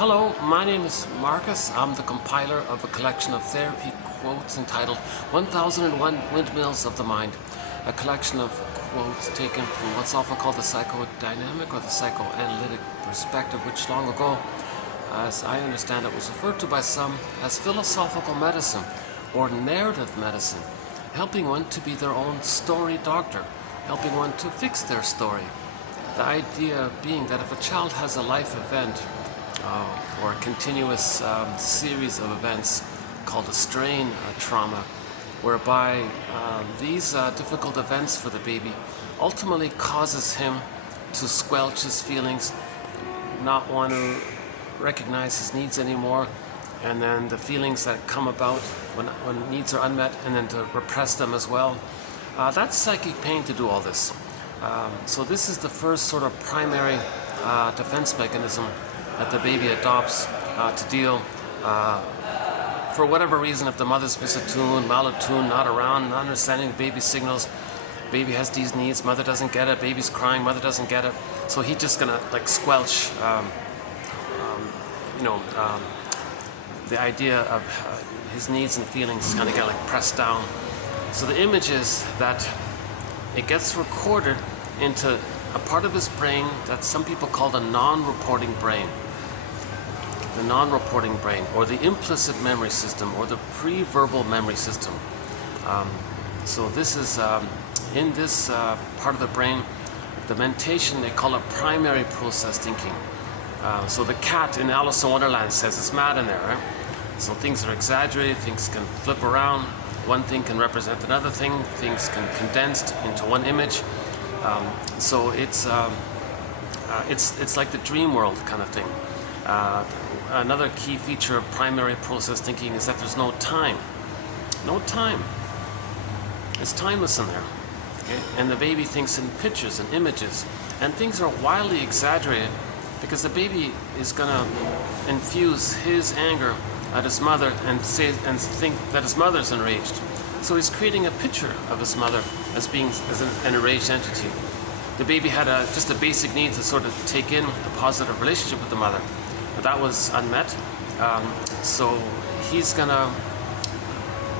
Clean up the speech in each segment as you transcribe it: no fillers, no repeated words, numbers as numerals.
Hello, my name is Marcus. I'm the compiler of a collection of therapy quotes entitled 1001 Windmills of the Mind, a collection of quotes taken from what's often called the psychodynamic or the psychoanalytic perspective, which long ago, as I understand it, was referred to by some as philosophical medicine or narrative medicine, helping one to be their own story doctor, helping one to fix their story. The idea being that if a child has a life event or a continuous series of events called a strain trauma, whereby these difficult events for the baby ultimately causes him to squelch his feelings, not want to recognize his needs anymore, and then the feelings that come about when needs are unmet, and then to repress them as well. That's psychic pain to do all this. So this is the first sort of primary defense mechanism that the baby adopts to deal, for whatever reason, if the mother's misattuned, malattuned, not around, not understanding the baby's signals, baby has these needs, mother doesn't get it, baby's crying, mother doesn't get it, so he's just gonna like squelch, the idea of his needs and feelings kind of get like pressed down. So the image is that it gets recorded into a part of his brain that some people call the non-reporting brain. The non-reporting brain, or the implicit memory system, or the pre-verbal memory system. So this is, in this part of the brain, the mentation, they call it primary process thinking. So the cat in Alice in Wonderland says it's mad in there, right? So things are exaggerated, things can flip around, one thing can represent another thing, things can condensed into one image. So it's like the dream world kind of thing. Another key feature of primary process thinking is that there's no time. No time. It's timeless in there. Okay? And the baby thinks in pictures and images. And things are wildly exaggerated because the baby is going to infuse his anger at his mother and think that his mother's enraged. So he's creating a picture of his mother as an enraged entity. The baby had just a basic need to sort of take in a positive relationship with the mother, but that was unmet. So he's gonna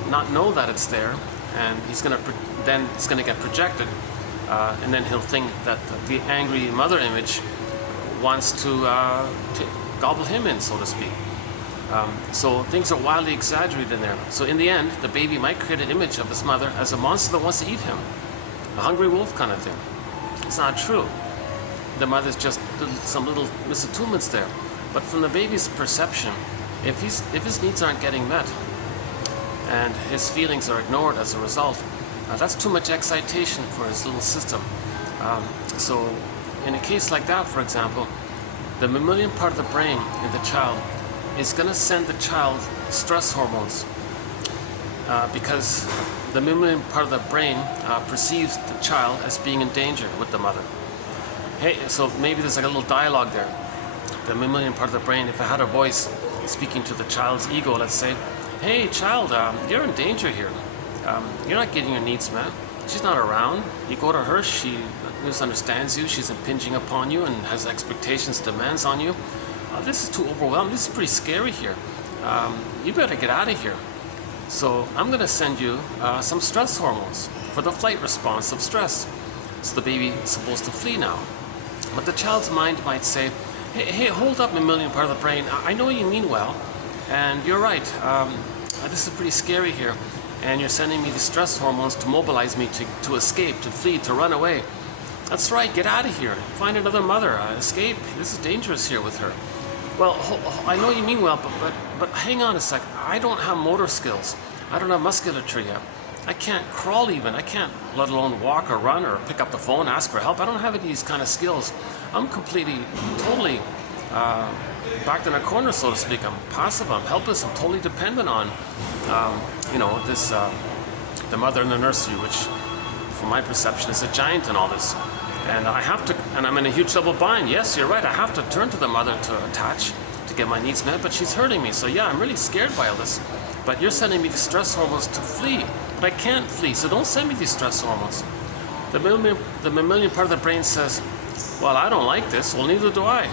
not know that it's there, and then it's gonna get projected, and then he'll think that the angry mother image wants to gobble him in, so to speak. So things are wildly exaggerated in there. So in the end, the baby might create an image of his mother as a monster that wants to eat him, a hungry wolf kind of thing. It's not true. The mother's just some little misattunements there. But from the baby's perception, if his needs aren't getting met and his feelings are ignored as a result, that's too much excitation for his little system. So in a case like that, for example, the mammalian part of the brain in the child is going to send the child stress hormones because the mammalian part of the brain perceives the child as being in danger with the mother. Hey, so maybe there's like a little dialogue there. The mammalian part of the brain, if it had a voice speaking to the child's ego, let's say, hey child, you're in danger here. You're not getting your needs met. She's not around. You go to her, she misunderstands you, she's impinging upon you and has expectations, demands on you. This is too overwhelming, this is pretty scary here. You better get out of here. So I'm going to send you some stress hormones for the flight response of stress. So the baby is supposed to flee now. But the child's mind might say, hey, hold up, mammalian part of the brain. I know you mean well, and you're right. This is pretty scary here, and you're sending me the stress hormones to mobilize me to escape, to flee, to run away. That's right, get out of here. Find another mother. Escape. This is dangerous here with her. Well, I know you mean well, but hang on a sec. I don't have motor skills. I don't have musculature yet. I can't crawl even. I can't, let alone walk or run or pick up the phone, ask for help. I don't have these kind of skills. I'm completely, totally backed in a corner, so to speak. I'm passive. I'm helpless. I'm totally dependent on, the mother in the nursery, which, from my perception, is a giant in all this. And I'm in a huge double bind. Yes, you're right, I have to turn to the mother to attach, to get my needs met, but she's hurting me. So yeah, I'm really scared by all this. But you're sending me the stress hormones to flee, but I can't flee, so don't send me these stress hormones. The mammalian part of the brain says, well, I don't like this. Well, neither do I.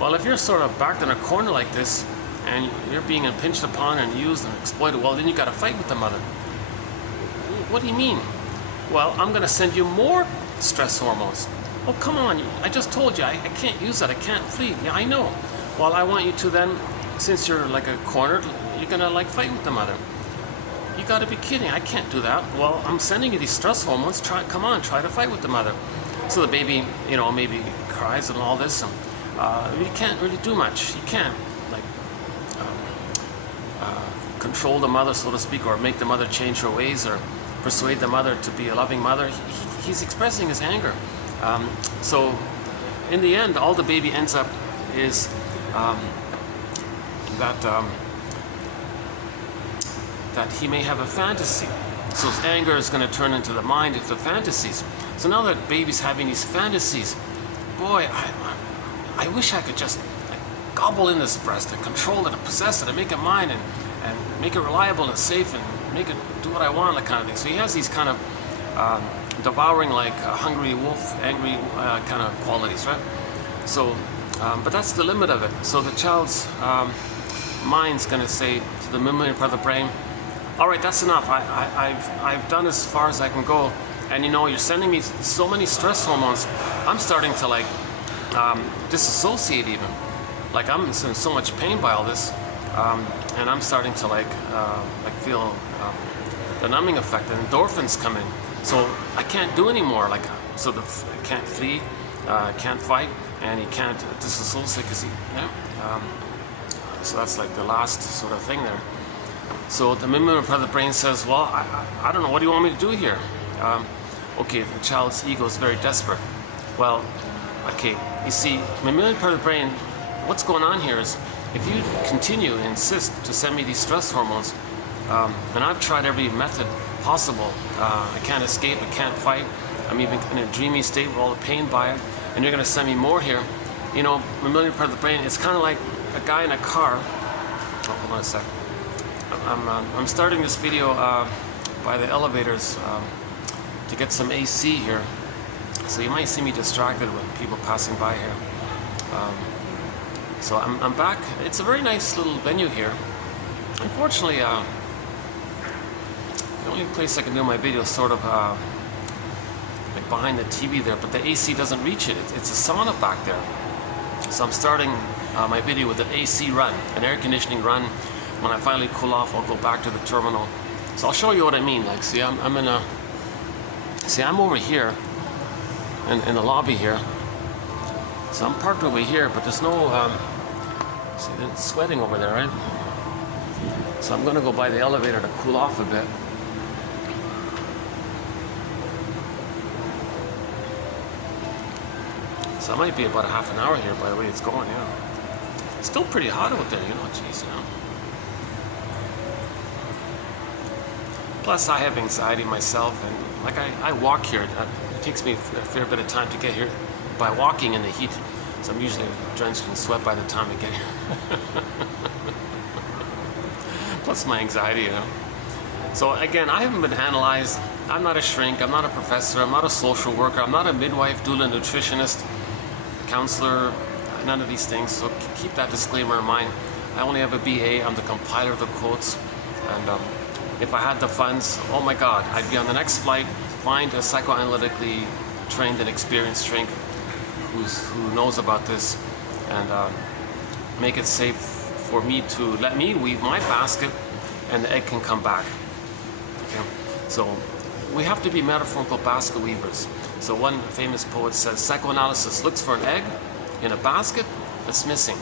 Well, if you're sort of backed in a corner like this, and you're being impinged upon and used and exploited, well, then you got to fight with the mother. What do you mean? Well, I'm going to send you more stress hormones. Oh, come on, I just told you, I can't use that, I can't flee. Yeah, I know. Well, I want you to then, since you're like a cornered, you're going to like fight with the mother. You got to be kidding, I can't do that. Well, I'm sending you these stress hormones, come on, try to fight with the mother. So the baby, you know, maybe cries and all this, and you can't really do much. You can't like control the mother, so to speak, or make the mother change her ways, or persuade the mother to be a loving mother. He's expressing his anger. So in the end, all the baby ends up is that he may have a fantasy. So his anger is going to turn into the mind into fantasies. So now that baby's having these fantasies, boy, I wish I could just like, gobble in this breast and control it and possess it and make it mine and make it reliable and safe and make it do what I want, that kind of thing. So he has these kind of devouring, like a hungry wolf, angry kind of qualities, right? So, but that's the limit of it. So the child's mind's going to say to the mammalian part of the brain, all right, that's enough. I've done as far as I can go. And you know, you're sending me so many stress hormones. I'm starting to like disassociate even. Like I'm in so much pain by all this. And I'm starting to like feel the numbing effect, and endorphins come in. So I can't do anymore. Like, so I can't flee, can't fight, and he can't disassociate because so that's like the last sort of thing there. So the mammalian part of the brain says, well, I don't know, what do you want me to do here? Okay, the child's ego is very desperate. Well, okay, you see, mammalian part of the brain, what's going on here is, if you continue and insist to send me these stress hormones, and I've tried every method possible, I can't escape, I can't fight, I'm even in a dreamy state with all the pain by it, and you're going to send me more here. You know, mammalian part of the brain, it's kind of like a guy in a car. Oh, hold on a sec. I'm starting this video by the elevators to get some AC here, so you might see me distracted with people passing by here. So I'm back. It's a very nice little venue here. Unfortunately, the only place I can do my video is sort of like behind the TV there, but the AC doesn't reach it. It's a sauna back there. So I'm starting my video with an AC run, an air conditioning run. When I finally cool off, I'll go back to the terminal. So I'll show you what I mean. Like, see, I'm over here in the lobby here. So I'm parked over here, but there's no, see, it's sweating over there, right? So I'm gonna go by the elevator to cool off a bit. So I might be about a half an hour here by the way it's going, yeah. It's still pretty hot out there, you know, geez, you know. Plus I have anxiety myself, and like I walk here. It takes me a fair bit of time to get here by walking in the heat. So I'm usually drenched in sweat by the time I get here. Plus my anxiety, you know. So again, I haven't been analyzed. I'm not a shrink, I'm not a professor, I'm not a social worker, I'm not a midwife, doula, nutritionist, counselor, none of these things. So keep that disclaimer in mind. I only have a BA, I'm the compiler of the quotes. And if I had the funds, oh my God, I'd be on the next flight, find a psychoanalytically trained and experienced shrink who knows about this, and make it safe for me to let me weave my basket, and the egg can come back. Okay? So we have to be metaphorical basket weavers. So one famous poet says, psychoanalysis looks for an egg in a basket that's missing.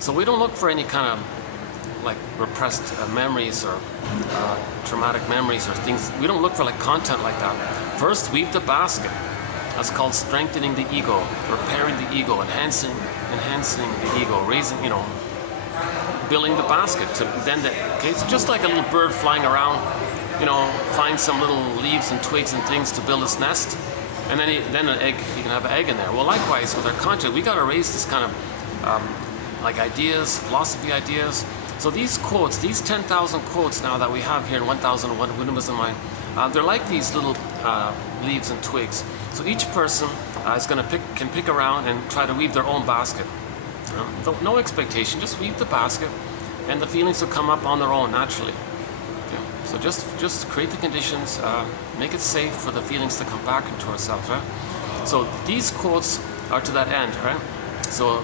So we don't look for any kind of like repressed memories or traumatic memories or things. We don't look for like content like that. First, weave the basket. That's called strengthening the ego, repairing the ego, enhancing the ego, raising, you know, building the basket. To then, okay, it's just like a little bird flying around, you know, find some little leaves and twigs and things to build its nest, and then an egg. You can have an egg in there. Well, likewise with our content, we got to raise this kind of like ideas, philosophy ideas. So these quotes, these 10,000 quotes now that we have here in 1001 Windmills in Mind, they're like these little leaves and twigs. So each person can pick around and try to weave their own basket. No expectation, just weave the basket, and the feelings will come up on their own naturally. Okay? So just create the conditions, make it safe for the feelings to come back into ourselves, right? So these quotes are to that end, right? So,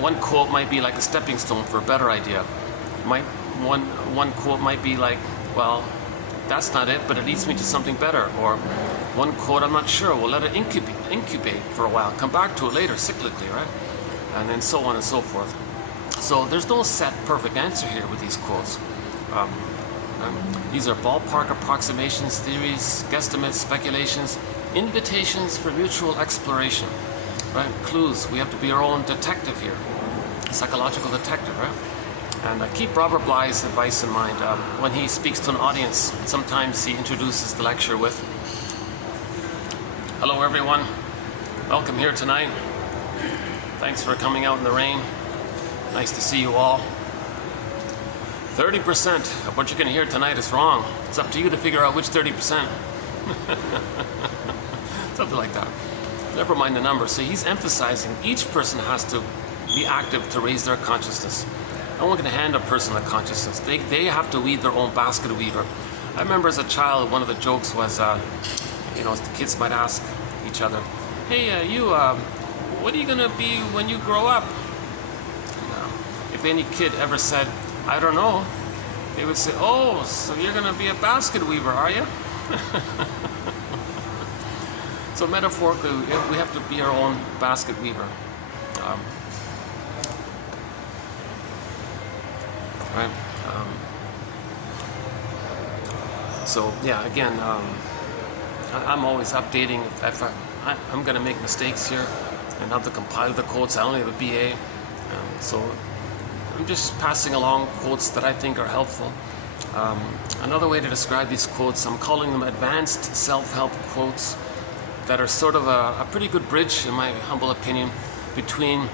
one quote might be like a stepping stone for a better idea. One quote might be like, well, that's not it, but it leads me to something better. Or one quote, I'm not sure, we'll let it incubate for a while, come back to it later, cyclically, right? And then so on and so forth. So there's no set perfect answer here with these quotes. These are ballpark approximations, theories, guesstimates, speculations, invitations for mutual exploration, right? Clues. We have to be our own detective here, psychological detective, right? And keep Robert Bly's advice in mind. When he speaks to an audience, sometimes he introduces the lecture with, "Hello everyone, welcome here tonight. Thanks for coming out in the rain. Nice to see you all. 30% of what you're going to hear tonight is wrong. It's up to you to figure out which 30%. Something like that. Never mind the number. So he's emphasizing each person has to be active to raise their consciousness. No one can hand a person a consciousness. They have to weave their own basket weaver. I remember as a child, one of the jokes was, the kids might ask each other, "Hey, what are you going to be when you grow up?" If any kid ever said, "I don't know," they would say, "Oh, so you're going to be a basket weaver, are you?" So metaphorically, we have to be our own basket weaver. Right? So yeah, again, I'm always updating. If I'm going to make mistakes here and have to compile the quotes. I only have a BA, so I'm just passing along quotes that I think are helpful. Another way to describe these quotes, I'm calling them advanced self-help quotes that are sort of a pretty good bridge, in my humble opinion, between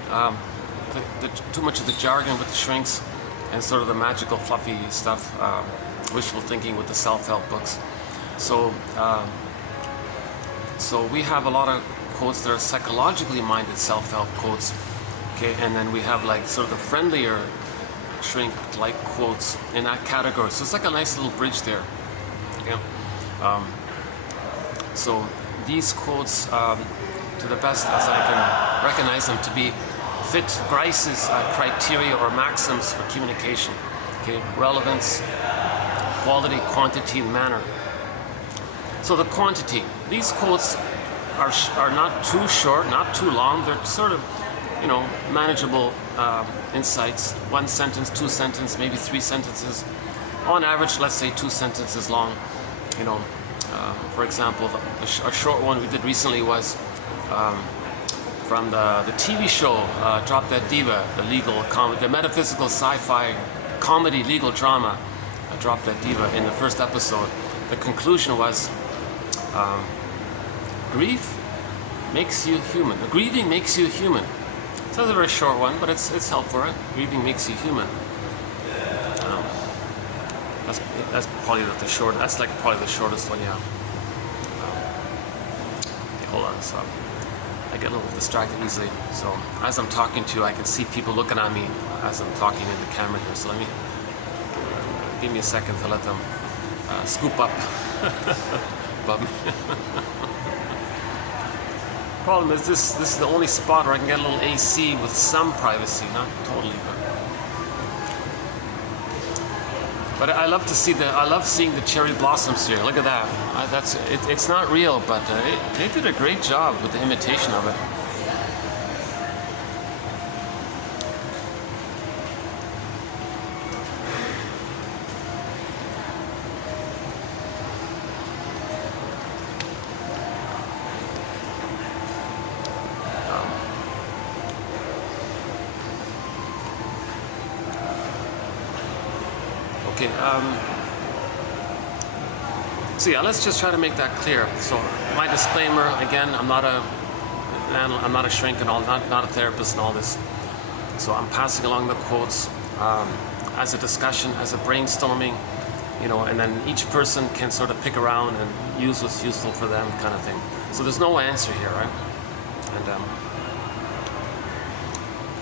too much of the jargon with the shrinks and sort of the magical, fluffy stuff, wishful thinking with the self-help books. So we have a lot of quotes that are psychologically minded self-help quotes, okay, and then we have like sort of the friendlier shrink-like quotes in that category. So it's like a nice little bridge there. Okay? So these quotes, to the best as I can recognize them to be, fit Grice's criteria or maxims for communication. Okay, relevance, quality, quantity, and manner. So the quantity. These quotes are not too short, not too long. They're sort of, manageable insights. One sentence, two sentences, maybe three sentences. On average, let's say 2 sentences long. For example, a short one we did recently was from the TV show Drop That Diva, the legal comedy, the metaphysical sci-fi comedy legal drama Drop That Diva. In the first episode, the conclusion was grief makes you human. Grieving makes you human. So it's a very short one, but it's helpful, right? Grieving makes you human. That's probably the short. That's like probably the shortest one, yeah. Okay, hold on. So I get a little distracted easily. So as I'm talking to you, I can see people looking at me as I'm talking in the camera here. So give me a second to let them scoop up above me. Problem is this is the only spot where I can get a little AC with some privacy, not totally, but I love to see I love seeing the cherry blossoms here. Look at that. It's not real, but they did a great job with the imitation of it. Okay, so yeah, let's just try to make that clear. So my disclaimer, again, I'm not a shrink and all, not a therapist and all this. So I'm passing along the quotes as a discussion, as a brainstorming, and then each person can sort of pick around and use what's useful for them, kind of thing. So there's no answer here, right? And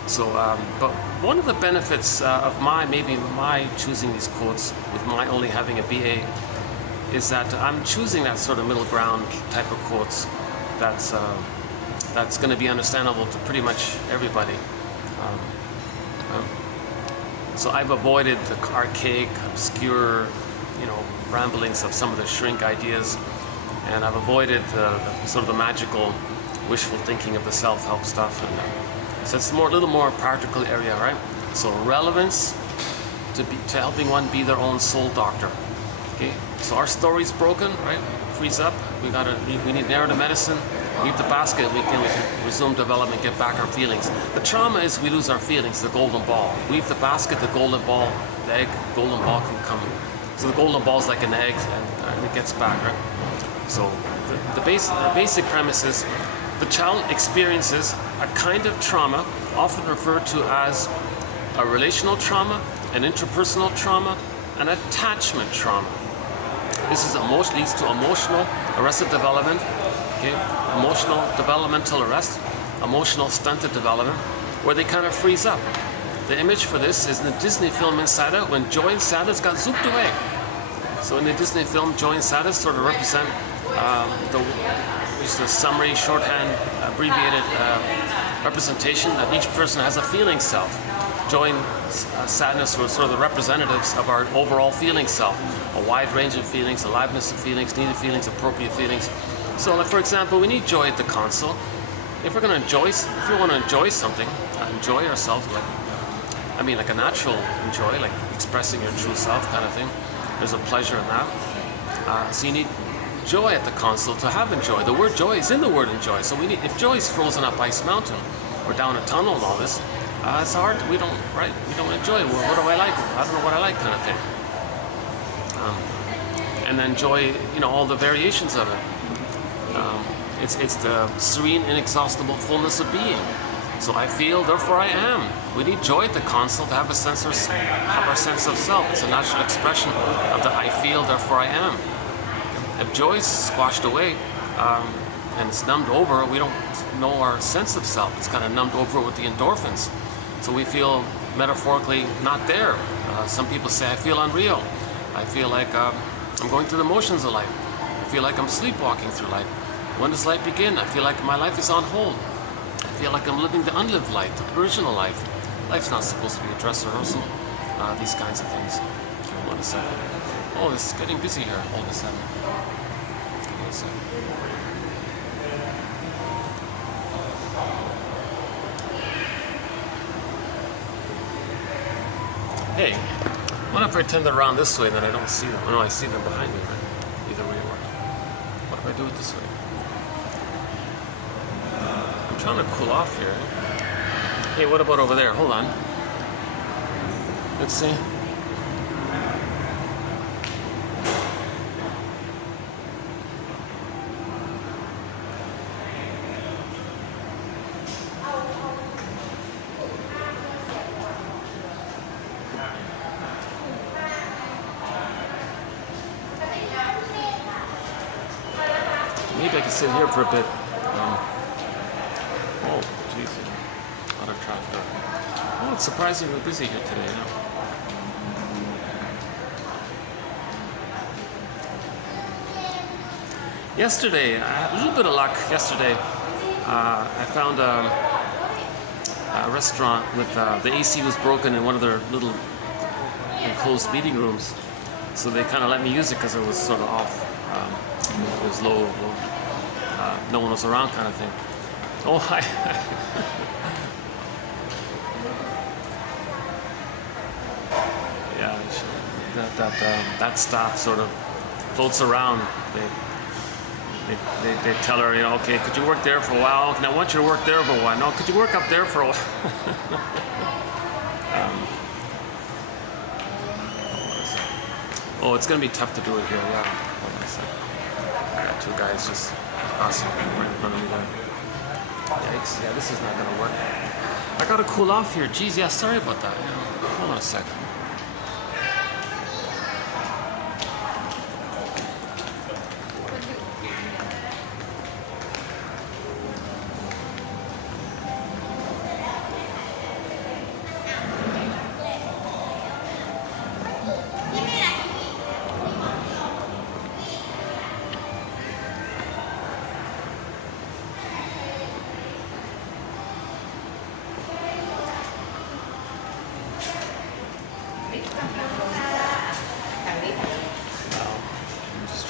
So, but one of the benefits of my choosing these quotes with my only having a BA is that I'm choosing that sort of middle ground type of quotes that's going to be understandable to pretty much everybody. So I've avoided the archaic, obscure, ramblings of some of the shrink ideas, and I've avoided the sort of the magical, wishful thinking of the self-help stuff, and so it's a little more practical area, right? So relevance to helping one be their own soul doctor. Okay, so our story's broken, right? Freeze up. We need narrative medicine. Leave the basket. We can resume development, get back our feelings. The trauma is we lose our feelings. The golden ball. Weave the basket. The golden ball, the egg, golden ball can come. So the golden ball is like an egg, and it gets back, right? So the basic premise is the child experiences a kind of trauma, often referred to as a relational trauma, an interpersonal trauma, an attachment trauma. This leads to emotional arrested development, okay? Emotional developmental arrest, emotional stunted development, where they kind of freeze up. The image for this is in the Disney film Inside Out, when joy and sadness got zooped away. So in the Disney film, joy and sadness sort of represent the summary, shorthand, abbreviated representation that each person has a feeling self. Joy and sadness were sort of the representatives of our overall feeling self. A wide range of feelings, aliveness of feelings, needed feelings, appropriate feelings. So like, for example, we need joy at the console. If we want to enjoy something, enjoy ourselves, like a natural enjoy, like expressing your true self kind of thing. There's a pleasure in that. So you need joy at the console to have enjoy. The word joy is in the word enjoy. So if joy is frozen up ice mountain or down a tunnel and all this, it's hard. We don't enjoy it. What do I like? I don't know what I like, kind of thing. And then joy, all the variations of it. It's the serene, inexhaustible fullness of being. So I feel, therefore I am. We need joy at the console to have our sense of self. It's a natural expression of the I feel, therefore I am. If joy is squashed away and it's numbed over, we don't know our sense of self. It's kind of numbed over with the endorphins. So we feel metaphorically not there. Some people say, I feel unreal. I feel like I'm going through the motions of life. I feel like I'm sleepwalking through life. When does life begin? I feel like my life is on hold. I feel like I'm living the unlived life, the original life. Life's not supposed to be a dress rehearsal. These kinds of things. Hold on a second. Oh, this is getting busy here. Hold on a second. Hold on a second. Hey, what if I turn it around this way, then I don't see them? No, I see them behind me, right? Either way it works. What if I do it this way? I'm trying to cool off here. Hey, what about over there? Hold on. Let's see. Maybe I can sit here for a bit. Oh, jeez. A lot of traffic. Oh, it's surprisingly busy here today. Yesterday, I had a little bit of luck. Yesterday, I found a restaurant with the AC was broken in one of their little enclosed meeting rooms. So they kind of let me use it because it was sort of off. It was low, no one was around kind of thing. Oh, hi. Yeah, that staff sort of floats around. They tell her, okay, could you work there for a while? Okay, I want you to work there for a while. No, could you work up there for a while? Oh, it's going to be tough to do it here, yeah. Hold on a second. I got two guys just crossing right in front of me there. Yikes, yeah, this is not going to work. I got to cool off here. Geez, yeah, sorry about that. Hold on a second.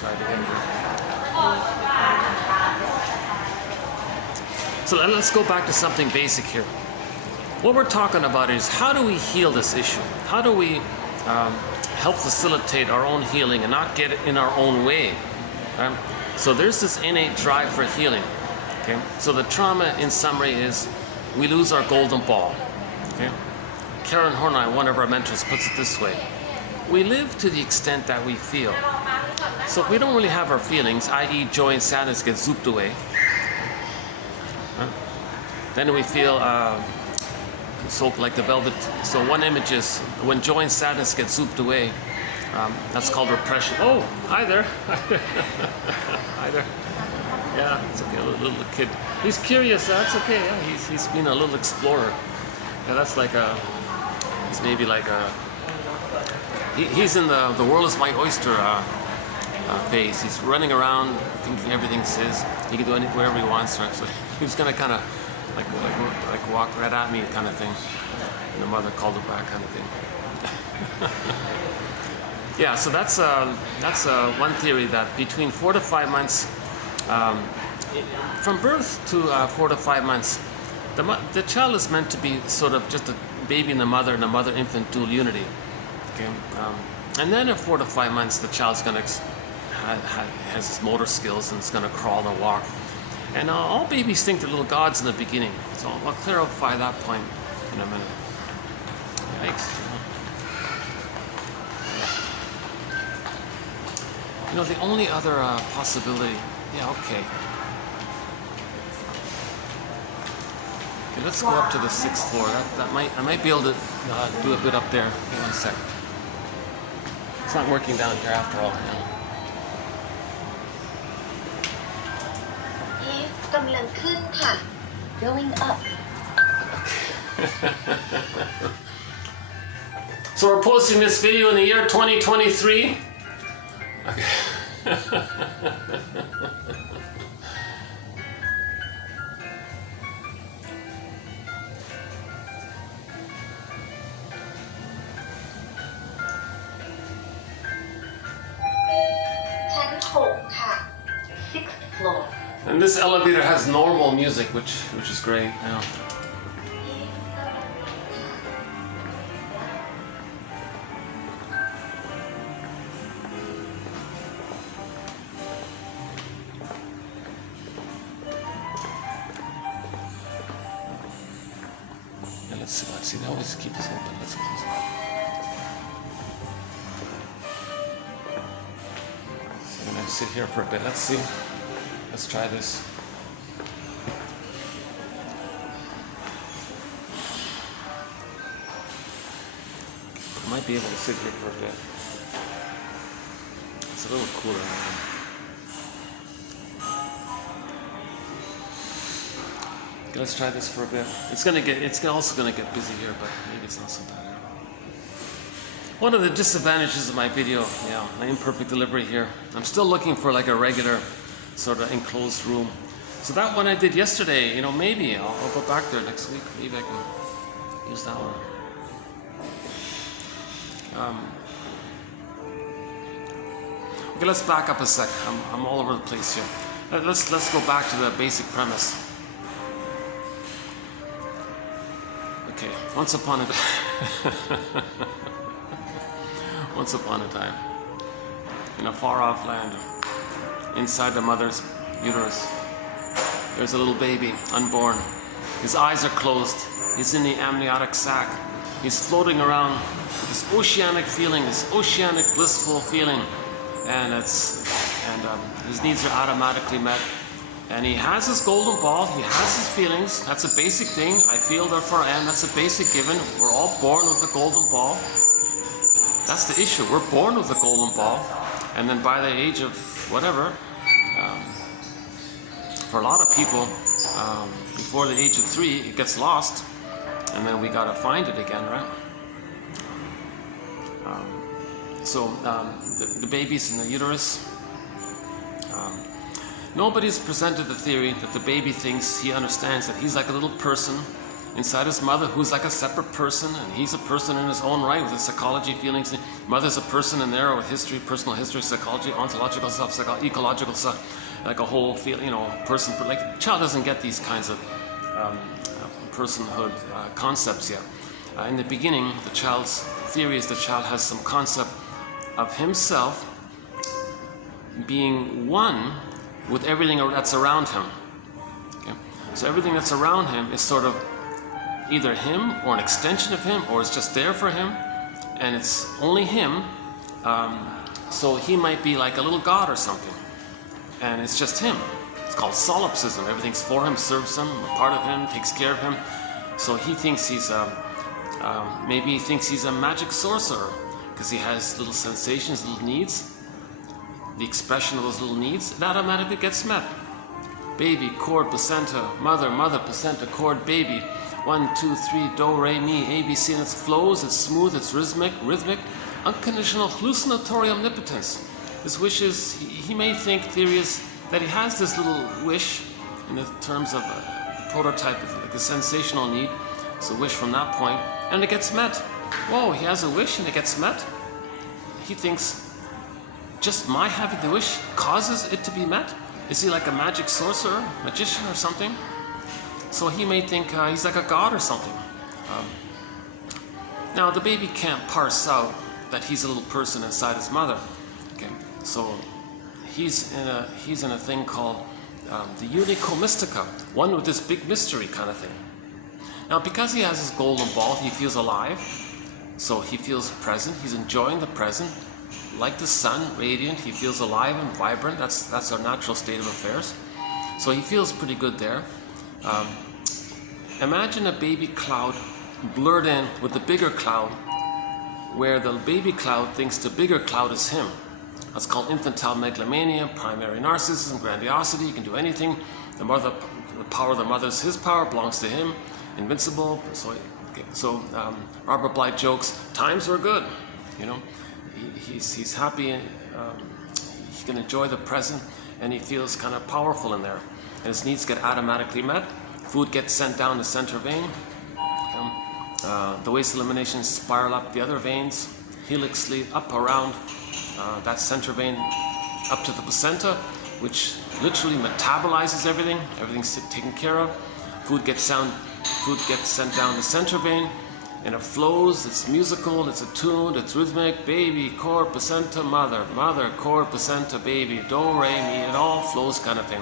try it again. So let's go back to something basic here. What we're talking about is how do we heal this issue? How do we help facilitate our own healing and not get in our own way? So there's this innate drive for healing. Okay? So the trauma, in summary, is we lose our golden ball. Okay? Karen Horney, one of our mentors, puts it this way: we live to the extent that we feel. So if we don't really have our feelings, i.e. joy and sadness, get zooped away, then we feel so like the velvet. So one image is when joy and sadness get zooped away. That's called repression. Oh, hi there. Hi there. Yeah, it's okay. A little kid. He's curious. That's okay. Yeah, he's been a little explorer. Yeah, that's like a. He's maybe like a. He's in the world is my oyster phase. He's running around thinking everything's his. He can do whatever he wants. Right? So he was gonna kind of like walk right at me kind of thing, and the mother called him back kind of thing. Yeah, so that's one theory, that between 4 to 5 months, from birth to 4 to 5 months, the child is meant to be sort of just a baby in the mother and a mother-infant dual unity. Okay, and then at 4 to 5 months, the child's going to has his motor skills and it's going to crawl and walk. And all babies think they're little gods in the beginning. So I'll clarify that point in a minute. Yikes. You know, the only other possibility, yeah, okay. Okay, let's go up to the 6th floor. I might be able to do a bit up there. Hang on a sec. It's not working down here after all. You know. Going up. So we're posting this video in the year 2023. Okay. Sixth floor. And this elevator has normal music, which is great. Yeah. Let's see, they always keep this open. Let's close it. So I'm gonna sit here for a bit. Let's see. Let's try this. I might be able to sit here for a bit. It's a little cooler now. Let's try this for a bit. It's also gonna get busy here, but maybe it's not so bad. One of the disadvantages of my video, my imperfect delivery here. I'm still looking for like a regular sort of enclosed room. So that one I did yesterday, maybe I'll go back there next week. Maybe I can use that one. Okay, let's back up a sec. I'm all over the place here. Let's go back to the basic premise. Okay, once upon a time, in a far-off land, inside the mother's uterus, there's a little baby, unborn. His eyes are closed. He's in the amniotic sac. He's floating around with this oceanic feeling, this oceanic blissful feeling, and his needs are automatically met. And he has his golden ball, he has his feelings. That's a basic thing. I feel, therefore I am. That's a basic given. We're all born with a golden ball. That's the issue. We're born with a golden ball. And then by the age of whatever, for a lot of people, before the age of 3, it gets lost. And then we gotta find it again, right? The baby's in the uterus. Nobody's presented the theory that the baby thinks he understands that he's like a little person inside his mother, who's like a separate person, and he's a person in his own right with his psychology, feelings. Mother's a person in there with history, personal history, psychology, ontological stuff, ecological stuff, like a whole person. Like the child doesn't get these kinds of personhood concepts yet. In the beginning, the child's theory is the child has some concept of himself being one with everything that's around him. Okay? So everything that's around him is sort of either him or an extension of him, or it's just there for him, and it's only him. So he might be like a little god or something, and it's just him. It's called solipsism. Everything's for him, serves him, a part of him, takes care of him. So he thinks he's maybe he thinks he's a magic sorcerer because he has little sensations, little needs. The expression of those little needs, it automatically gets met. Baby, chord, placenta, mother, placenta, chord, baby. 1, 2, 3, do, re, mi, A, B, C, and it flows, it's smooth, it's rhythmic, unconditional hallucinatory omnipotence. His wishes, he may think theory is that he has this little wish in the terms of a prototype of like a sensational need. It's a wish from that point, and it gets met. Whoa, he has a wish and it gets met? He thinks just my having the wish causes it to be met? Is he like a magic sorcerer, magician or something? So he may think he's like a god or something. Now the baby can't parse out that he's a little person inside his mother. Okay, so he's in a thing called the unico mystica, one with this big mystery kind of thing. Now because he has his golden ball, he feels alive, so he feels present. He's enjoying the present. Like the sun, radiant, he feels alive and vibrant. That's our natural state of affairs. So he feels pretty good there. Imagine a baby cloud blurred in with the bigger cloud, where the baby cloud thinks the bigger cloud is him. That's called infantile megalomania, primary narcissism, grandiosity. He can do anything. The power of the mother is his power, belongs to him. Invincible. So Robert Bly jokes, times were good, you know. He's happy, he can enjoy the present, and he feels kind of powerful in there. And his needs get automatically met. Food gets sent down the center vein. The waste elimination spiral up the other veins, helixly up around that center vein up to the placenta, which literally metabolizes everything. Everything's taken care of. Food gets sent down the center vein. And it flows, it's musical, it's attuned, it's rhythmic, baby, chord, placenta, mother, chord, placenta, baby, do, re, mi, it all flows kind of thing.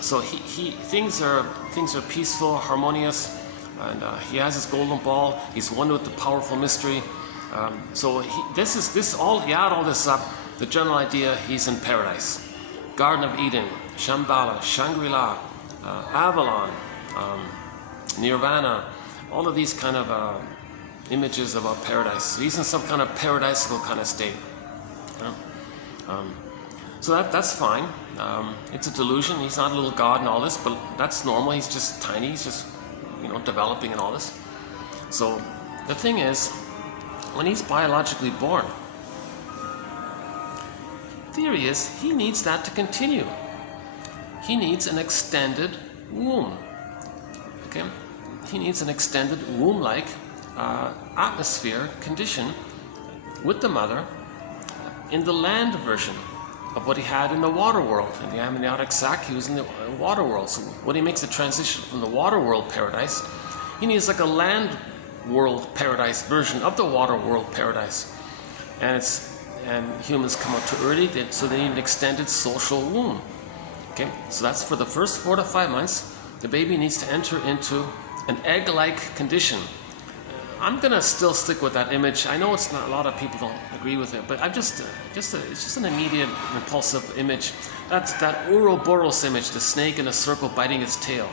So things are peaceful, harmonious, and he has his golden ball, he's one with the powerful mystery. You add all this up, the general idea, he's in paradise. Garden of Eden, Shambhala, Shangri-La, Avalon, Nirvana, all of these kind of images about paradise. So he's in some kind of paradisical kind of state. So that's fine. It's a delusion. He's not a little god and all this, but that's normal. He's just tiny. He's just, developing and all this. So the thing is, when he's biologically born, theory is he needs that to continue. He needs an extended womb. Okay? He needs an extended womb-like atmosphere condition with the mother in the land version of what he had in the water world. In the amniotic sac, he was in the water world. So when he makes the transition from the water world paradise, he needs like a land world paradise version of the water world paradise. And humans come up too early, so they need an extended social womb. Okay, so that's for the first 4 to 5 months. The baby needs to enter into an egg-like condition. I'm gonna still stick with that image. I know it's not, a lot of people don't agree with it, but it's just an immediate, impulsive image. That's that Ouroboros image, the snake in a circle biting its tail.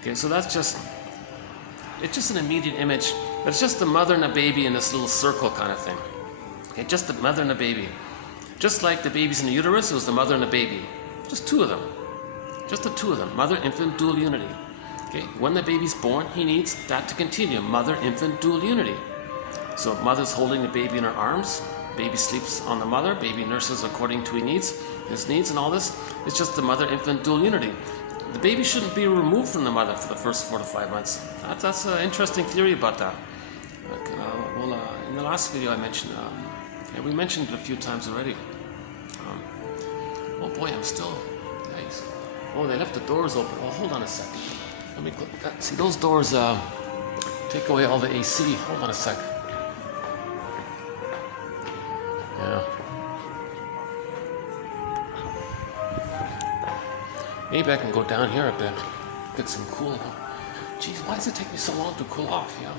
Okay, so it's just an immediate image. But it's just the mother and a baby in this little circle kind of thing. Okay, just the mother and a baby. Just like the babies in the uterus, it was the mother and a baby. Just two of them. Just the two of them. Mother, infant, dual unity. Okay, when the baby's born, he needs that to continue. Mother, infant, dual unity. So mother's holding the baby in her arms. Baby sleeps on the mother. Baby nurses according to his needs and all this. It's just the mother, infant, dual unity. the baby shouldn't be removed from the mother for the first 4 to 5 months. That's an interesting theory about that. In the last video I mentioned, we mentioned it a few times already. Oh boy, I'm still, nice. Oh, they left the doors open. Oh, hold on a second. Let me click that. See, those doors take away all the AC. Hold on a sec. Yeah. Maybe I can go down here a bit, get some cool. Geez, why does it take me so long to cool off? Yeah.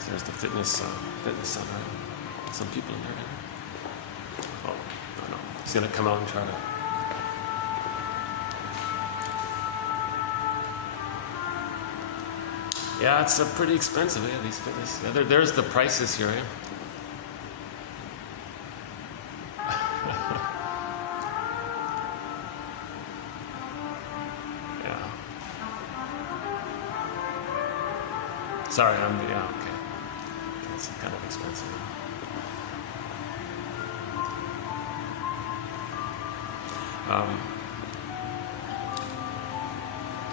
So there's the fitness center. Some people in there. Oh, no. He's gonna come out and try to. Yeah, it's pretty expensive. Yeah, these fitness. Yeah, there's the prices here. Yeah. Yeah. Sorry, yeah, okay. It's kind of expensive.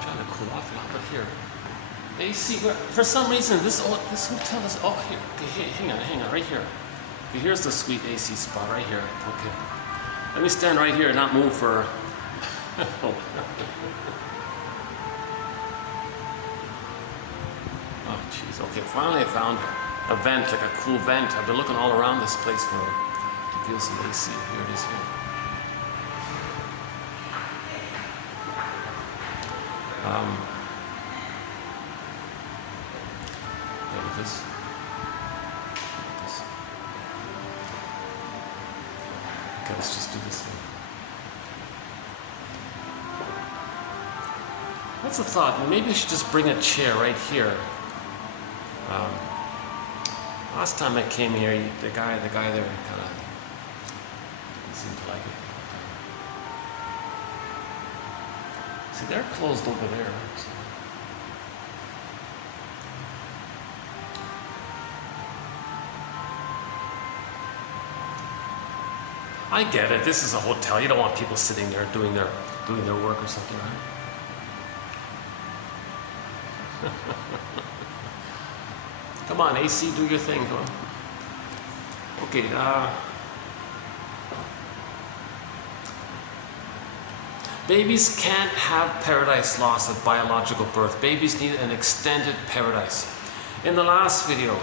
Trying to cool off a little bit here. AC, for some reason, this hotel is, oh, here, okay, hang on, right here. Okay, here's the sweet AC spot, right here, okay. Let me stand right here and not move for, oh, jeez, okay, finally I found a vent, like a cool vent. I've been looking all around this place to feel some AC. Here it is here. This. Okay, let's just do this thing. That's a thought. Maybe I should just bring a chair right here. Last time I came here, the guy there kind of didn't seem to like it. See, they're closed over there. So. I get it. This is a hotel. You don't want people sitting there doing their work or something, right? Come on, AC, do your thing. Come on. Okay. Babies can't have paradise lost at biological birth. Babies need an extended paradise. In the last video,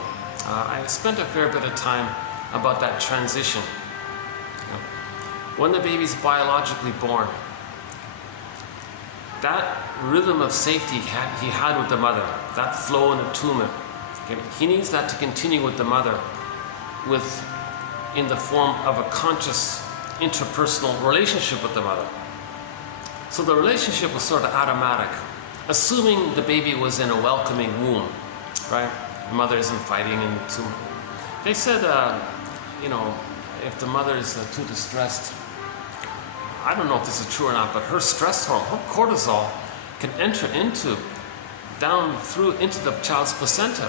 I spent a fair bit of time about that transition. When the baby's biologically born, that rhythm of safety he had with the mother, that flow and attunement, he needs that to continue with the mother in the form of a conscious interpersonal relationship with the mother. So the relationship was sort of automatic, assuming the baby was in a welcoming womb, right? The mother isn't fighting and they said, if the mother is too distressed, I don't know if this is true or not, but her stress hormone, her cortisol, can enter into the child's placenta.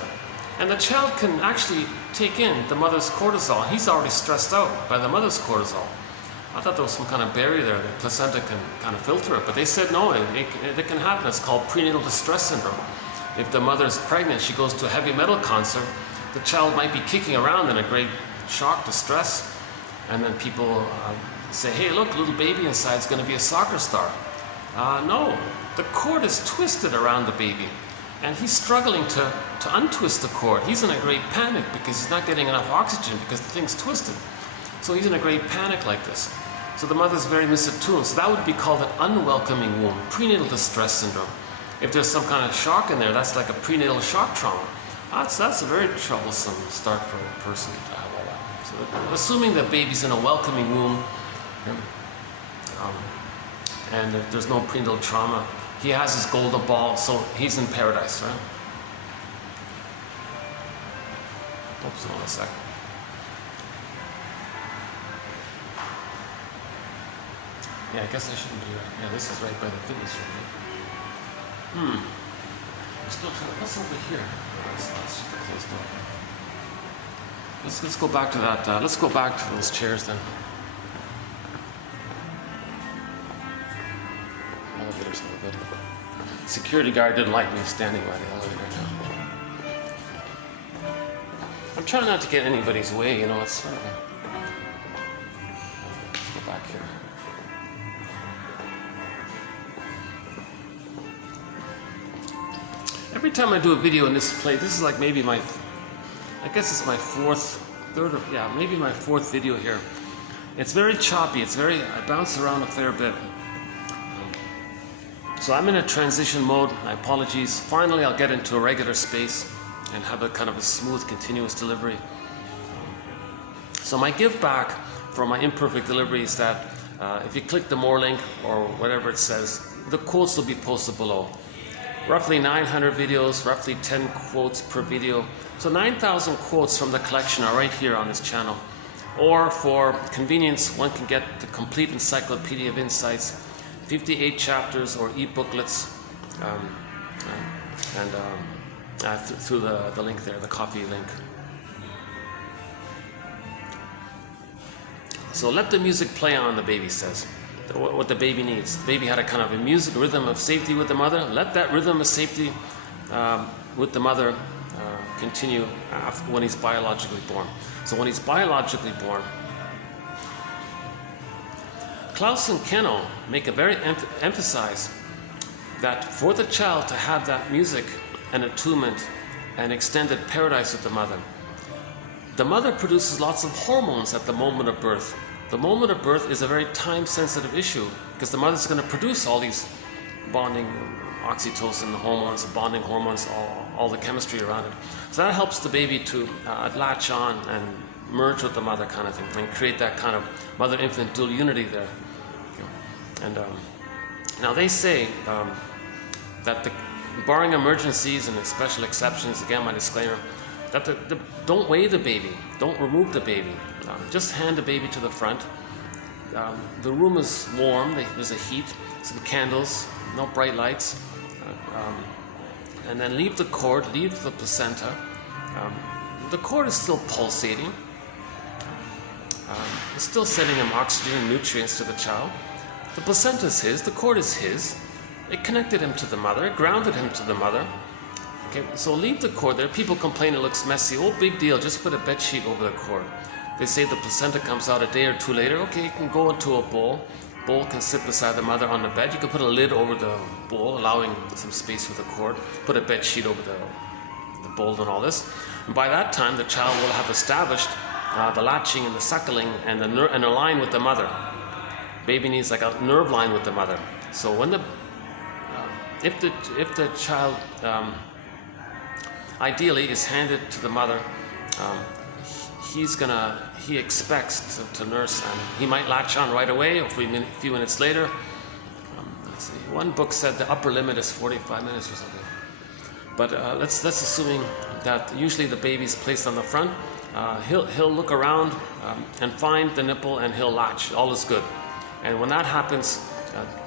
And the child can actually take in the mother's cortisol. He's already stressed out by the mother's cortisol. I thought there was some kind of barrier there. The placenta can kind of filter it, but they said no, it can happen. It's called prenatal distress syndrome. If the mother's pregnant, she goes to a heavy metal concert, the child might be kicking around in a great shock, distress, and then people say, hey, look, little baby inside is going to be a soccer star. No, the cord is twisted around the baby, and he's struggling to untwist the cord. He's in a great panic because he's not getting enough oxygen because the thing's twisted. So he's in a great panic like this. So the mother's very misattuned. So that would be called an unwelcoming womb, prenatal distress syndrome. If there's some kind of shock in there, that's like a prenatal shock trauma. That's a very troublesome start for a person to have all that. So assuming that baby's in a welcoming womb, and if there's no prenatal trauma, he has his golden ball, so he's in paradise, right? Oops, hold on a sec. Yeah, I guess I shouldn't do that. Yeah, this is right by the fitness room. Right? What's over here? That's just a closed door. Let's go back to that. Let's go back to those chairs then. Elevator's no good. Security guard didn't like me standing by the elevator now. I'm trying not to get anybody's way, you know, it's sort of a... Let's go back here. Every time I do a video in this place, this is like maybe my, I guess it's my maybe my fourth video here. It's very choppy, I bounce around a fair bit. So I'm in a transition mode, my apologies. Finally I'll get into a regular space and have a kind of a smooth, continuous delivery. So my give back for my imperfect delivery is that if you click the more link or whatever it says, the quotes will be posted below. Roughly 900 videos, roughly 10 quotes per video. So 9,000 quotes from the collection are right here on this channel. Or for convenience, one can get the complete encyclopedia of insights, 58 chapters or e-booklets, through the link there, the copy link. So let the music play on, the baby says. What the baby needs. The baby had a kind of a music rhythm of safety with the mother. Let that rhythm of safety with the mother continue when he's biologically born. So when he's biologically born, Klaus and Keno make a very emphasize that for the child to have that music and attunement and extended paradise with the mother produces lots of hormones at the moment of birth. The moment of birth is a very time-sensitive issue because the mother's going to produce all these bonding, oxytocin hormones, bonding hormones, all the chemistry around it. So that helps the baby to latch on and merge with the mother kind of thing and create that kind of mother-infant dual unity there. And now they say that barring emergencies and special exceptions, again my disclaimer, that don't weigh the baby, don't remove the baby, just hand the baby to the front. The room is warm, there's a heat, some candles, no bright lights, and then leave the cord, leave the placenta. The cord is still pulsating, it's still sending him oxygen and nutrients to the child. The placenta is his, the cord is his, it connected him to the mother, it grounded him to the mother. Okay, so leave the cord there. People complain it looks messy. Oh, big deal. Just put a bed sheet over the cord. They say the placenta comes out a day or two later. Okay, you can go into a bowl. Bowl can sit beside the mother on the bed. You can put a lid over the bowl, allowing some space for the cord. Put a bed sheet over the bowl and all this. And by that time, the child will have established the latching and the suckling and a line with the mother. Baby needs like a nerve line with the mother. So when if the child ideally is handed to the mother, he expects to nurse, and he might latch on right away or a few minutes later. Let's see, one book said the upper limit is 45 minutes or something. But let's assuming that usually the baby's placed on the front. He'll look around and find the nipple and he'll latch. All is good. And when that happens,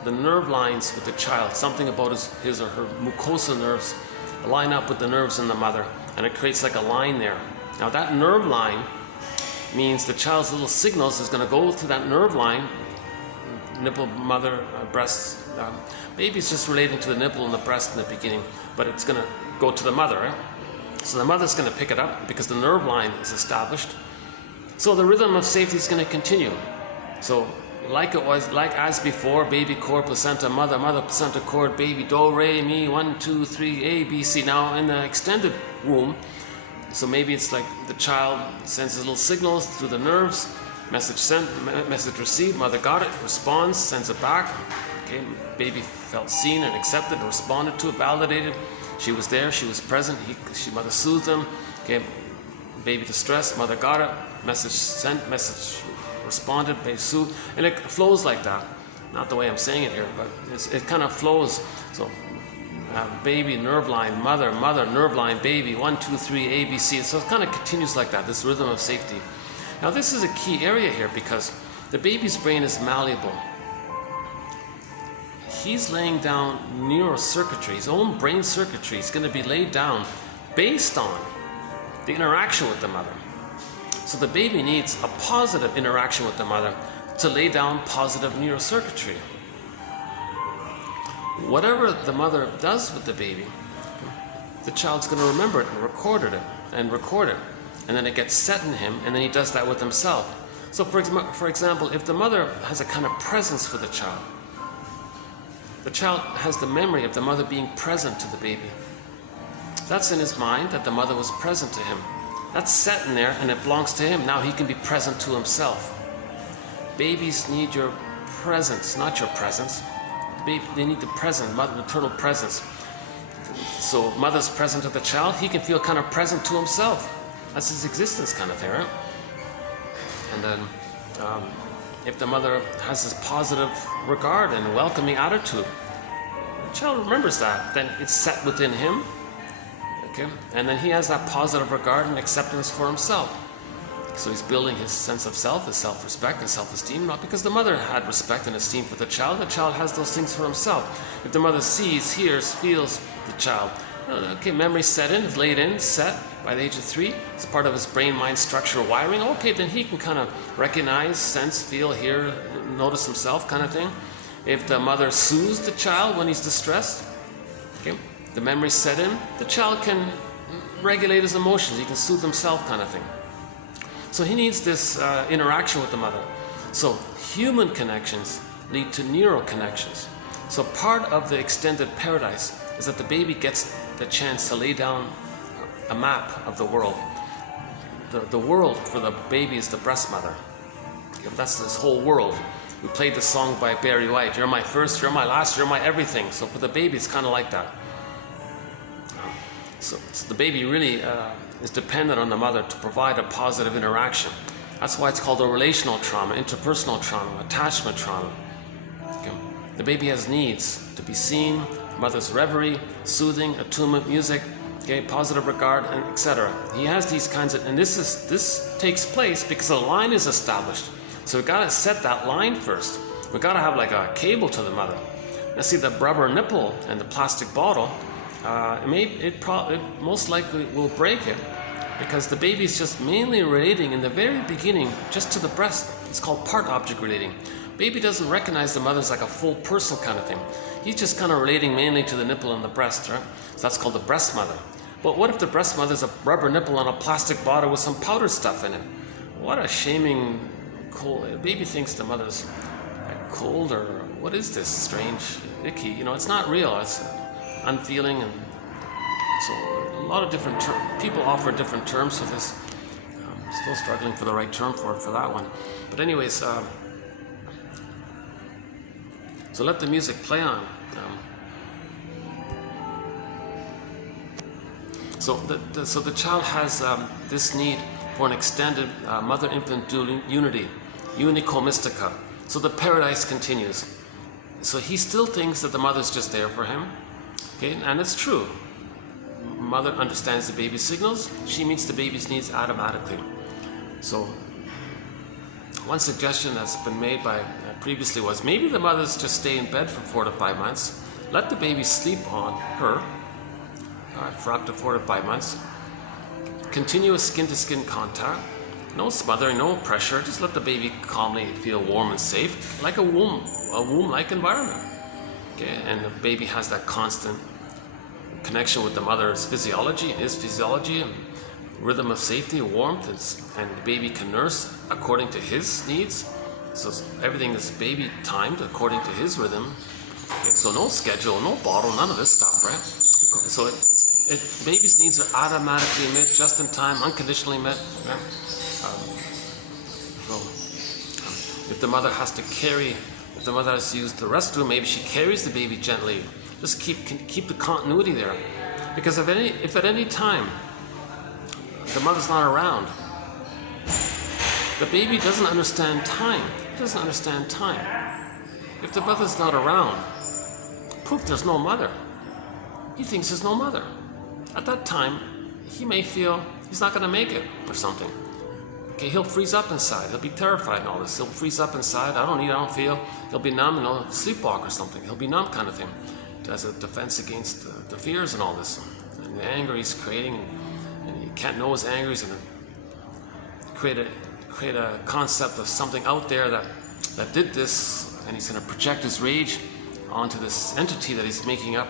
the nerve lines with the child, something about his or her mucosal nerves, line up with the nerves in the mother, and it creates like a line there. Now that nerve line means the child's little signals is going to go to that nerve line, nipple, mother, breast. Baby's just relating to the nipple and the breast in the beginning, but it's going to go to the mother. Right? So the mother's going to pick it up because the nerve line is established. So the rhythm of safety is going to continue. So like as before, baby, cord, placenta, mother, placenta, cord, baby, do, re, mi, 1, 2, 3, A, B, C. Now in the extended womb, so maybe it's like the child sends little signals through the nerves, message sent, message received, mother got it, responds, sends it back. Okay, baby felt seen and accepted and responded to, validated. She was there, she was present, mother soothed them. Okay, baby distressed, mother got it, message sent, message responded, baby soothed, and it flows like that. Not the way I'm saying it here, but it kind of flows. So baby, nerve line, mother, nerve line, baby, 1, 2, 3, A, B, C. So it kind of continues like that, this rhythm of safety. Now this is a key area here because the baby's brain is malleable. he's laying down neurocircuitry, his own brain circuitry is going to be laid down based on the interaction with the mother. So the baby needs a positive interaction with the mother to lay down positive neurocircuitry. Whatever the mother does with the baby, the child's going to remember it and record it. And then it gets set in him, and then he does that with himself. So for example, if the mother has a kind of presence for the child has the memory of the mother being present to the baby. That's in his mind, that the mother was present to him. That's set in there, and it belongs to him. Now he can be present to himself. Babies need your presence, not your presence. They need the present, maternal presence. So mother's present to the child, he can feel kind of present to himself. That's his existence kind of thing, right? And then if the mother has this positive regard and welcoming attitude, the child remembers that, then it's set within him, okay? And then he has that positive regard and acceptance for himself. So he's building his sense of self, his self-respect, his self-esteem, not because the mother had respect and esteem for the child has those things for himself. If the mother sees, hears, feels the child, okay, memory set in, laid in, set by the age of 3, it's part of his brain-mind structure wiring, okay, then he can kind of recognize, sense, feel, hear, notice himself kind of thing. If the mother soothes the child when he's distressed, okay, the memory set in, the child can regulate his emotions, he can soothe himself kind of thing. So he needs this interaction with the mother. So human connections lead to neural connections. So part of the extended paradise is that the baby gets the chance to lay down a map of the world. The world for the baby is the breast mother. That's this whole world. We played the song by Barry White, "You're my first, you're my last, you're my everything." So for the baby, it's kind of like that. So the baby really is dependent on the mother to provide a positive interaction. That's why it's called a relational trauma, interpersonal trauma, attachment trauma. Okay. The baby has needs to be seen, mother's reverie, soothing, attunement, music, okay, positive regard, and etc. He has these kinds of, and this takes place because a line is established. So we've got to set that line first. We've got to have like a cable to the mother. Now see, the rubber nipple and the plastic bottle, it most likely will break it, because the baby is just mainly relating in the very beginning just to the breast. It's called part object relating. Baby doesn't recognize the mother as like a full person kind of thing. He's just kind of relating mainly to the nipple and the breast, right? So that's called the breast mother. But what if the breast mother's a rubber nipple on a plastic bottle with some powder stuff in it? What a shaming cold. Baby thinks the mother's cold, or what is this strange, icky? You know, it's not real. It's unfeeling, and so a lot of different people offer different terms for this. Still struggling for the right term for that one. But anyways, so let the music play on. So the child has this need for an extended mother-infant dual unity, unico mystica. So the paradise continues. So he still thinks that the mother's just there for him. Okay, and it's true. Mother understands the baby's signals. She meets the baby's needs automatically. So one suggestion that's been made by previously was maybe the mothers just stay in bed for 4 to 5 months. Let the baby sleep on her for up to 4 to 5 months. Continuous skin-to-skin contact. No smothering, no pressure. Just let the baby calmly feel warm and safe, like a womb-like environment. Okay, and the baby has that constant connection with the mother's physiology, his physiology, and rhythm of safety, warmth, and the baby can nurse according to his needs. So everything is baby timed according to his rhythm. Okay, so no schedule, no bottle, none of this stuff, right? So baby's needs are automatically met, just in time, unconditionally met. Okay? If the mother has to use the restroom, maybe she carries the baby gently. Just keep the continuity there, because if at any time the mother's not around, the baby doesn't understand time. It doesn't understand time. If the mother's not around, poof, there's no mother. He thinks there's no mother. At that time, he may feel he's not going to make it or something. Okay, he'll freeze up inside. He'll be terrified and all this. He'll freeze up inside. I don't eat, I don't feel. He'll be numb, sleepwalk or something. He'll be numb kind of thing. As a defense against the fears and all this. And the anger he's creating, and he can't know his anger. He's going to create a concept of something out there that did this, and he's going to project his rage onto this entity that he's making up,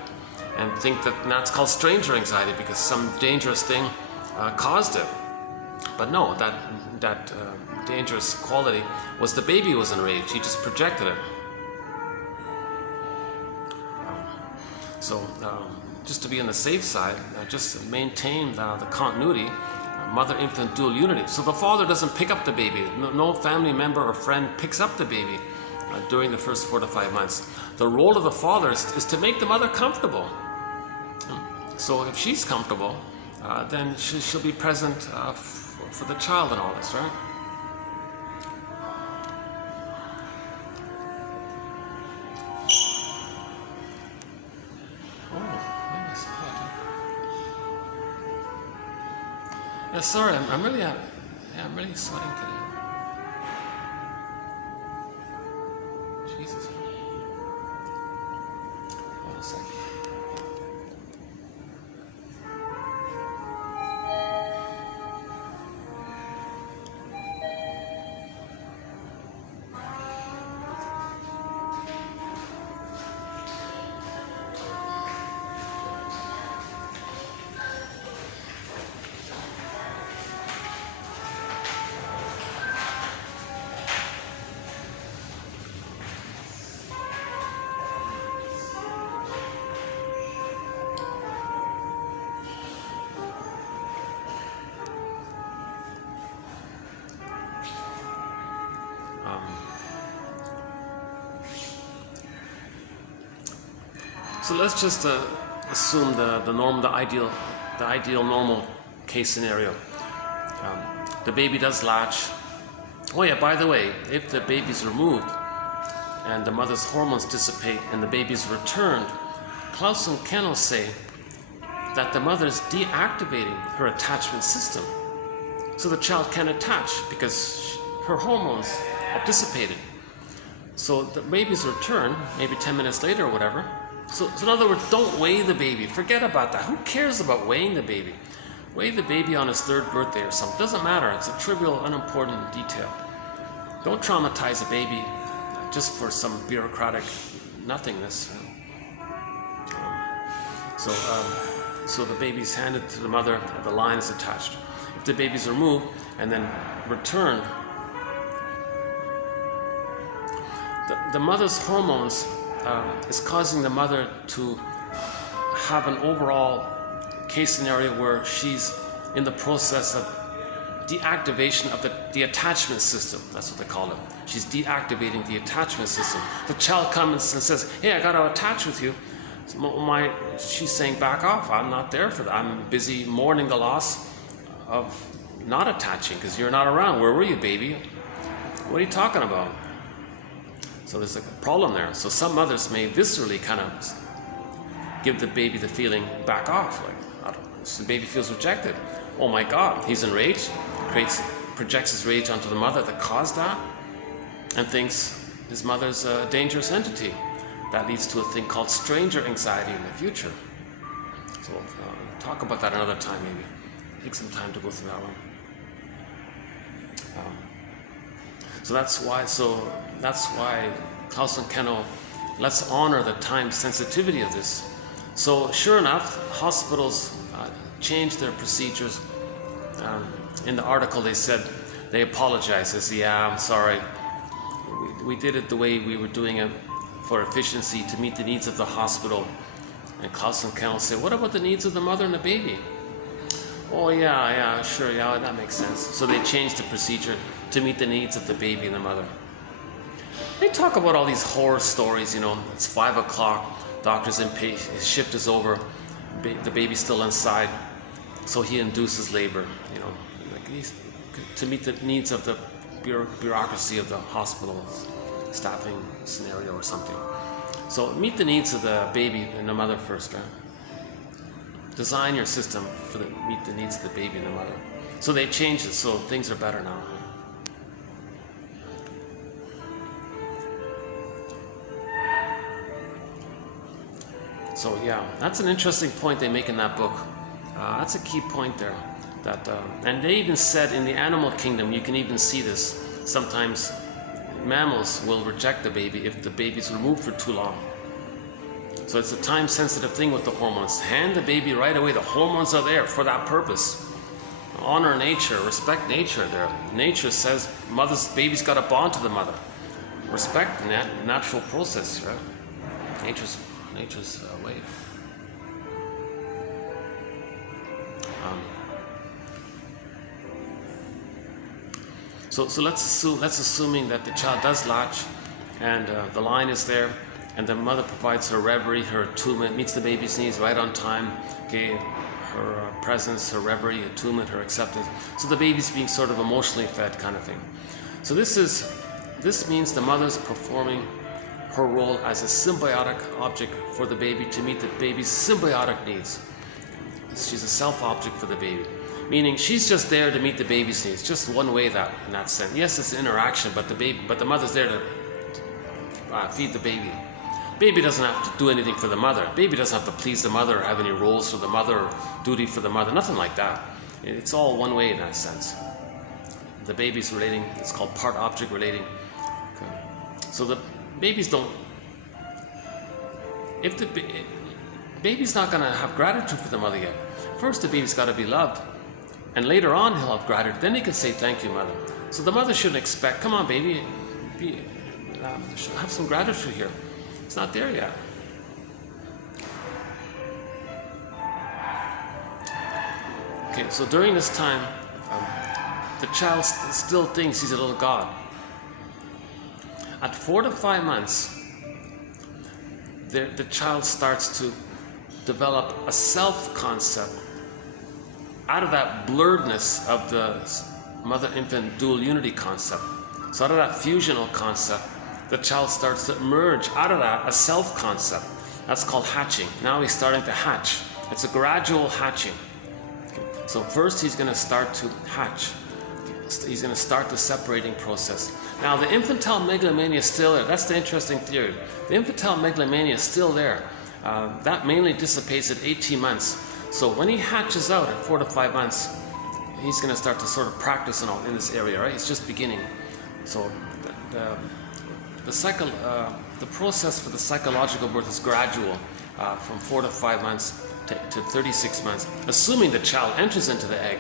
and think that that's called stranger anxiety because some dangerous thing caused it. But no, that dangerous quality was the baby was enraged. He just projected it. So just to be on the safe side, just maintain the continuity, mother-infant dual unity. So the father doesn't pick up the baby. No family member or friend picks up the baby during the first 4 to 5 months. The role of the father is to make the mother comfortable. So if she's comfortable, then she'll be present for the child and all this, right? Yeah, sorry, I'm really sweating today. Jesus. Hold on a second. So let's just assume the ideal normal case scenario. The baby does latch. Oh yeah, by the way, if the baby's removed and the mother's hormones dissipate and the baby's returned, Klaus and Kennel say that the mother is deactivating her attachment system. So the child can attach because her hormones have dissipated. So the baby's returned, maybe 10 minutes later or whatever. So in other words, don't weigh the baby. Forget about that. Who cares about weighing the baby? Weigh the baby on his 3rd birthday or something. Doesn't matter. It's a trivial, unimportant detail. Don't traumatize a baby just for some bureaucratic nothingness. So the baby's handed to the mother, the line is attached. If the baby's removed and then returned, the mother's hormones is causing the mother to have an overall case scenario where she's in the process of deactivation of the attachment system. That's what they call it. She's deactivating the attachment system. The child comes and says, hey, I got to attach with you. She's saying, back off. I'm not there for that. I'm busy mourning the loss of not attaching because you're not around. Where were you, baby? What are you talking about? So there's a problem there. So some mothers may viscerally kind of give the baby the feeling, back off. Like, so the baby feels rejected. Oh my God, he's enraged. Projects his rage onto the mother that caused that, and thinks his mother's a dangerous entity. That leads to a thing called stranger anxiety in the future. So talk about that another time, maybe. Take some time to go through that one. So that's why Klaus and Kennel, let's honor the time sensitivity of this. So sure enough, hospitals changed their procedures. In the article they said, they apologized. They said, yeah, I'm sorry. We did it the way we were doing it for efficiency to meet the needs of the hospital. And Klaus and Kennel said, what about the needs of the mother and the baby? Oh yeah, sure, yeah, that makes sense. So they changed the procedure to meet the needs of the baby and the mother. They talk about all these horror stories, it's 5 o'clock, doctor's impatient, his shift is over, the baby's still inside, so he induces labor, to meet the needs of the bureaucracy of the hospital staffing scenario or something. So meet the needs of the baby and the mother first, right? Design your system meet the needs of the baby and the mother. So they changed it, so things are better now. So yeah, that's an interesting point they make in that book. That's a key point there. That and they even said in the animal kingdom, you can even see this. Sometimes mammals will reject the baby if the baby's removed for too long. So it's a time-sensitive thing with the hormones. Hand the baby right away. The hormones are there for that purpose. Honor nature, respect nature. There, nature says baby's got to bond to the mother. Respect that natural process, right? Nature's way. So let's assuming that the child does latch, and the line is there, and the mother provides her reverie, her attunement, meets the baby's needs right on time. Okay, her presence, her reverie, attunement, her acceptance. So the baby's being sort of emotionally fed, kind of thing. So this means the mother's performing her role as a symbiotic object for the baby to meet the baby's symbiotic needs. She's a self-object for the baby, meaning she's just there to meet the baby's needs, just one way in that sense. Yes, it's an interaction, but the mother's there to feed the baby. Baby doesn't have to do anything for the mother. Baby doesn't have to please the mother or have any roles for the mother or duty for the mother, nothing like that. It's all one way in that sense. The baby's relating, it's called part-object relating. Okay. So the babies don't, if the baby's not going to have gratitude for the mother yet. First the baby's got to be loved, and later on he'll have gratitude. Then he can say thank you, mother. So the mother shouldn't expect, come on baby, have some gratitude here. It's not there yet. Okay, so during this time the child still thinks he's a little god. At 4 to 5 months, the child starts to develop a self-concept out of that blurredness of the mother-infant dual unity concept. So out of that fusional concept, the child starts to emerge out of that a self-concept. That's called hatching. Now he's starting to hatch. It's a gradual hatching. So first he's going to start to hatch. He's going to start the separating process. Now the infantile megalomania is still there. That's the interesting theory. The infantile megalomania is still there. That mainly dissipates at 18 months. So when he hatches out at 4 to 5 months, he's going to start to sort of practice in this area, right? He's just beginning. So the process for the psychological birth is gradual, from 4 to 5 months to 36 months, assuming the child enters into the egg.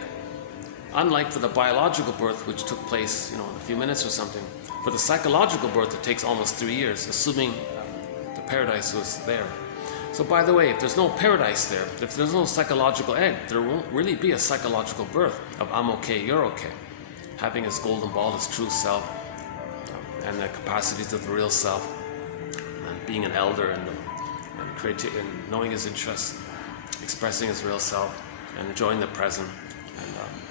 Unlike for the biological birth, which took place, in a few minutes or something, for the psychological birth, it takes almost 3 years, assuming the paradise was there. So by the way, if there's no paradise there, if there's no psychological egg, there won't really be a psychological birth of I'm okay, you're okay. Having his golden ball, his true self, and the capacities of the real self, and being an elder and knowing his interests, expressing his real self, and enjoying the present,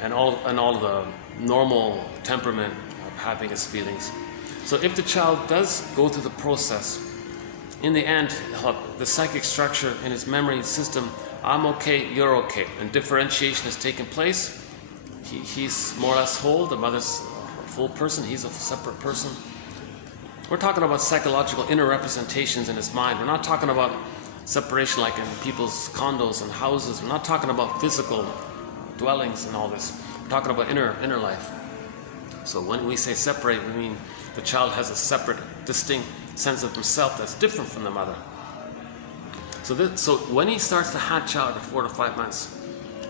and all the normal temperament of having his feelings. So if the child does go through the process, in the end, the psychic structure in his memory system, I'm okay, you're okay, and differentiation has taken place. He's more or less whole, the mother's a full person, he's a separate person. We're talking about psychological inner representations in his mind. We're not talking about separation like in people's condos and houses. We're not talking about physical dwellings and all this. We're talking about inner life. So when we say separate, we mean the child has a separate, distinct sense of himself that's different from the mother. So when he starts to hatch out at 4 to 5 months,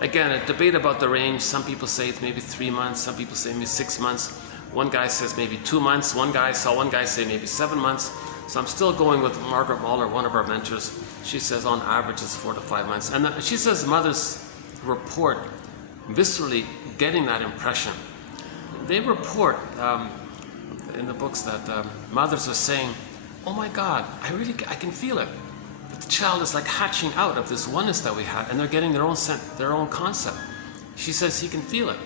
again, a debate about the range. Some people say it's maybe 3 months. Some people say maybe 6 months. One guy says maybe 2 months. One guy say maybe 7 months. So I'm still going with Margaret Mahler, one of our mentors. She says on average it's 4 to 5 months. And she says mothers report viscerally getting that impression. They report in the books that mothers are saying, oh my God, I can feel it. That the child is like hatching out of this oneness that we had, and they're getting their own concept. She says he can feel it.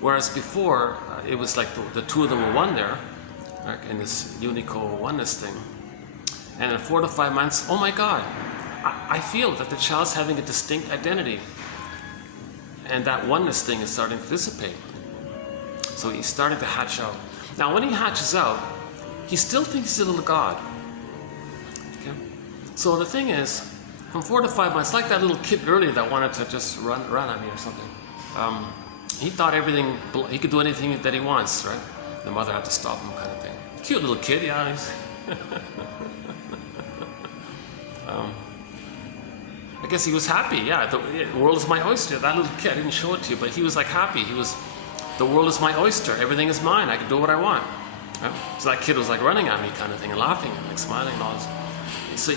Whereas before, it was like the two of them were one there, like in this unico oneness thing. And at 4 to 5 months, oh my God, I feel that the child's having a distinct identity. and that oneness thing is starting to dissipate. So he's starting to hatch out. Now when he hatches out, he still thinks he's a little god. Okay? So the thing is, from 4 to 5 months, like that little kid earlier that wanted to just run at me or something. He thought everything, he could do anything that he wants, right? The mother had to stop him, kind of thing. Cute little kid, yeah. I guess he was happy, yeah. The world is my oyster. That little kid, I didn't show it to you, but he was like happy. The world is my oyster. Everything is mine. I can do what I want. Right? So that kid was like running at me, kind of thing, and laughing and like smiling and all this. So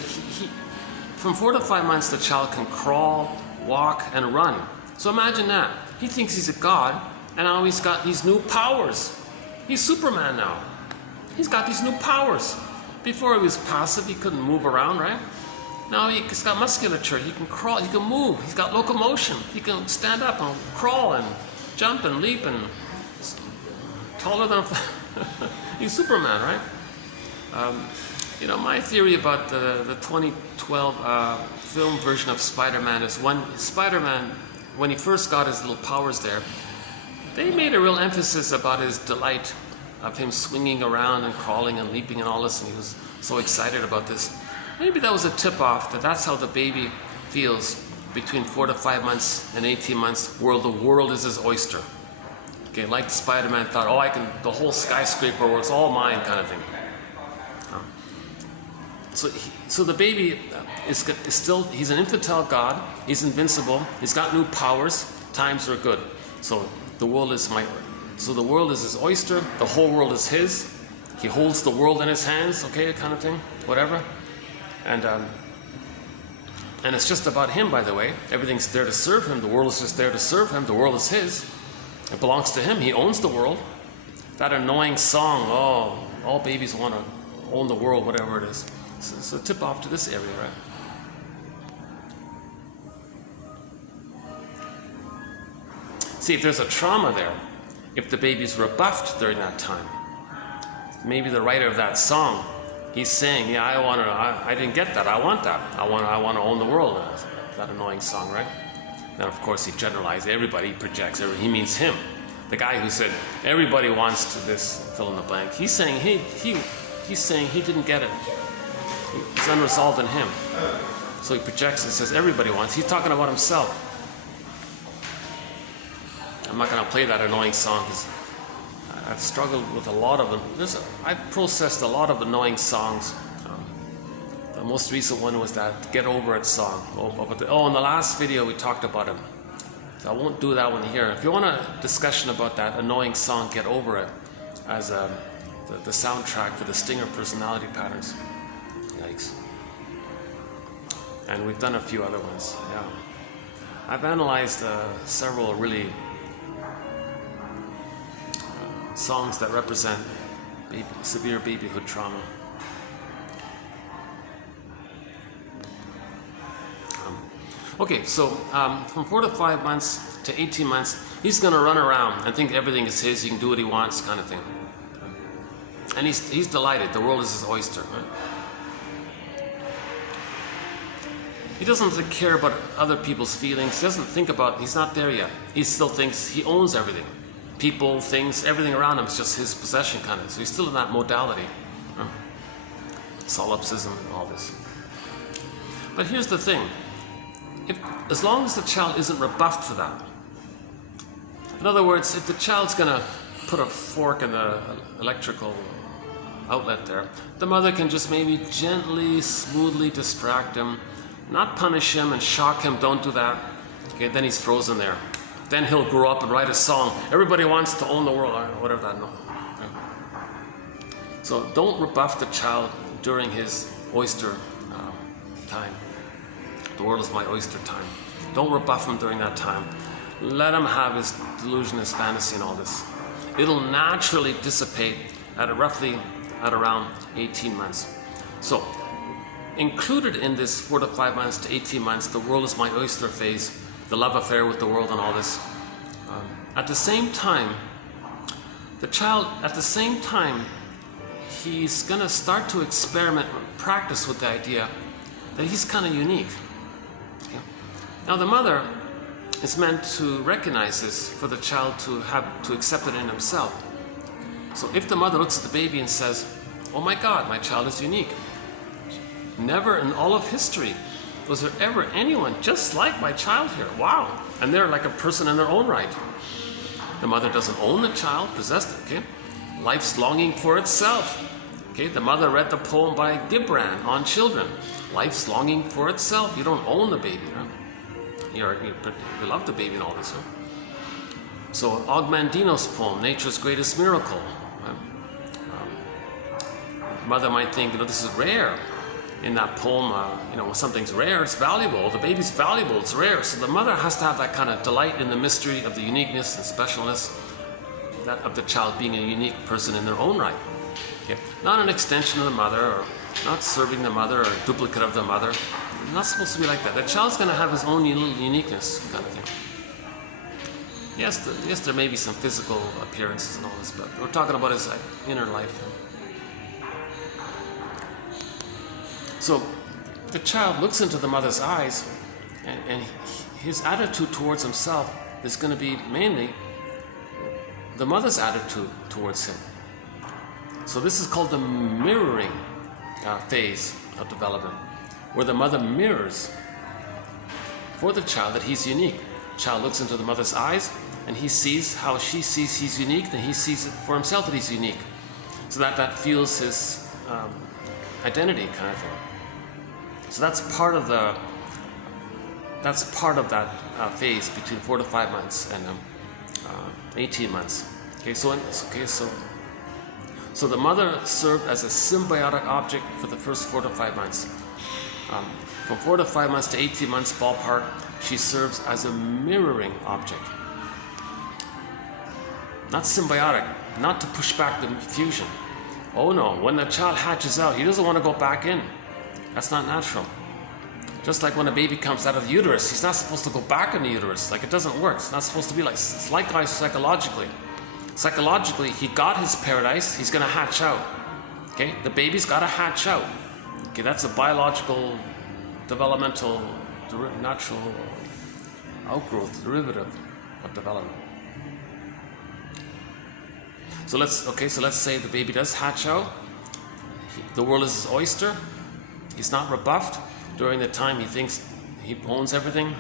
from 4 to 5 months, the child can crawl, walk, and run. So imagine that. He thinks he's a god, and now he's got these new powers. He's Superman now. He's got these new powers. Before he was passive, he couldn't move around, right? Now he's got musculature. He can crawl, he can move. He's got locomotion. He can stand up and crawl and jump and leap and taller than he's Superman, right? You know, my theory about the 2012 film version of Spider-Man is when he first got his little powers there, they made a real emphasis about his delight of him swinging around and crawling and leaping and all this, and he was so excited about this. Maybe that was a tip-off that that's how the baby feels between 4 to 5 months and 18 months, where the world is his oyster. Okay, like Spider-Man thought, oh, I can, the whole skyscraper world, it's all mine, kind of thing. So the baby is still, he's an infantile god, he's invincible, he's got new powers, times are good. So the world is his oyster, the whole world is his, he holds the world in his hands, okay, kind of thing, whatever. And it's just about him, by the way. Everything's there to serve him, the world is just there to serve him, the world is his. It belongs to him, he owns the world. That annoying song, oh, all babies want to own the world, whatever it is. So tip off to this area, right? See, if there's a trauma there, if the baby's rebuffed during that time, maybe the writer of that song, he's saying, yeah, I didn't get that, I want that. I want to own the world. That annoying song, right? Then of course he generalized, everybody projects, he means him. The guy who said, everybody wants to this, fill in the blank. He's saying, he's saying he didn't get it. It's unresolved in him. So he projects and says everybody wants. He's talking about himself. I'm not going to play that annoying song because I've struggled with a lot of them. I've processed a lot of annoying songs. The most recent one was that Get Over It song. In the last video we talked about it. So I won't do that one here. If you want a discussion about that annoying song, Get Over It, as the soundtrack for the Stinger personality patterns. Yikes. And we've done a few other ones, yeah. I've analyzed several really songs that represent severe babyhood trauma. Okay, so from 4 to 5 months to 18 months, he's going to run around and think everything is his, he can do what he wants, kind of thing. And he's delighted, the world is his oyster, right? He doesn't really care about other people's feelings. He doesn't think about, he's not there yet. He still thinks he owns everything. People, things, everything around him is just his possession, kind of. So he's still in that modality. Solipsism and all this. But here's the thing. As long as the child isn't rebuffed for that. In other words, if the child's going to put a fork in the electrical outlet there, the mother can just maybe gently, smoothly distract him, not punish him and shock him, don't do that. Okay, then he's frozen there. Then he'll grow up and write a song. Everybody wants to own the world, or whatever that is. Okay. So don't rebuff the child during his oyster time. The world is my oyster time. Don't rebuff him during that time. Let him have his delusion, his fantasy and all this. It'll naturally dissipate at around 18 months. So, included in this 4 to 5 months to 18 months, the world is my oyster phase, the love affair with the world and all this. At the same time, the child, he's going to start to experiment, practice with the idea that he's kind of unique. Okay? Now the mother is meant to recognize this for the child to accept it in himself. So if the mother looks at the baby and says, "Oh my God, my child is unique. Never in all of history was there ever anyone just like my child here. Wow." And they're like a person in their own right. The mother doesn't own the child, possessed it, okay? Life's longing for itself. Okay, the mother read the poem by Gibran on children. Life's longing for itself. You don't own the baby, right? You love the baby and all this, right? So Ogmandino's poem, Nature's Greatest Miracle. Right? Mother might think, this is rare. In that poem, when something's rare, it's valuable. The baby's valuable, it's rare. So the mother has to have that kind of delight in the mystery of the uniqueness and specialness of the child being a unique person in their own right. Okay? Not an extension of the mother, or not serving the mother, or a duplicate of the mother. It's not supposed to be like that. The child's going to have his own little uniqueness, kind of thing. Yes, there may be some physical appearances and all this, but we're talking about his inner life. So the child looks into the mother's eyes, and his attitude towards himself is going to be mainly the mother's attitude towards him. So this is called the mirroring phase of development, where the mother mirrors for the child that he's unique. The child looks into the mother's eyes, and he sees how she sees he's unique, then he sees it for himself that he's unique. So that fuels his identity, kind of thing. So that's part of that phase between 4 to 5 months and 18 months. Okay, so the mother served as a symbiotic object for the first 4 to 5 months. From 4 to 5 months to 18 months, ballpark, she serves as a mirroring object. Not symbiotic, not to push back the fusion. Oh no, when the child hatches out, he doesn't want to go back in. That's not natural. Just like when a baby comes out of the uterus, he's not supposed to go back in the uterus. Like, it doesn't work. It's not supposed to be like. It's likewise psychologically. Psychologically, he got his paradise. He's going to hatch out. Okay, the baby's got to hatch out. Okay, that's a biological, developmental, natural outgrowth, derivative of development. So let's say the baby does hatch out. The world is his oyster. He's not rebuffed. During the time he thinks he owns everything,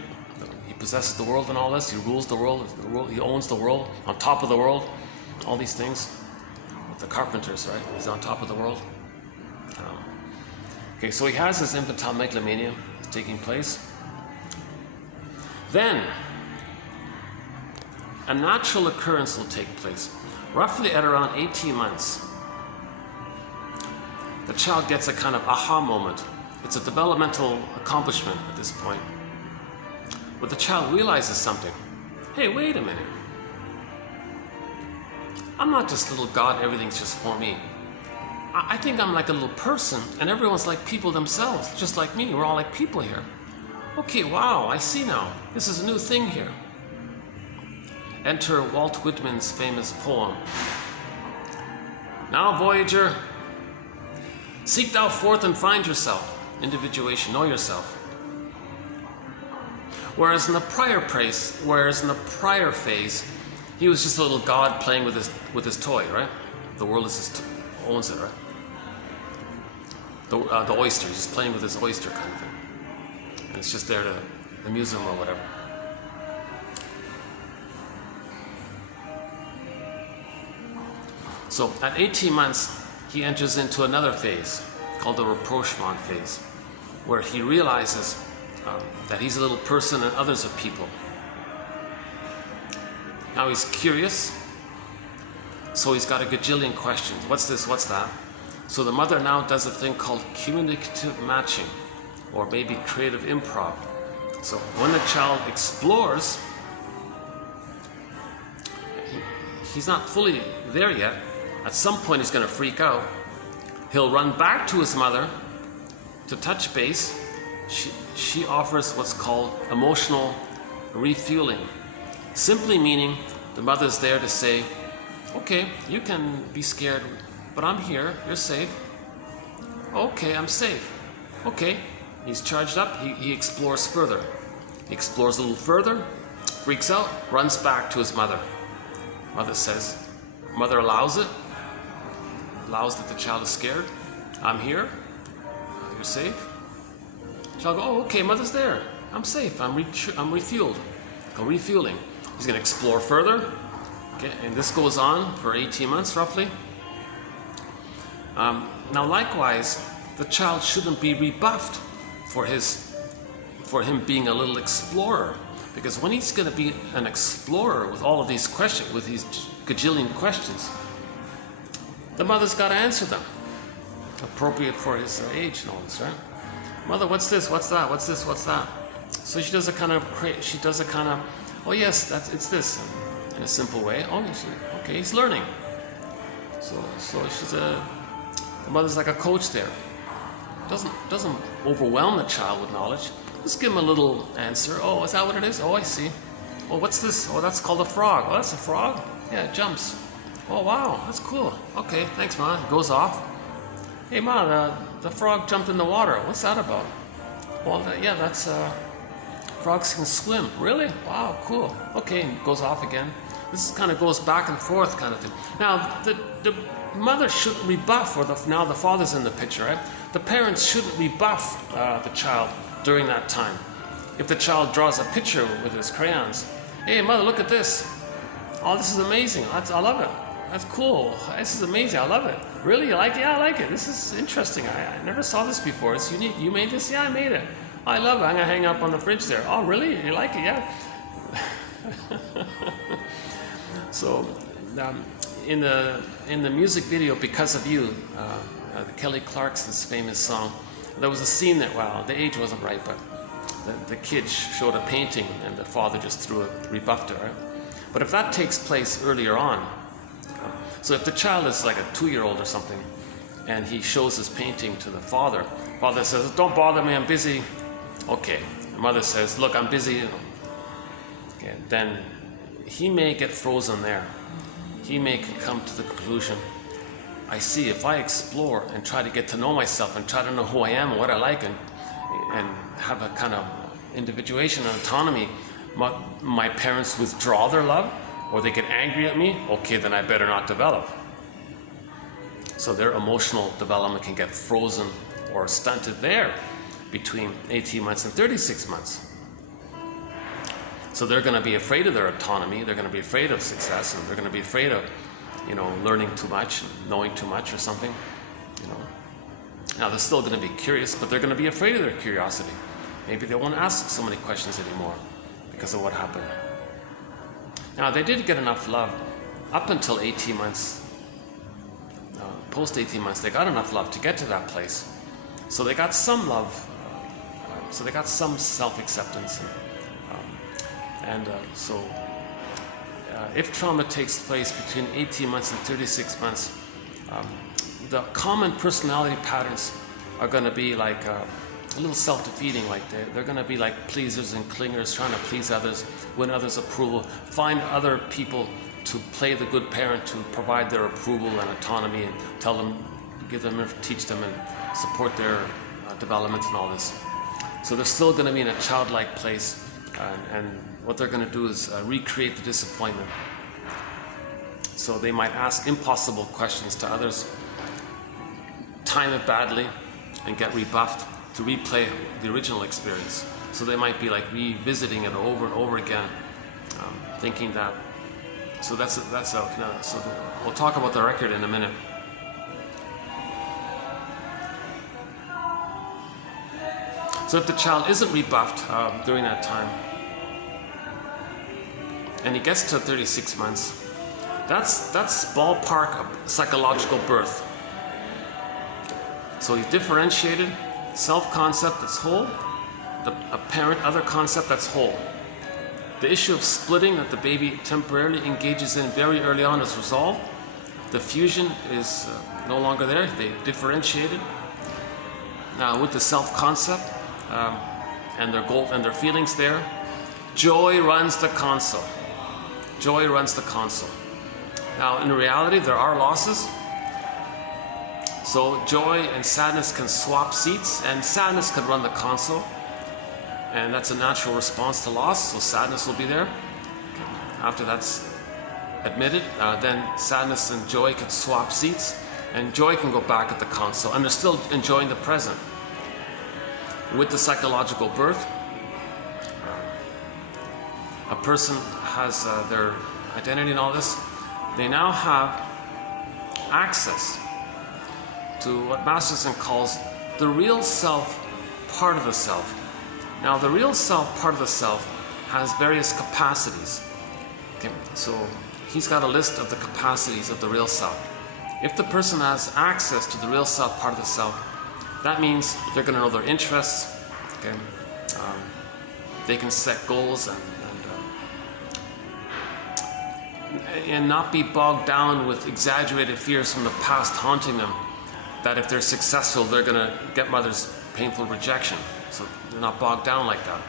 he possesses the world and all this, he rules the world, he owns the world, on top of the world, all these things. The carpenters, right? He's on top of the world. Okay, so he has his infantile megalomania taking place. Then, a natural occurrence will take place, roughly at around 18 months. The child gets a kind of aha moment. It's a developmental accomplishment at this point, where the child realizes something. Hey, wait a minute. I'm not just little God, everything's just for me. I think I'm like a little person, and everyone's like people themselves, just like me. We're all like people here. Okay, wow, I see now. This is a new thing here. Enter Walt Whitman's famous poem. Now, Voyager, seek thou forth and find yourself. Individuation, know yourself. Whereas in the prior phase, he was just a little God playing with his toy, right? The world owns it, right? The oyster, he's just playing with his oyster kind of thing. And it's just there to amuse him or whatever. So at 18 months, he enters into another phase called the rapprochement phase, where he realizes that he's a little person and others are people. Now he's curious, so he's got a gajillion questions. What's this? What's that? So the mother now does a thing called communicative matching, or maybe creative improv. So when the child explores, he's not fully there yet. At some point he's going to freak out. He'll run back to his mother to touch base. She offers what's called emotional refueling, simply meaning the mother's there to say, okay, you can be scared, but I'm here, you're safe. Okay, I'm safe. Okay, he's charged up, he explores further. He explores a little further, freaks out, runs back to his mother. Mother allows it, allows that the child is scared. I'm here, you're safe. Child go, oh, okay, mother's there. I'm safe, I'm refueled. Go refueling. He's gonna explore further. Okay, and this goes on for 18 months roughly. Now likewise, the child shouldn't be rebuffed for him being a little explorer. Because when he's going to be an explorer with all of these questions, with these gajillion questions, the mother's got to answer them, appropriate for his age and all this, right? Mother, what's this? What's that? What's this? What's that? So she does a kind of, oh yes, it's this, in a simple way. Oh, okay, he's learning. So the mother's like a coach there. Doesn't overwhelm the child with knowledge. Just give him a little answer. Oh, is that what it is? Oh, I see. Oh, what's this? Oh, that's called a frog. Oh, that's a frog? Yeah, it jumps. Oh, wow, that's cool. Okay, thanks, Ma. Goes off. Hey, Ma, the frog jumped in the water. What's that about? Well, yeah, that's frogs can swim. Really? Wow, cool. Okay, goes off again. This kind of goes back and forth kind of thing. Now, the mother shouldn't rebuff, now the father's in the picture, right? The parents shouldn't rebuff the child during that time. If the child draws a picture with his crayons, hey mother, look at this. Oh, this is amazing. I love it. That's cool. This is amazing. I love it. Really? You like it? Yeah, I like it. This is interesting. I never saw this before. It's unique. You made this? Yeah, I made it. I love it. I'm gonna hang it up on the fridge there. Oh, really? You like it? Yeah. So, in the music video "Because of You," Kelly Clarkson's famous song, there was a scene that, well, the age wasn't right, but the kid showed a painting and the father just rebuffed it, right? But if that takes place earlier on, so if the child is like a 2-year-old or something, and he shows his painting to the father says, don't bother me, I'm busy. Okay. The mother says, look, I'm busy. Okay. Then he may get frozen there. He may come to the conclusion, I see, if I explore and try to get to know myself and try to know who I am and what I like and have a kind of individuation and autonomy, my parents withdraw their love or they get angry at me, okay, then I better not develop. So their emotional development can get frozen or stunted there between 18 months and 36 months. So they're going to be afraid of their autonomy, they're going to be afraid of success, and they're going to be afraid of, learning too much, knowing too much or something, Now they're still going to be curious, but they're going to be afraid of their curiosity. Maybe they won't ask so many questions anymore because of what happened. Now they did get enough love up until 18 months. Post 18 months, they got enough love to get to that place. So they got some love, so they got some self-acceptance. So if trauma takes place between 18 months and 36 months, the common personality patterns are going to be like a little self-defeating, like they're going to be like pleasers and clingers, trying to please others, win others' approval, find other people to play the good parent, to provide their approval and autonomy and tell them, teach them and support their development and all this. So they're still going to be in a childlike place, and what they're going to do is recreate the disappointment. So they might ask impossible questions to others, time it badly, and get rebuffed to replay the original experience. So they might be like revisiting it over and over again, thinking that. So that's so we'll talk about the record in a minute. So if the child isn't rebuffed during that time, and he gets to 36 months, that's ballpark of psychological birth. So he's differentiated, self-concept that's whole, a parent-other concept that's whole. The issue of splitting that the baby temporarily engages in very early on is resolved. The fusion is no longer there. They differentiated. Now with the self-concept and their goal and their feelings there, joy runs the console. Joy runs the console. Now in reality, there are losses. So joy and sadness can swap seats, and sadness can run the console. And that's a natural response to loss, so sadness will be there. after that's admitted, then sadness and joy can swap seats, and joy can go back at the console, and they're still enjoying the present. With the psychological birth, a person has their identity and all this. They now have access to what Masterson calls the real self part of the self. Now, the real self part of the self has various capacities. Okay, so he's got a list of the capacities of the real self. If the person has access to the real self part of the self, that means they're going to know their interests. Okay, they can set goals and not be bogged down with exaggerated fears from the past haunting them, that if they're successful, they're going to get mother's painful rejection. So they're not bogged down like that.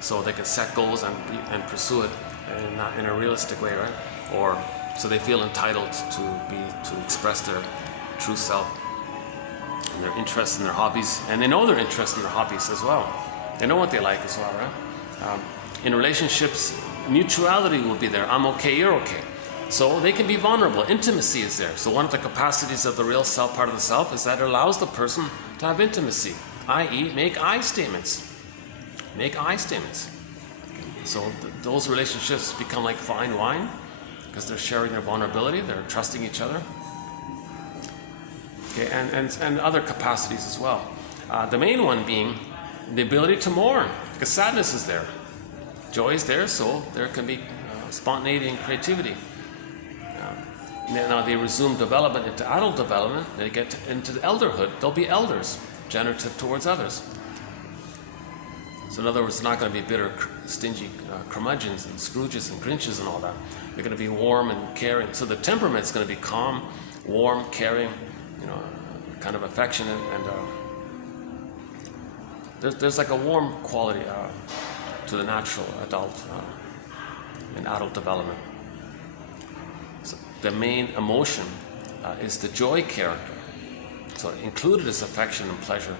So they can set goals and pursue it in a realistic way, right? Or so they feel entitled to express their true self and their interests and their hobbies, and they know their interests and their hobbies as well. They know what they like as well, right? In relationships, mutuality will be there. I'm okay, you're okay. So they can be vulnerable. Intimacy is there. So one of the capacities of the real self part of the self is that it allows the person to have intimacy, i.e. make I statements. Make I statements. So those relationships become like fine wine because they're sharing their vulnerability, they're trusting each other. Okay, and other capacities as well. The main one being the ability to mourn, because sadness is there. Joy is there, so there can be spontaneity and creativity. Now they resume development into adult development, they get into the elderhood, they'll be elders, generative towards others. So in other words, it's not going to be bitter, stingy curmudgeons and Scrooges and Grinches and all that. They're going to be warm and caring. So the temperament's going to be calm, warm, caring, kind of affectionate, and there's like a warm quality to the natural adult in adult development. So the main emotion is the joy character. So included is affection and pleasure,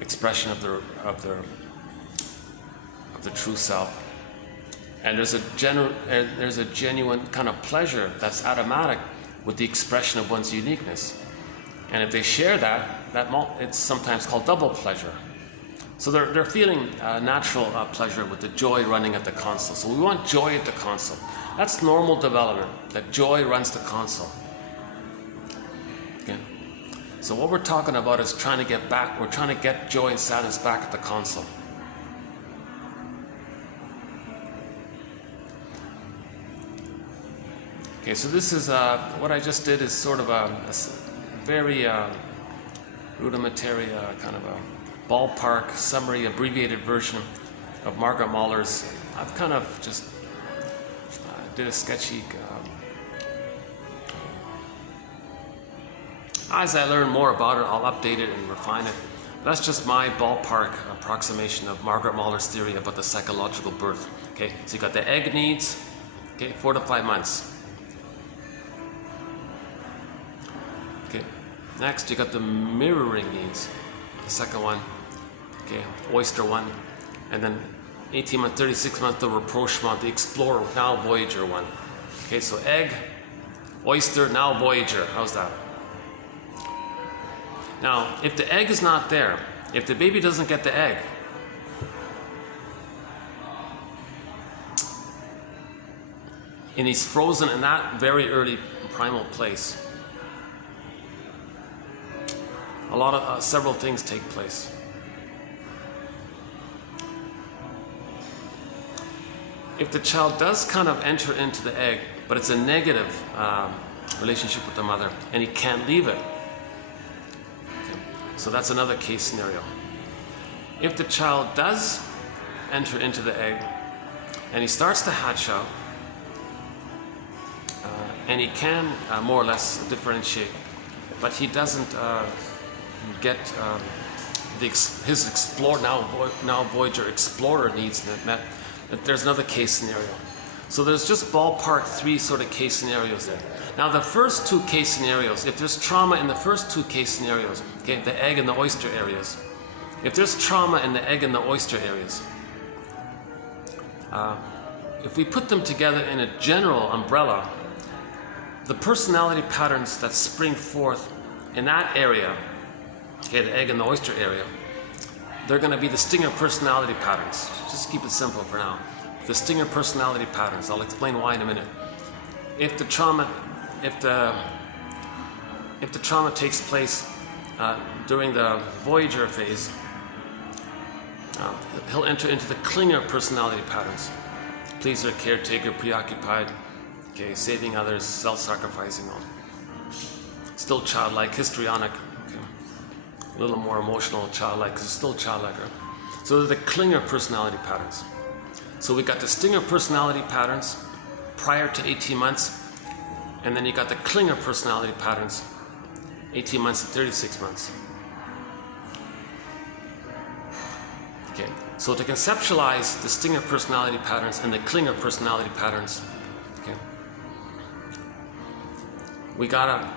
expression of the true self. And there's a genuine kind of pleasure that's automatic with the expression of one's uniqueness. And if they share that it's sometimes called double pleasure. So they're feeling natural pleasure with the joy running at the console. So we want joy at the console. That's normal development, that joy runs the console. Okay. So what we're talking about is trying to get joy and sadness back at the console. Okay, so this is what I just did is sort of a very rudimentary kind of a ballpark summary, abbreviated version of Margaret Mahler's. I've kind of just did a sketchy. As I learn more about it, I'll update it and refine it. That's just my ballpark approximation of Margaret Mahler's theory about the psychological birth. Okay, so you got the egg needs, okay, 4 to 5 months. Okay, next you got the mirroring needs, the second one, okay, oyster one, and then 18 months, 36 months, the rapprochement, the explorer, now voyager one. Okay, so egg, oyster, now voyager. How's that? Now, if the egg is not there, if the baby doesn't get the egg, and he's frozen in that very early primal place, a lot of several things take place. If the child does kind of enter into the egg, but it's a negative relationship with the mother, and he can't leave it, okay, so that's another case scenario. If the child does enter into the egg, and he starts to hatch out, and he can more or less differentiate, but he doesn't get his now Voyager explorer needs met, there's another case scenario. So there's just ballpark 3 sort of case scenarios there. Now the first 2 case scenarios, if there's trauma in the first 2 case scenarios, okay, the egg and the oyster areas, if there's trauma in the egg and the oyster areas, if we put them together in a general umbrella, the personality patterns that spring forth in that area, okay, the egg and the oyster area, they're going to be the stinger personality patterns. Just keep it simple for now. The stinger personality patterns. I'll explain why in a minute. If the trauma takes place during the voyager phase, he'll enter into the clinger personality patterns. Pleaser, caretaker, preoccupied, okay, saving others, self-sacrificing, still childlike, histrionic, okay, a little more emotional, childlike, because still childlike. Right? So they're the clinger personality patterns. So we got the stinger personality patterns prior to 18 months, and then you got the clinger personality patterns 18 months to 36 months. Okay, so to conceptualize the stinger personality patterns and the clinger personality patterns, okay, we gotta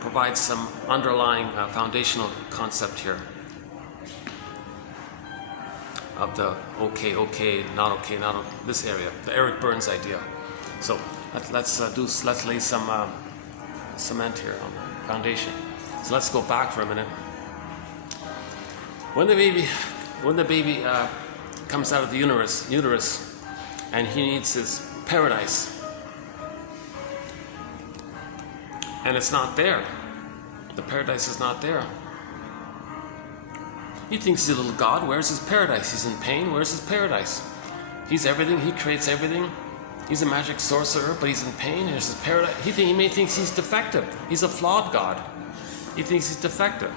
provide some underlying foundational concept here of the okay, not okay, this area, the Eric Burns idea. So let's lay some cement here on the foundation. So let's go back for a minute. When the baby comes out of the uterus, and he needs his paradise, and it's not there. The paradise is not there. He thinks he's a little god. Where's his paradise? He's in pain. Where's his paradise? He's everything. He creates everything. He's a magic sorcerer, but he's in pain. Here's his paradise. He may think he's defective. He's a flawed god. He thinks he's defective.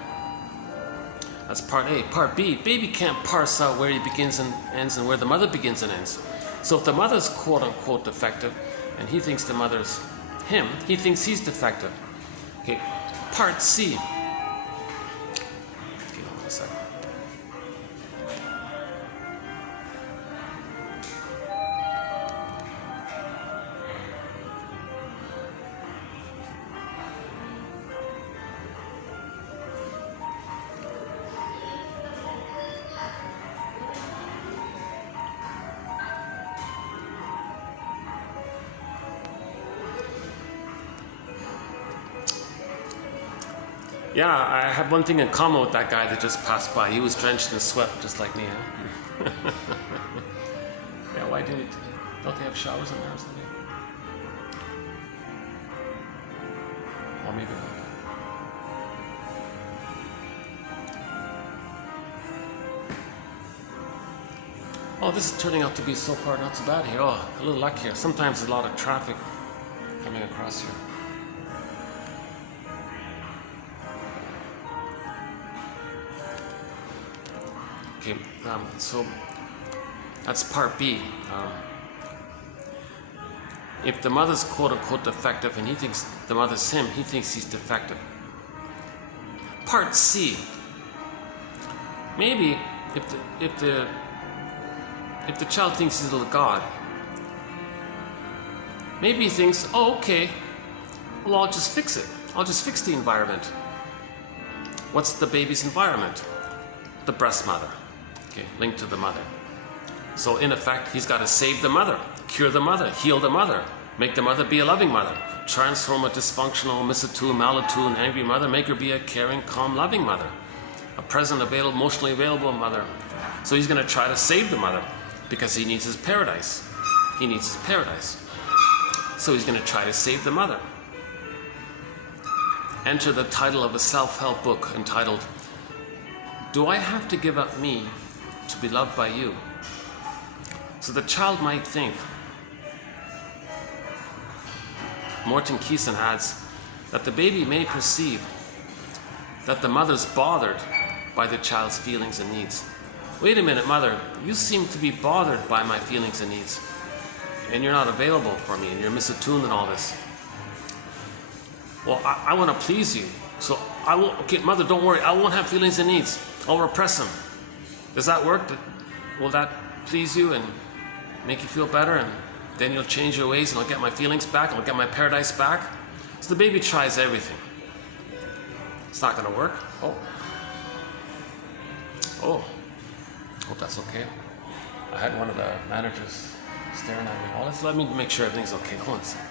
That's part A. Part B, baby can't parse out where he begins and ends and where the mother begins and ends. So if the mother's quote-unquote defective, and he thinks the mother's him, he thinks he's defective. Okay, part C. Okay, hold on a second. Yeah, I have one thing in common with that guy that just passed by. He was drenched in sweat, just like me. Huh? Yeah, why don't they have showers in there or something? Or maybe not. Oh, this is turning out to be so far not so bad here. Oh, a little luck here. Sometimes there's a lot of traffic coming across here. Okay, so that's part B. If the mother's quote-unquote defective and he thinks the mother's him, he thinks he's defective. Part C. Maybe if the child thinks he's a little god, maybe he thinks, oh, okay, well, I'll just fix it. I'll just fix the environment. What's the baby's environment? The breast mother. Okay, linked to the mother. So in effect, he's got to save the mother, cure the mother, heal the mother, make the mother be a loving mother, transform a dysfunctional, misattuned, malattuned, angry mother, make her be a caring, calm, loving mother, a present, available, emotionally available mother. So he's going to try to save the mother because he needs his paradise. He needs his paradise. So he's going to try to save the mother. Enter the title of a self-help book entitled, Do I Have to Give Up Me to Be Loved by You? So the child might think, Morton Keeson adds, that the baby may perceive that the mother's bothered by the child's feelings and needs. Wait a minute, mother, you seem to be bothered by my feelings and needs, and you're not available for me, and you're misattuned and all this. Well, I want to please you, so I won't. Okay, mother, don't worry, I won't have feelings and needs. I'll repress them. Does that work? Will that please you and make you feel better, and then you'll change your ways and I'll get my feelings back, I'll get my paradise back? So the baby tries everything. It's not going to work. Oh, hope that's okay. I had one of the managers staring at me. Oh, let me make sure everything's okay. Hold on a second.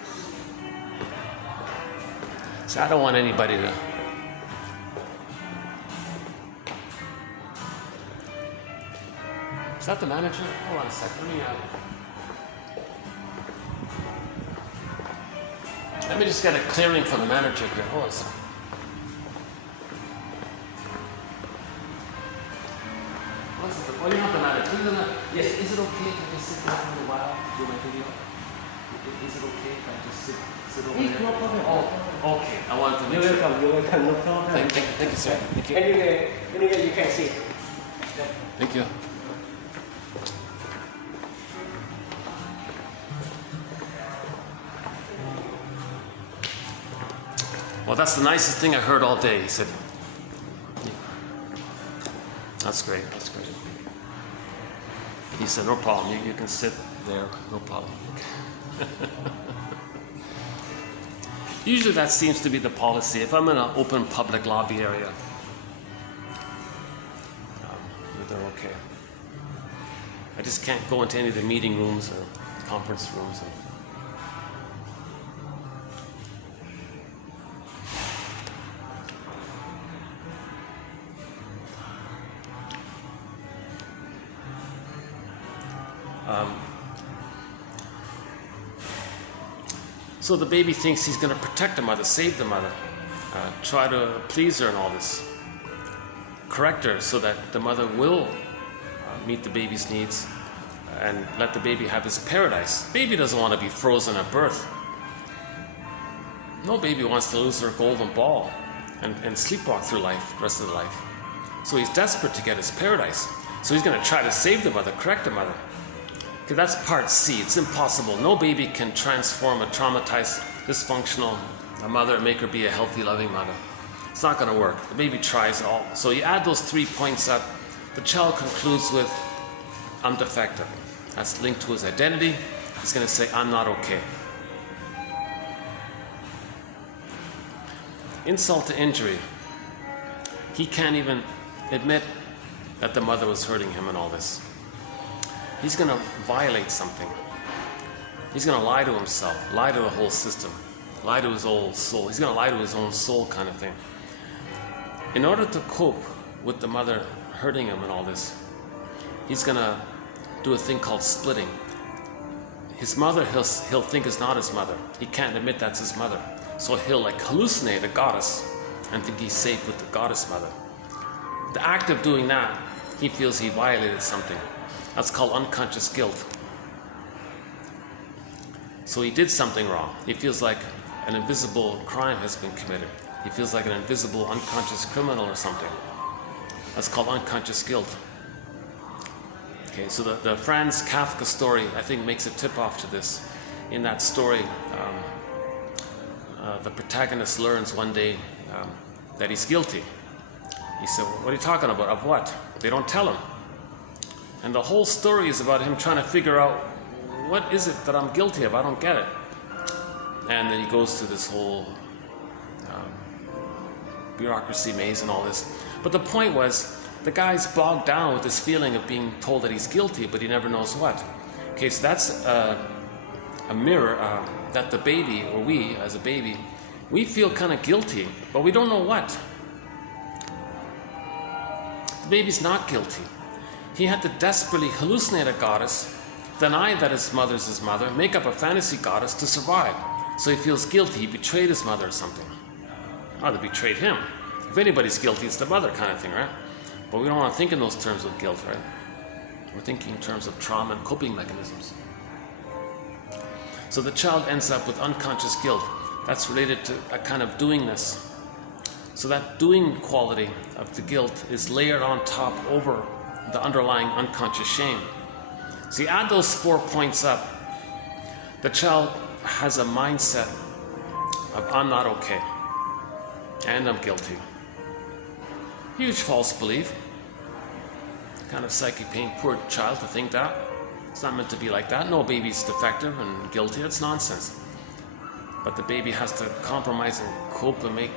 So I don't want anybody to... Is that the manager? Hold on a second. Let me just get a clearing from the manager here. Hold on a second. Oh, you're not the manager. Yes, is it okay if I just sit down for a while to do my video? Is it okay if I just sit over there? No problem. Oh, okay. I wanted to make You're sure. welcome, you're welcome, no problem. Thank you, sir. Thank you. Anyway, you can see. Thank you. Well, that's the nicest thing I heard all day, he said. That's great, that's great. He said, no problem, you can sit there, no problem. Usually that seems to be the policy. If I'm in an open public lobby area, they're okay. I just can't go into any of the meeting rooms or conference rooms. So the baby thinks he's going to protect the mother, save the mother, try to please her and all this, correct her so that the mother will meet the baby's needs and let the baby have his paradise. Baby doesn't want to be frozen at birth. No baby wants to lose their golden ball and sleepwalk through life, the rest of the life. So he's desperate to get his paradise. So he's going to try to save the mother, correct the mother. Okay, that's part C. It's impossible. No baby can transform a traumatized, dysfunctional mother and make her be a healthy, loving mother. It's not going to work. The baby tries all. So you add those 3 points up. The child concludes with, I'm defective. That's linked to his identity. He's going to say, I'm not okay. Insult to injury. He can't even admit that the mother was hurting him and all this. He's going to violate something. He's going to lie to himself, lie to the whole system, lie to his old soul. He's going to lie to his own soul kind of thing. In order to cope with the mother hurting him and all this, he's going to do a thing called splitting. His mother he'll think is not his mother. He can't admit that's his mother. So he'll like hallucinate a goddess and think he's safe with the goddess mother. The act of doing that, he feels he violated something. That's called unconscious guilt. So he did something wrong. He feels like an invisible crime has been committed. He feels like an invisible unconscious criminal or something. That's called unconscious guilt. Okay, so the Franz Kafka story, I think, makes a tip-off to this. In that story, the protagonist learns one day that he's guilty. He said, what are you talking about? Of what? They don't tell him. And the whole story is about him trying to figure out, what is it that I'm guilty of? I don't get it. And then he goes through this whole bureaucracy maze and all this. But the point was, the guy's bogged down with this feeling of being told that he's guilty, but he never knows what. Okay, so that's a mirror that the baby, or we as a baby, we feel kind of guilty, but we don't know what. The baby's not guilty. He had to desperately hallucinate a goddess, deny that his mother's his mother, make up a fantasy goddess to survive. So he feels guilty. He betrayed his mother or something. Or they betrayed him. If anybody's guilty, it's the mother kind of thing, right? But we don't want to think in those terms of guilt, right? We're thinking in terms of trauma and coping mechanisms. So the child ends up with unconscious guilt. That's related to a kind of doingness. So that doing quality of the guilt is layered on top over the underlying unconscious shame. So you add those 4 points up, the child has a mindset of I'm not okay and I'm guilty. Huge false belief. Kind of psychic pain, poor child to think that. It's not meant to be like that. No baby's defective and guilty, that's nonsense. But the baby has to compromise and cope and make...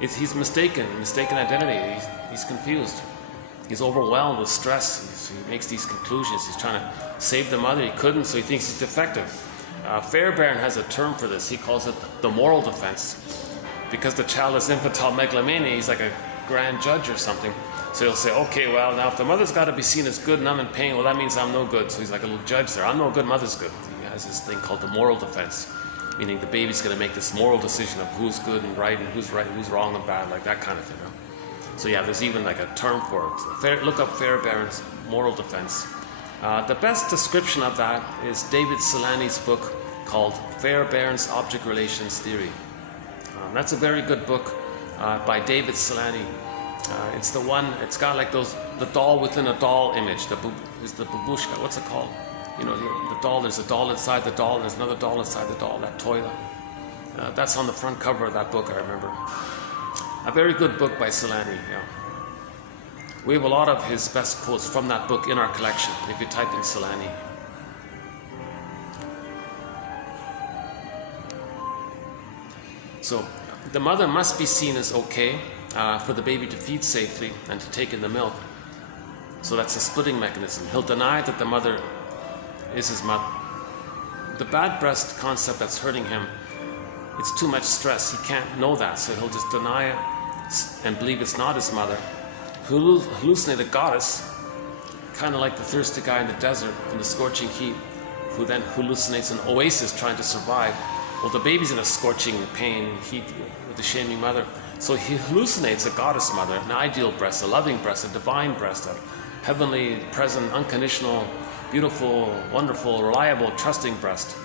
He's mistaken identity, he's confused. He's overwhelmed with stress. He makes these conclusions. He's trying to save the mother. He couldn't, so he thinks he's defective. Fairbairn has a term for this. He calls it the moral defense. Because the child has infantile megalomania, he's like a grand judge or something. So he'll say, okay, well, now if the mother's got to be seen as good and I'm in pain, well, that means I'm no good. So he's like a little judge there. I'm no good, mother's good. He has this thing called the moral defense, meaning the baby's going to make this moral decision of who's good and right, who's wrong and bad, like that kind of thing. You know? So yeah, there's even like a term for it. Look up Fairbairn's moral defense. The best description of that is David Solani's book called Fairbairn's Object Relations Theory. That's a very good book by David Solani. It's the one, it's got like the doll within a doll image. The babushka, what's it called? You know, the doll, there's a doll inside the doll, and there's another doll inside the doll, that toy. That's on the front cover of that book, I remember. A very good book by Solani, yeah. We have a lot of his best quotes from that book in our collection, if you type in Solani. So, the mother must be seen as okay for the baby to feed safely and to take in the milk. So that's a splitting mechanism. He'll deny that the mother is his mother. The bad breast concept that's hurting him, it's too much stress. He can't know that, so he'll just deny it and believe it's not his mother. He'll hallucinate a goddess, kind of like the thirsty guy in the desert in the scorching heat, who then hallucinates an oasis trying to survive. Well, the baby's in a scorching pain, heat with the shaming mother. So he hallucinates a goddess mother, an ideal breast, a loving breast, a divine breast, a heavenly, present, unconditional, beautiful, wonderful, reliable, trusting breast.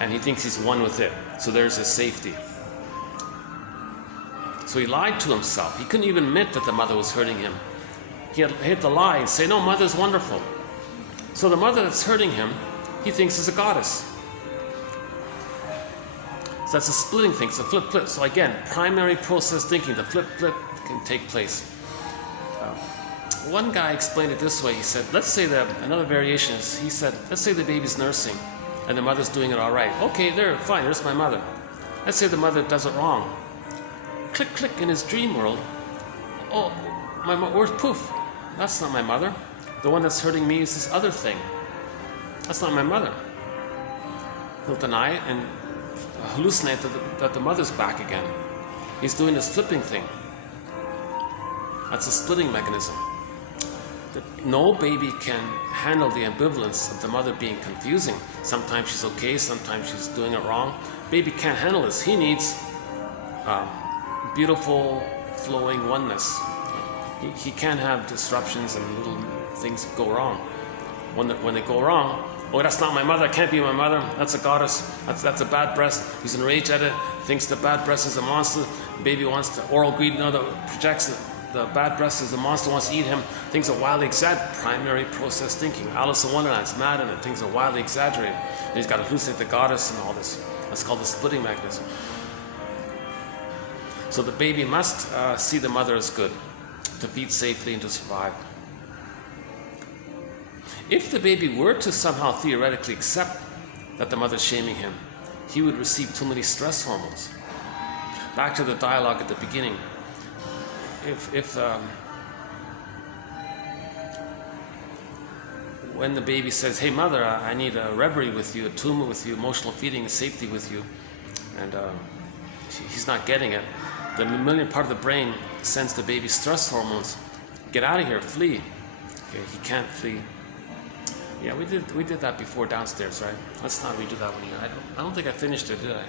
And he thinks he's one with it. So there's his safety. So he lied to himself. He couldn't even admit that the mother was hurting him. He had to lie and say, no, mother's wonderful. So the mother that's hurting him, he thinks is a goddess. So that's a splitting thing, it's a flip. So again, primary process thinking, the flip can take place. One guy explained it this way. He said, let's say that another variation is, he said, let's say the baby's nursing and the mother's doing it all right. Okay, there, fine, there's my mother. Let's say the mother does it wrong. Click, click, in his dream world. Oh, where's poof? That's not my mother. The one that's hurting me is this other thing. That's not my mother. He'll deny it and hallucinate that the mother's back again. He's doing this flipping thing. That's a splitting mechanism. No baby can handle the ambivalence of the mother being confusing. Sometimes she's okay, sometimes she's doing it wrong. Baby can't handle this. He needs beautiful, flowing oneness. He can't have disruptions and little things go wrong. When they go wrong, oh, that's not my mother, it can't be my mother, that's a goddess, that's a bad breast. He's enraged at it, thinks the bad breast is a monster. Baby wants to oral greed, projects the bad breast is a monster, wants to eat him. Things are wildly exaggerated. Primary process thinking. Alice in Wonderland's mad in it, things are wildly exaggerated. And he's got to hallucinate the goddess and all this. That's called the splitting mechanism. So the baby must see the mother as good, to feed safely and to survive. If the baby were to somehow theoretically accept that the mother's shaming him, he would receive too many stress hormones. Back to the dialogue at the beginning. When the baby says, hey mother, I need a reverie with you, attunement with you, emotional feeding and safety with you, and he's not getting it, the mammalian part of the brain sends the baby stress hormones. Get out of here, flee. Okay, he can't flee. Yeah, we did that before downstairs, right? Let's not redo that one here. I don't think I finished it, did I?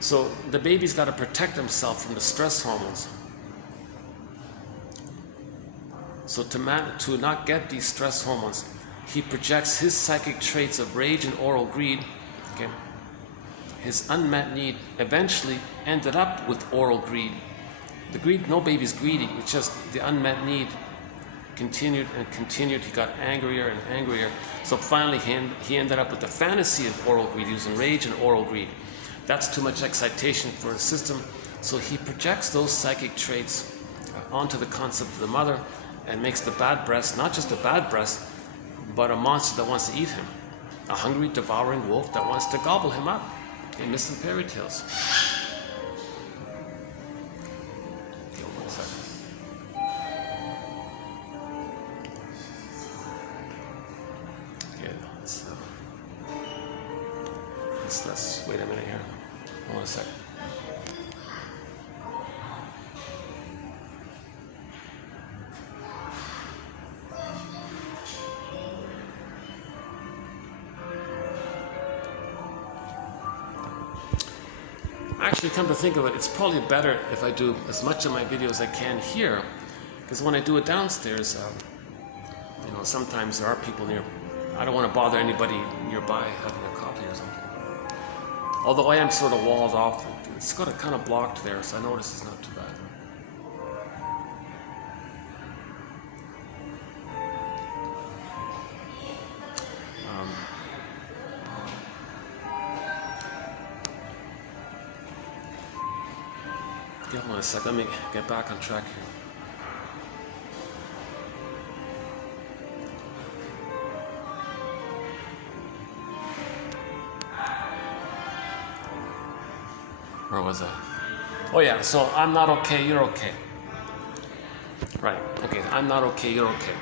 So the baby's got to protect himself from the stress hormones. So to not get these stress hormones, he projects his psychic traits of rage and oral greed. Okay, his unmet need eventually ended up with oral greed. The greed, no baby's greedy. It's just the unmet need continued and continued. He got angrier and angrier. So finally he ended up with the fantasy of oral greed, using rage and oral greed. That's too much excitation for his system. So he projects those psychic traits onto the concept of the mother and makes the bad breast not just a bad breast, but a monster that wants to eat him. A hungry, devouring wolf that wants to gobble him up. In myths and fairy tales. Okay, 1 second. let's wait a minute here. Hold on a sec. Actually, come to think of it, it's probably better if I do as much of my video as I can here, because when I do it downstairs, sometimes there are people near. I don't want to bother anybody nearby having a coffee or something. Although I am sort of walled off, it's got it kind of blocked there, so I notice it's not too bad. Hold on a sec, let me get back on track here. Where was I? Oh yeah, so I'm not okay, you're okay. Right, okay, I'm not okay, you're okay.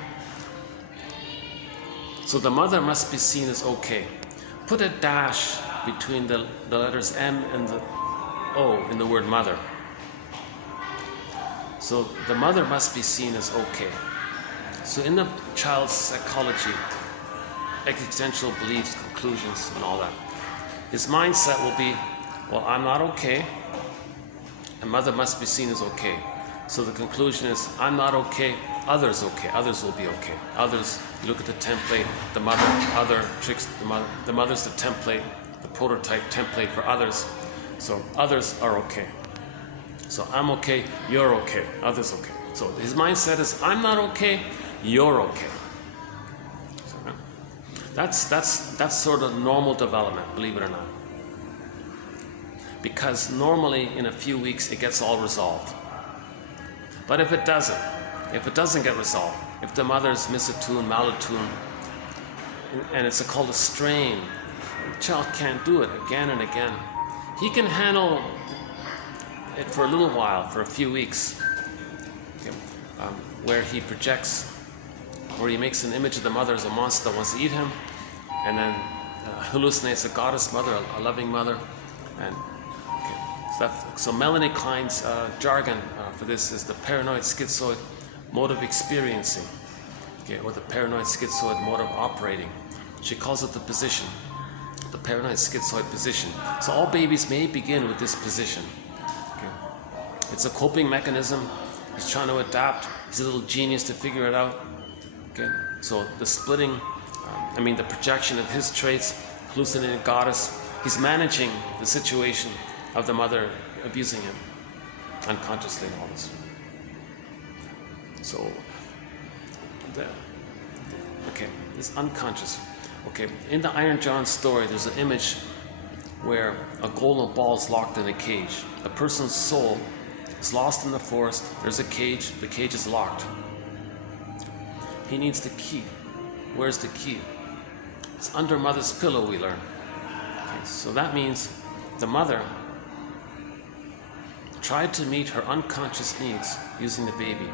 So the mother must be seen as okay. Put a dash between the letters M and the O in the word mother. So the mother must be seen as okay. So in the child's psychology, existential beliefs, conclusions, and all that, his mindset will be, well, I'm not okay, and mother must be seen as okay. So the conclusion is, I'm not okay, others okay, others will be okay. Others, you look at the template, the mother, other tricks, the mother's the template, the prototype template for others. So others are okay. So I'm okay, you're okay, others okay. So his mindset is, I'm not okay, you're okay. So, that's sort of normal development, believe it or not. Because normally in a few weeks it gets all resolved. But if it doesn't get resolved, if the mother's misattuned, malattuned, and it's called a strain, the child can't do it again and again. He can handle it for a little while, for a few weeks, okay, where he projects, where he makes an image of the mother as a monster that wants to eat him, and then hallucinates a goddess mother, a loving mother, and so Melanie Klein's jargon for this is the paranoid schizoid mode of experiencing, okay, or the paranoid schizoid mode of operating. She calls it the position, the paranoid schizoid position. So all babies may begin with this position. Okay. It's a coping mechanism. He's trying to adapt. He's a little genius to figure it out. Okay. So the splitting, the projection of his traits, hallucinating goddess. He's managing the situation of the mother abusing him unconsciously and all this. So, this unconscious. Okay, in the Iron John story, there's an image where a golden ball is locked in a cage. A person's soul is lost in the forest. There's a cage. The cage is locked. He needs the key. Where's the key? It's under mother's pillow, we learn. Okay, so that means the mother tried to meet her unconscious needs using the baby.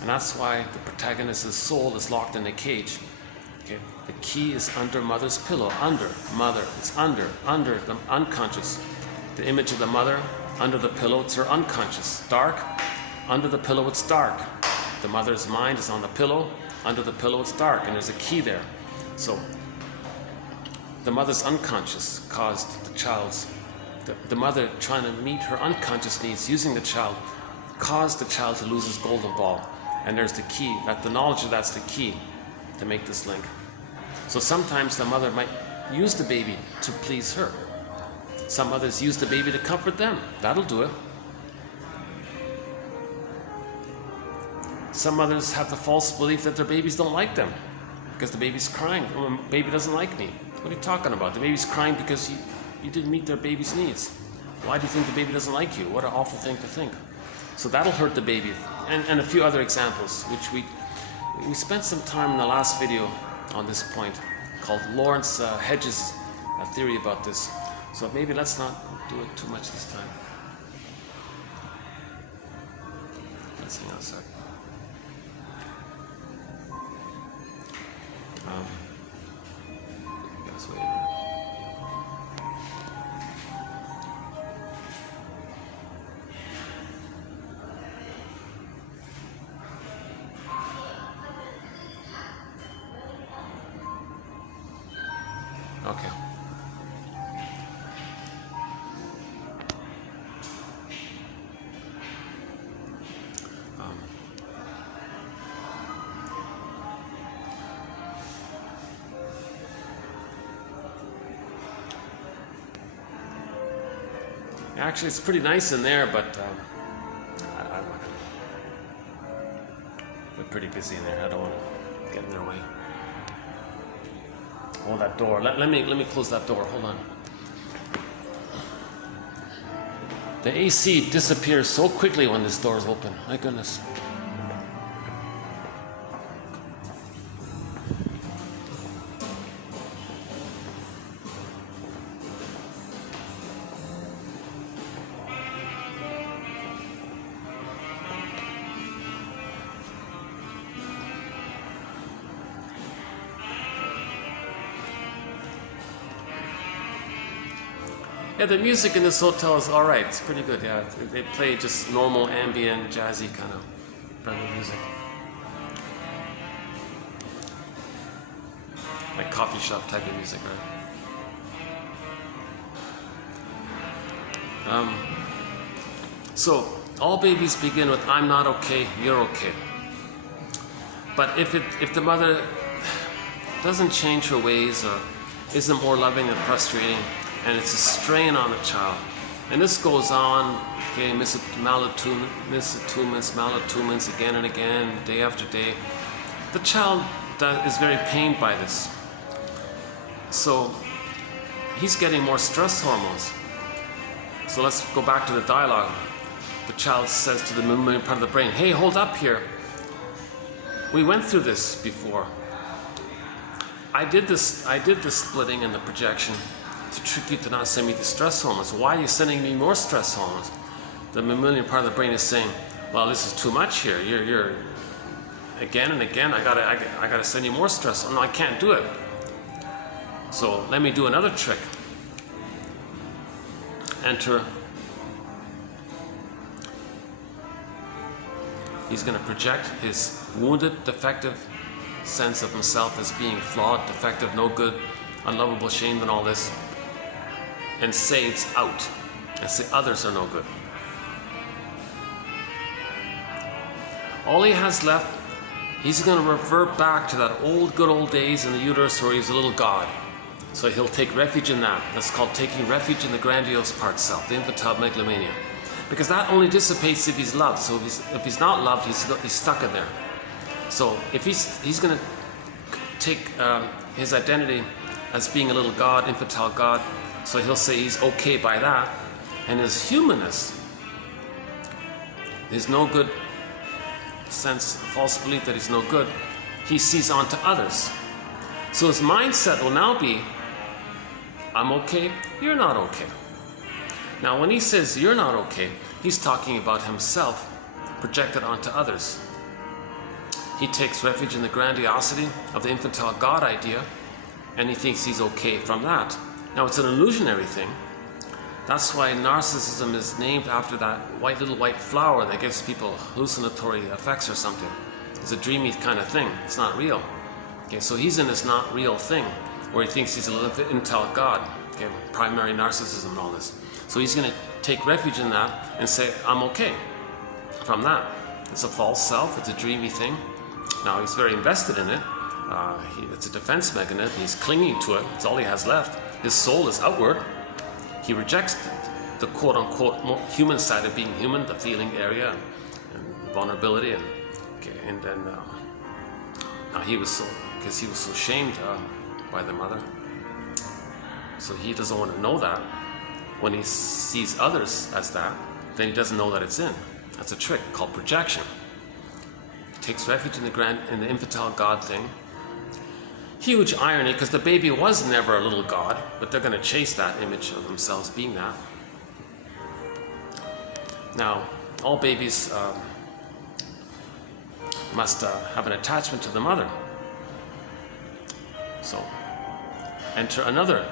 And that's why the protagonist's soul is locked in a cage. Okay? The key is under mother's pillow. Under mother. It's under the unconscious. The image of the mother under the pillow, it's her unconscious. Dark. Under the pillow, it's dark. The mother's mind is on the pillow. Under the pillow, it's dark. And there's a key there. So the mother's unconscious caused the child's the mother trying to meet her unconscious needs using the child caused the child to lose his golden ball. And there's the key, that the knowledge of that's the key to make this link. So sometimes the mother might use the baby to please her. Some mothers use the baby to comfort them. That'll do it. Some mothers have the false belief that their babies don't like them because the baby's crying. Oh, my baby doesn't like me. What are you talking about? The baby's crying because you didn't meet their baby's needs. Why do you think the baby doesn't like you? What an awful thing to think. So that'll hurt the baby. And a few other examples, which we spent some time in the last video on this point, called Lawrence Hedges' theory about this. So maybe let's not do it too much this time. Let's hang on a sec. this way there. Okay. Actually, it's pretty nice in there, but they're pretty busy in there. I don't want to get in their way. Oh, that door. Let me close that door. Hold on. The AC disappears so quickly when this door is open. My goodness. Yeah, the music in this hotel is all right. It's pretty good. Yeah, they play just normal ambient, jazzy kind of friendly music, like coffee shop type of music, right? So all babies begin with "I'm not okay, you're okay." But if the mother doesn't change her ways or isn't more loving and frustrating, and it's a strain on the child, and this goes on, okay, malattuements again and again, day after day, the child is very pained by this. So he's getting more stress hormones. So let's go back to the dialogue. The child says to the mammalian part of the brain, "Hey, hold up here. We went through this before. I did the splitting and the projection to trick you to not send me the stress hormones. Why are you sending me more stress hormones?" The mammalian part of the brain is saying, "Well, this is too much here. You're again and again. I gotta send you more stress. Oh, no, I can't do it. So let me do another trick." Enter. He's going to project his wounded, defective sense of himself as being flawed, defective, no good, unlovable, shamed, and all this, and say it's out, and say others are no good. All he has left, he's going to revert back to that good old days in the uterus where he was a little god. So he'll take refuge in that. That's called taking refuge in the grandiose part self, the infantile megalomania. Because that only dissipates if he's loved. So if he's not loved, he's stuck in there. So if he's going to take his identity as being a little god, infantile god, so he'll say he's okay by that, and his humanness, his no good sense, false belief that he's no good, he sees onto others. So his mindset will now be, "I'm okay, you're not okay." Now when he says you're not okay, he's talking about himself projected onto others. He takes refuge in the grandiosity of the infantile God idea, and he thinks he's okay from that. Now it's an illusionary thing. That's why narcissism is named after that little white flower that gives people hallucinatory effects or something. It's a dreamy kind of thing. It's not real. Okay, so he's in this not real thing where he thinks he's a little infantile God. Okay, primary narcissism and all this. So he's going to take refuge in that and say, "I'm okay from that." It's a false self. It's a dreamy thing. Now he's very invested in it. It's a defense mechanism. He's clinging to it. It's all he has left. His soul is outward. He rejects the quote-unquote more human side of being human, the feeling area and vulnerability, and then now he was so shamed by the mother. So he doesn't want to know that. When he sees others as that, then he doesn't know that it's in. That's a trick called projection. He takes refuge in the infantile God thing. Huge irony, because the baby was never a little god, but they're going to chase that image of themselves being that. Now, all babies must have an attachment to the mother. So, enter another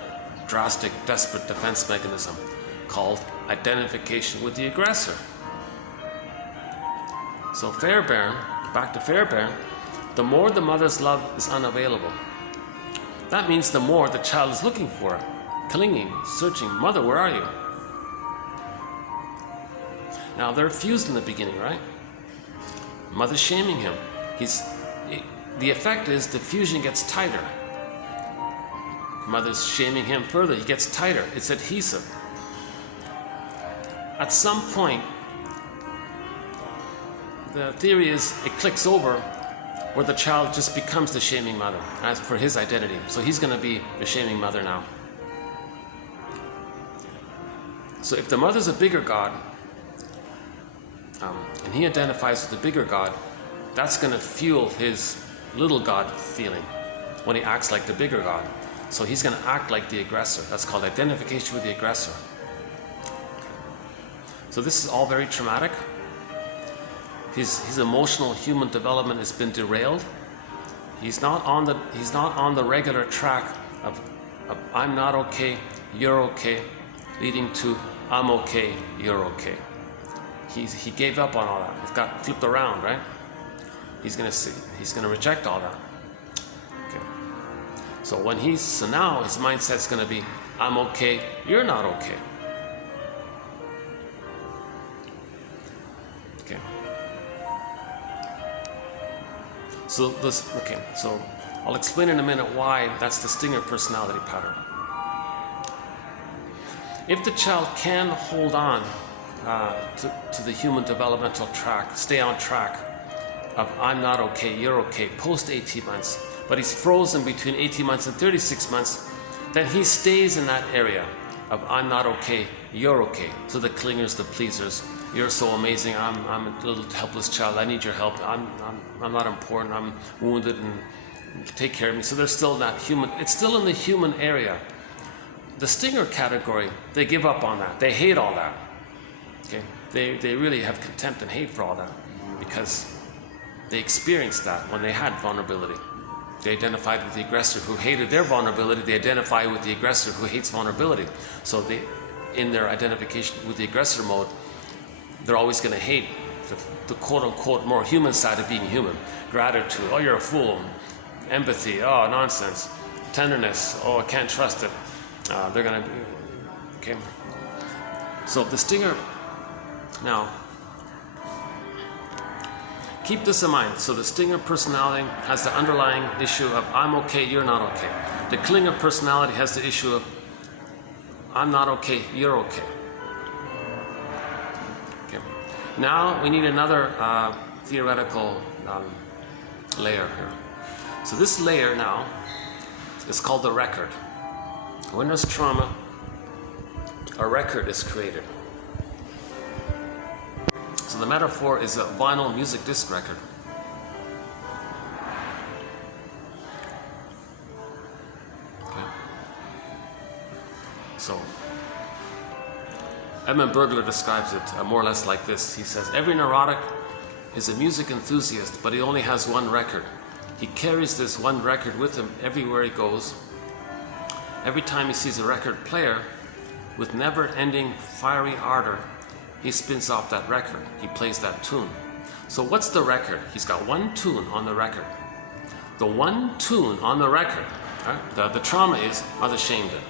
drastic, desperate defense mechanism called identification with the aggressor. So Fairbairn, back to Fairbairn, the more the mother's love is unavailable. That means the more the child is looking for it, clinging, searching, mother, where are you? Now they're fused in the beginning, right? Mother's shaming him. The effect is the fusion gets tighter. Mother's shaming him further, he gets tighter, it's adhesive. At some point, the theory is it clicks over where the child just becomes the shaming mother as for his identity. So he's going to be the shaming mother now. So if the mother's a bigger god, and he identifies with the bigger god, that's going to fuel his little god feeling when he acts like the bigger god. So he's going to act like the aggressor. That's called identification with the aggressor. So this is all very traumatic. His emotional human development has been derailed. He's not on the regular track of I'm not okay, you're okay, leading to I'm okay, you're okay. He gave up on all that. It got flipped around, right? He's gonna reject all that. Okay. So now his mindset's gonna be I'm okay, you're not okay. Okay. So I'll explain in a minute why that's the stinger personality pattern. If the child can hold on to the human developmental track, stay on track of I'm not okay, you're okay, post 18 months, but he's frozen between 18 months and 36 months, then he stays in that area of I'm not okay, you're okay. So the clingers, the pleasers, you're so amazing, I'm a little helpless child, I need your help, I'm not important, I'm wounded, and take care of me. So they're still not human, it's still in the human area. The stinger category, they give up on that, they hate all that. Okay? They really have contempt and hate for all that because they experienced that when they had vulnerability. They identified with the aggressor who hated their vulnerability, they identify with the aggressor who hates vulnerability. So in their identification with the aggressor mode, they're always going to hate the quote-unquote more human side of being human. Gratitude, oh, you're a fool. Empathy, oh, nonsense. Tenderness, oh, I can't trust it. They're going to be, okay. So the stinger, now, keep this in mind. So the stinger personality has the underlying issue of I'm okay, you're not okay. The clinger personality has the issue of I'm not okay, you're okay. Okay. Now we need another theoretical layer here. So this layer now is called the record. When there's trauma, a record is created. So the metaphor is a vinyl music disc record. Okay. So Edmund Burglar describes it more or less like this. He says, every neurotic is a music enthusiast, but he only has one record. He carries this one record with him everywhere he goes. Every time he sees a record player, with never-ending fiery ardor, he spins off that record. He plays that tune. So what's the record? He's got one tune on the record. The one tune on the record, right? The trauma is mother shamed it.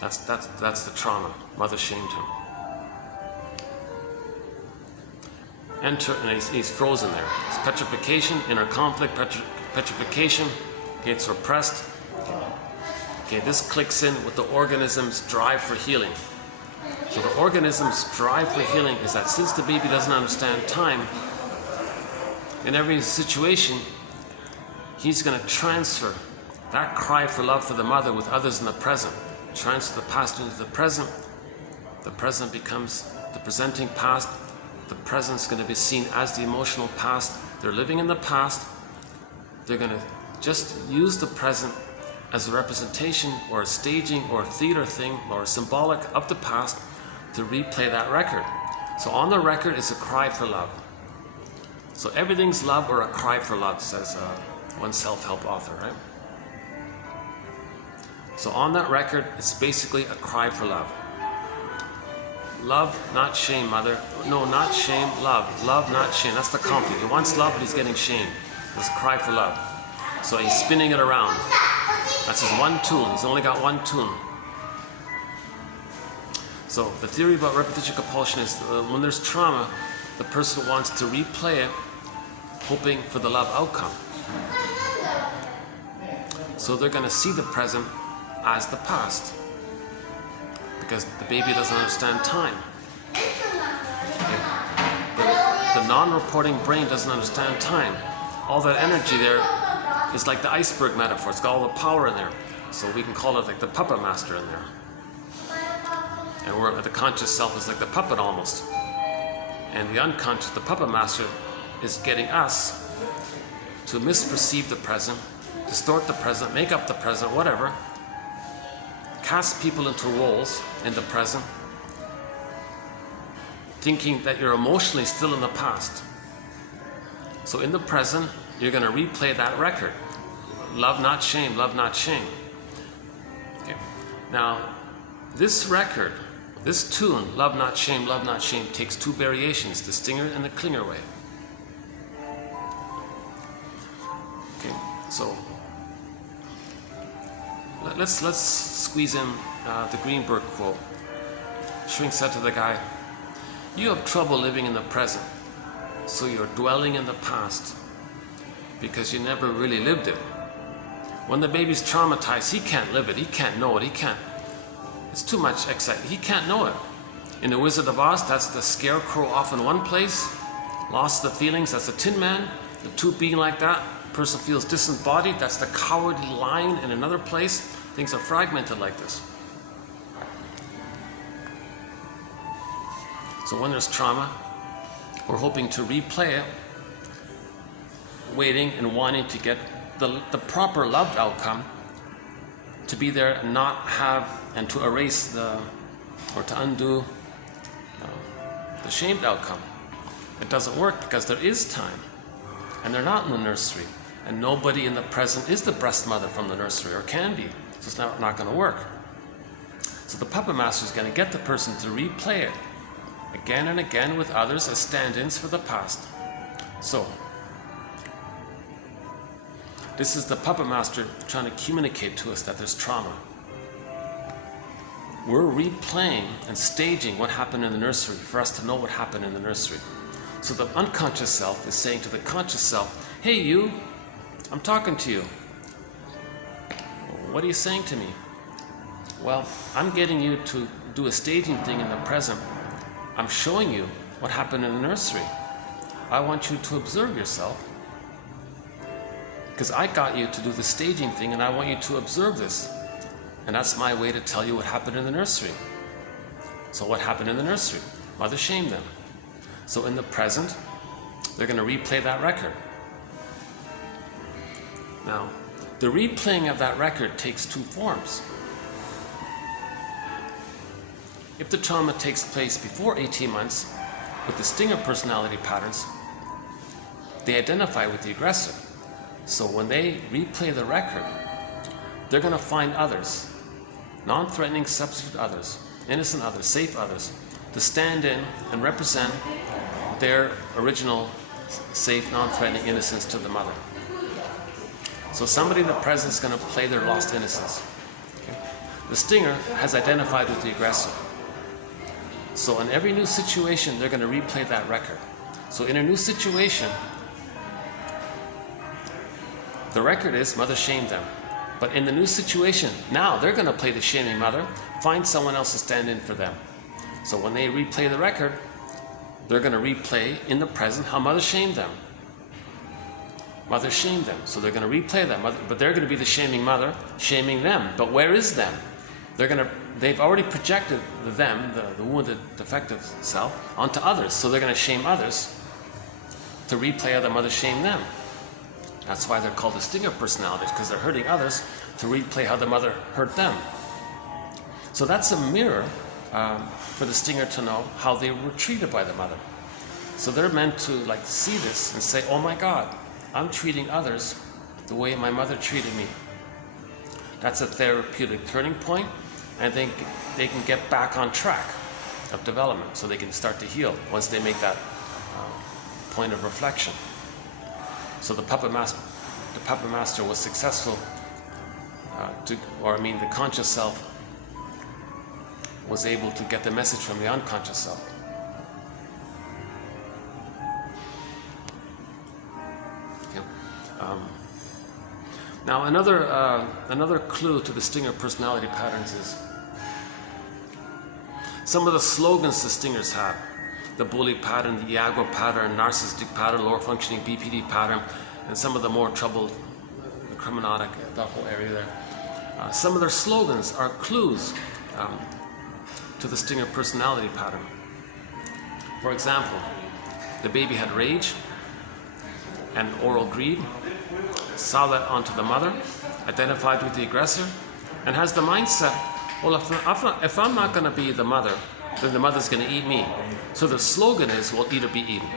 That's the trauma. Mother shamed him. Enter, and he's frozen there. It's petrification, inner conflict, petrification. It's repressed. Okay, this clicks in with the organism's drive for healing. So the organism's drive for healing is that since the baby doesn't understand time, in every situation, he's going to transfer that cry for love for the mother with others in the present. Transfer the past into the present. The present becomes the presenting past. The present's going to be seen as the emotional past. They're living in the past. They're going to just use the present as a representation or a staging or a theater thing or a symbolic of the past to replay that record. So on the record is a cry for love. So everything's love or a cry for love, says one self-help author, right? So on that record, it's basically a cry for love. Love, not shame, mother. No, not shame, love. Love, not shame. That's the conflict. He wants love, but he's getting shame. It's a cry for love. So he's spinning it around. That's his one tune. He's only got one tune. So the theory about repetition compulsion is when there's trauma, the person wants to replay it, hoping for the love outcome. So they're going to see the present as the past, because the baby doesn't understand time. The non-reporting brain doesn't understand time. All that energy there is like the iceberg metaphor. It's got all the power in there. So we can call it like the puppet master in there. And the conscious self is like the puppet almost. And the unconscious, the puppet master, is getting us to misperceive the present, distort the present, make up the present, whatever, cast people into roles in the present, thinking that you're emotionally still in the past. So in the present, you're going to replay that record. Love, not shame, love, not shame. Okay. Now, this record, this tune, love, not shame, takes two variations, the stinger and the clinger way. Okay, so let's squeeze in the Greenberg quote. Shrink said to the guy, "You have trouble living in the present, so you're dwelling in the past because you never really lived it. When the baby's traumatized, he can't live it, he can't know it, it's too much excitement, he can't know it. In The Wizard of Oz, that's the scarecrow off in one place, lost the feelings, that's the Tin Man, the two being like that, person feels disembodied, that's the cowardly lion in another place. Things are fragmented like this. So when there's trauma, we're hoping to replay it, waiting and wanting to get the proper loved outcome, to be there and not have, and to erase or to undo the shamed outcome. It doesn't work because there is time, and they're not in the nursery, and nobody in the present is the breast mother from the nursery, or can be, so it's not going to work. So the puppet master is going to get the person to replay it again and again with others as stand-ins for the past. So this is the puppet master trying to communicate to us that there's trauma. We're replaying and staging what happened in the nursery for us to know what happened in the nursery. So the unconscious self is saying to the conscious self, "Hey you, I'm talking to you. What are you saying to me?" "Well, I'm getting you to do a staging thing in the present. I'm showing you what happened in the nursery. I want you to observe yourself, because I got you to do the staging thing, and I want you to observe this. And that's my way to tell you what happened in the nursery." So what happened in the nursery? Mother shamed them. So in the present, they're going to replay that record. Now, the replaying of that record takes two forms. If the trauma takes place before 18 months, with the stinger personality patterns, they identify with the aggressor. So when they replay the record, they're going to find others, non-threatening substitute others, innocent others, safe others, to stand in and represent their original safe, non-threatening innocence to the mother. So somebody in the present is going to play their lost innocence. Okay? The stinger has identified with the aggressor. So in every new situation, they're going to replay that record. So in a new situation, the record is mother shamed them. But in the new situation, now they're going to play the shaming mother, find someone else to stand in for them. So when they replay the record, they're going to replay in the present how mother shamed them. Mother shamed them, so they're going to replay that. But they're going to be the shaming mother, shaming them. But where is them? They've already projected them, the wounded, defective self, onto others. So they're going to shame others to replay how the mother shamed them. That's why they're called the stinger personalities, because they're hurting others to replay how the mother hurt them. So that's a mirror for the stinger to know how they were treated by the mother. So they're meant to see this and say, "Oh my God, I'm treating others the way my mother treated me. That's a therapeutic turning point, and I think they can get back on track of development, so they can start to heal once they make that point of reflection. So the puppet master was successful, the conscious self was able to get the message from the unconscious self. Now another clue to the stinger personality patterns is some of the slogans the stingers have. The bully pattern, the Iago pattern, narcissistic pattern, lower functioning BPD pattern, and some of the more troubled, the neurotic, that whole area there. Some of their slogans are clues to the stinger personality pattern. For example, the baby had rage and oral greed, saw that onto the mother, identified with the aggressor, and has the mindset, well, if I'm not going to be the mother, then the mother's going to eat me. So the slogan is, we'll eat or be eaten.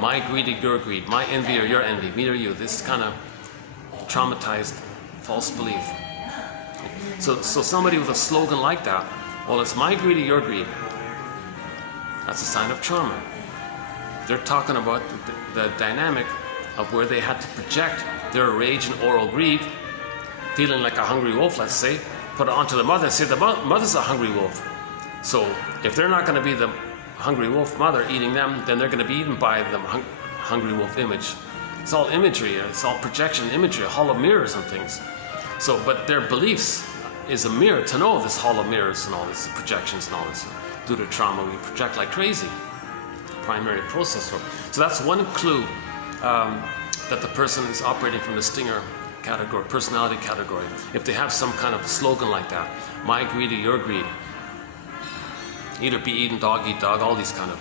My greed or your greed, my envy or your envy, me or you. This is kind of traumatized false belief. So somebody with a slogan like that, well, it's my greed or your greed, that's a sign of trauma. They're talking about the dynamic of where they had to project their rage and oral greed, feeling like a hungry wolf, let's say, put it onto the mother and say the mother's a hungry wolf. So if they're not going to be the hungry wolf mother eating them, then they're going to be eaten by the hungry wolf image. It's all imagery, it's all projection imagery, hollow mirrors and things. So, but their beliefs is a mirror to know this hollow mirrors and all this projections and all this. Due to trauma, we project like crazy. Primary process. So that's one clue that the person is operating from the stinger category, personality category. If they have some kind of slogan like that, my greed or your greed, eat or be eaten, dog eat dog, all these kind of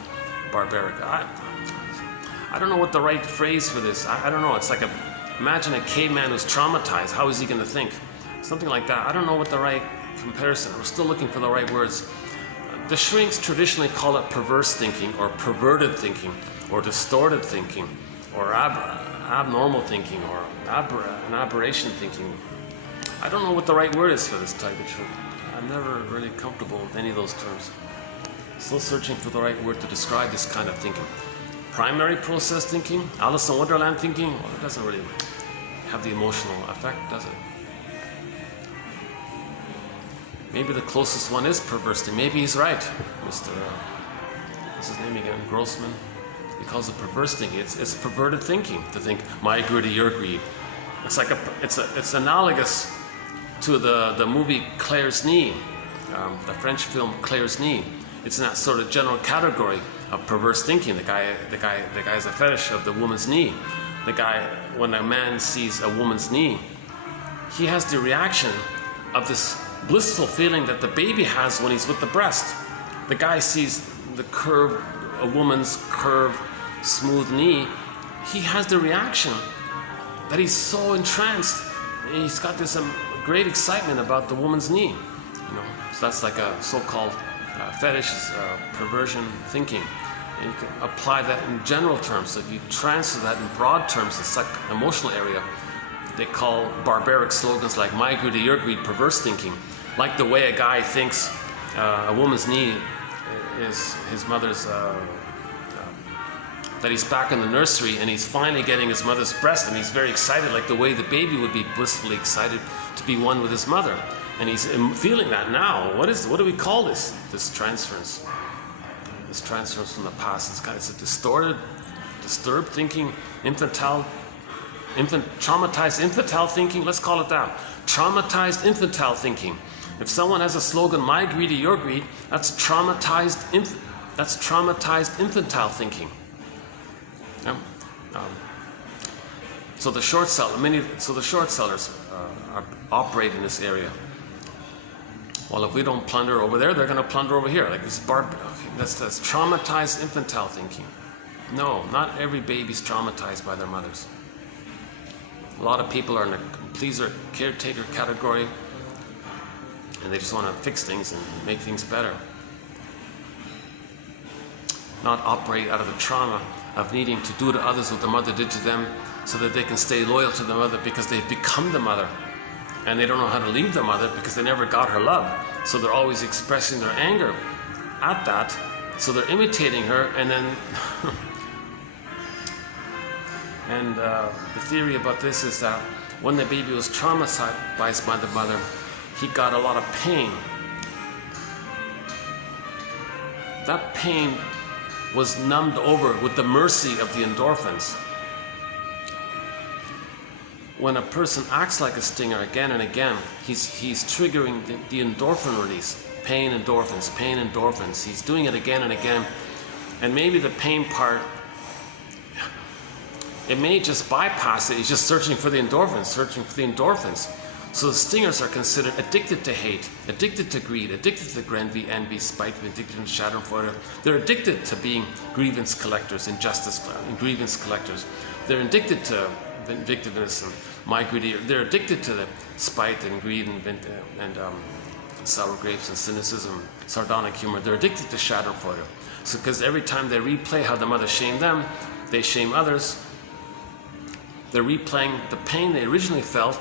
barbaric. I don't know what the right phrase for this. I don't know. It's like imagine a caveman who's traumatized. How is he going to think? Something like that. I don't know what the right comparison. We're still looking for the right words. The shrinks traditionally call it perverse thinking, or perverted thinking, or distorted thinking, or abnormal thinking, or an aberration thinking. I don't know what the right word is for this type of truth. I'm never really comfortable with any of those terms. Still searching for the right word to describe this kind of thinking. Primary process thinking, Alice in Wonderland thinking, well, it doesn't really have the emotional effect, does it? Maybe the closest one is perverse thinking. Maybe he's right, Mr. What's his name again? Grossman. He calls it perverse thinking. It's perverted thinking to think my greed or your greed. It's like it's analogous to the movie Claire's Knee, the French film Claire's Knee. It's in that sort of general category of perverse thinking. The guy has a fetish of the woman's knee. The guy, when a man sees a woman's knee, he has the reaction of this blissful feeling that the baby has when he's with the breast. The guy sees the curve, a woman's curved, smooth knee. He has the reaction that he's so entranced. He's got this great excitement about the woman's knee. You know, so that's like a so-called fetish, perversion thinking. And you can apply that in general terms. So if you transfer that in broad terms, it's like emotional area. They call barbaric slogans like my greed or your greed perverse thinking. Like the way a guy thinks a woman's knee is his mother's, that he's back in the nursery and he's finally getting his mother's breast and he's very excited, like the way the baby would be blissfully excited to be one with his mother. And he's feeling that now. What do we call this? This transference. This transference from the past. It's a distorted, disturbed thinking, traumatized infantile thinking. Let's call it that. Traumatized infantile thinking. If someone has a slogan, my greed or your greed, that's traumatized infantile thinking. Yeah? So the short sellers operate in this area. Well, if we don't plunder over there, they're going to plunder over here. Like this that's traumatized infantile thinking. No, not every baby's traumatized by their mothers. A lot of people are in a pleaser, caretaker category, and they just want to fix things and make things better. Not operate out of the trauma of needing to do to others what the mother did to them, so that they can stay loyal to the mother because they've become the mother. And they don't know how to leave the mother because they never got her love. So they're always expressing their anger at that. So they're imitating her, and then and the theory about this is that when the baby was traumatized by the mother, he got a lot of pain. That pain was numbed over with the mercy of the endorphins. When a person acts like a stinger again and again, he's triggering the endorphin release. Pain endorphins, pain endorphins. He's doing it again and again. And maybe the pain part, it may just bypass it. He's just searching for the endorphins, searching for the endorphins. So the stingers are considered addicted to hate, addicted to greed, addicted to envy, spite, addicted to schadenfreude. They're addicted to being grievance collectors, grievance collectors. They're addicted to vindictiveness and migraine. They're addicted to the spite and greed and sour grapes and cynicism, sardonic humor. They're addicted to schadenfreude. So because every time they replay how the mother shamed them, they shame others. They're replaying the pain they originally felt,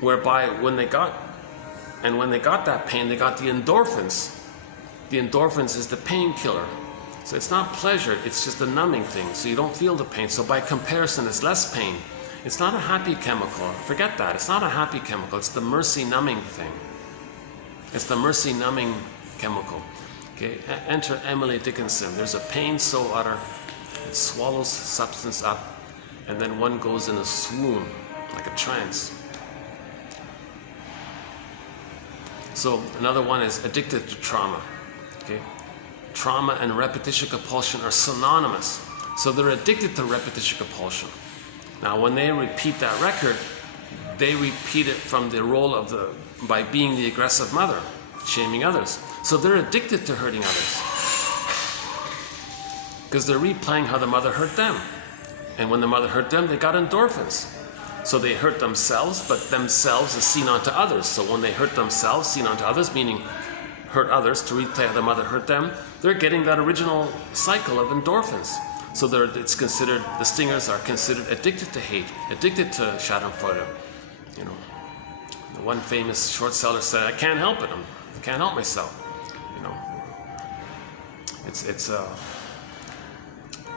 whereby when they got that pain, they got the endorphins. The endorphins is the painkiller. So it's not pleasure, it's just a numbing thing. So you don't feel the pain. So by comparison, it's less pain. It's not a happy chemical. Forget that. It's not a happy chemical. It's the mercy numbing thing. It's the mercy numbing chemical. Okay. Enter Emily Dickinson. There's a pain so utter, it swallows substance up, and then one goes in a swoon, like a trance. So another one is addicted to trauma. Okay. Trauma and repetition compulsion are synonymous. So they're addicted to repetition compulsion. Now when they repeat that record, they repeat it from the role by being the aggressive mother, shaming others. So they're addicted to hurting others. Because they're replaying how the mother hurt them. And when the mother hurt them, they got endorphins. So they hurt themselves, but themselves is seen onto others. So when they hurt themselves, seen onto others, meaning hurt others to replay how the mother hurt them, they're getting that original cycle of endorphins. So it's considered, the stingers are considered addicted to hate, addicted to schadenfreude. You know, the one famous short seller said, "I can't help it. I can't help myself." You know, it's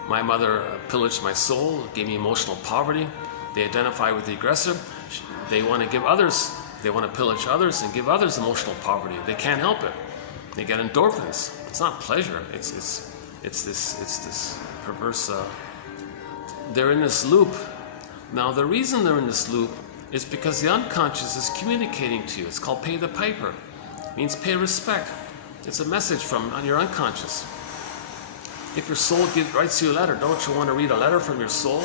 my mother pillaged my soul, gave me emotional poverty. They identify with the aggressor. They want to give others. They want to pillage others and give others emotional poverty. They can't help it. They get endorphins. It's not pleasure. It's this perverse. They're in this loop. Now the reason they're in this loop is because the unconscious is communicating to you. It's called pay the piper. It means pay respect. It's a message on your unconscious. If your soul writes you a letter, don't you want to read a letter from your soul?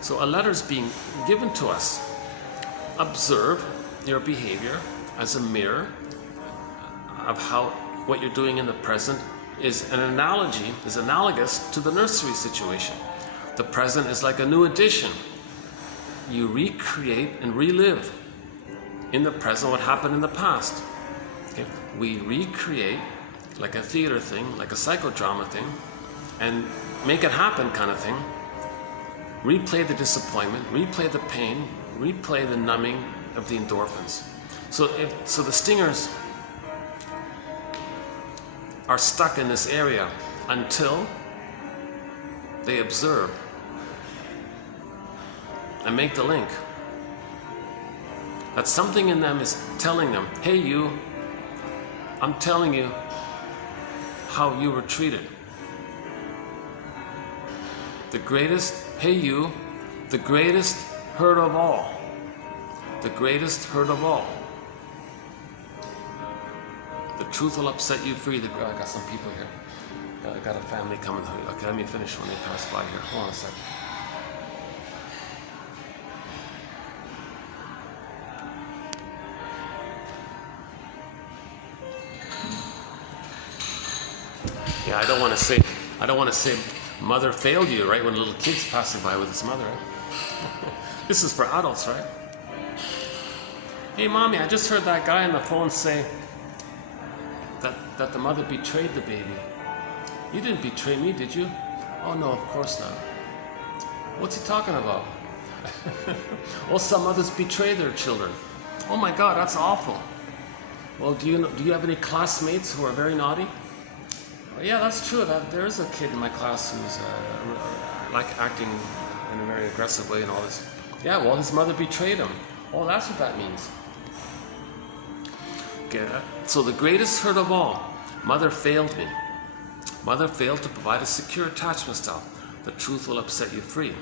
So a letter is being given to us. Observe your behavior as a mirror of how what you're doing in the present is analogous to the nursery situation. The present is like a new edition. You recreate and relive in the present what happened in the past. Okay? We recreate like a theater thing, like a psychodrama thing, and make it happen kind of thing. Replay the disappointment, replay the pain, replay the numbing of the endorphins. So the stingers are stuck in this area until they observe and make the link. That something in them is telling them, "Hey you, I'm telling you how you were treated." The greatest, hey you, the greatest hurt of all. The greatest hurt of all. The truth will set you free. I got some people here. I got a family coming. Okay, let me finish when they pass by here. Hold on a second. Yeah, I don't want to say mother failed you, right? When a little kid's passing by with his mother, right? This is for adults, right? Hey, mommy, I just heard that guy on the phone say that the mother betrayed the baby. You didn't betray me, did you? Oh no, of course not. What's he talking about? Well, some mothers betray their children. Oh my God, that's awful. Well, do you have any classmates who are very naughty? Well, yeah, that's true. There is a kid in my class who's like acting in a very aggressive way and all this. Yeah, well, his mother betrayed him. Oh, that's what that means. Okay, so the greatest hurt of all, mother failed me. Mother failed to provide a secure attachment style. The truth will upset you free.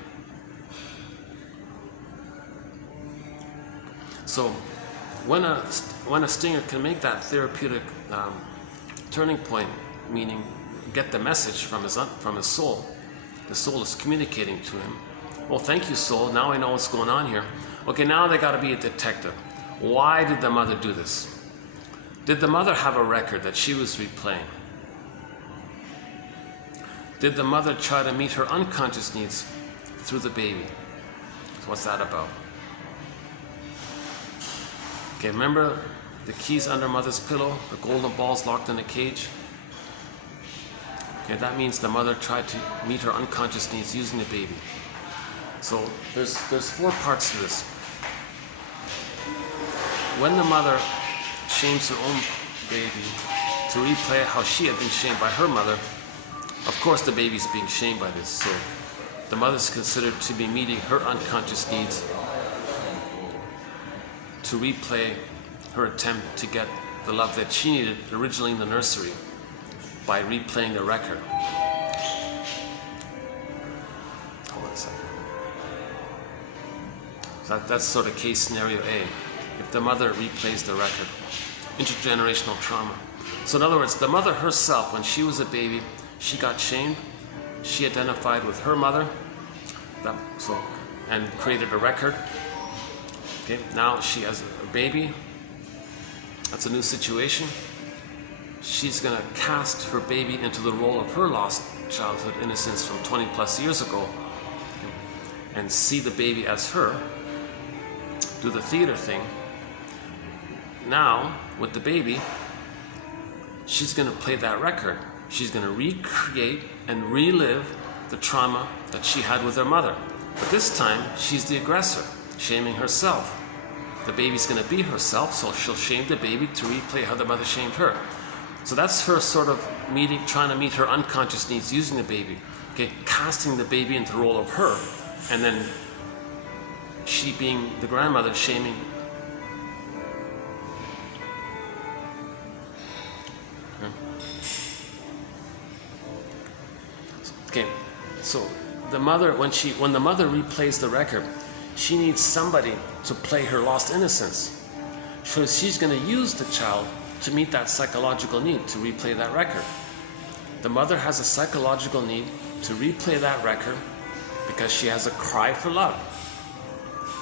So when a stinger can make that therapeutic turning point, meaning get the message from his soul, the soul is communicating to him. Well, thank you, soul. Now I know what's going on here. Okay, now they got to be a detective. Why did the mother do this? Did the mother have a record that she was replaying? Did the mother try to meet her unconscious needs through the baby? So what's that about? Okay, remember the keys under mother's pillow, the golden balls locked in a cage? Okay, that means the mother tried to meet her unconscious needs using the baby. So there's 4 parts to this. When the mother shames her own baby to replay how she had been shamed by her mother, of course the baby's being shamed by this. So the mother's considered to be meeting her unconscious needs to replay her attempt to get the love that she needed originally in the nursery by replaying the record. Hold on a second. So that's sort of case scenario A. If the mother replays the record, intergenerational trauma. So in other words, the mother herself, when she was a baby, she got shamed. She identified with her mother, and created a record. Okay, now she has a baby. That's a new situation. She's going to cast her baby into the role of her lost childhood innocence from 20 plus years ago and see the baby as her, do the theater thing. Now, with the baby, she's going to play that record. She's going to recreate and relive the trauma that she had with her mother. But this time, she's the aggressor, shaming herself. The baby's going to be herself, so she'll shame the baby to replay how the mother shamed her. So that's her sort of trying to meet her unconscious needs using the baby. Okay, casting the baby into the role of her, and then she being the grandmother shaming. Okay, so the mother, when the mother replays the record, she needs somebody to play her lost innocence. So she's going to use the child to meet that psychological need to replay that record. The mother has a psychological need to replay that record because she has a cry for love.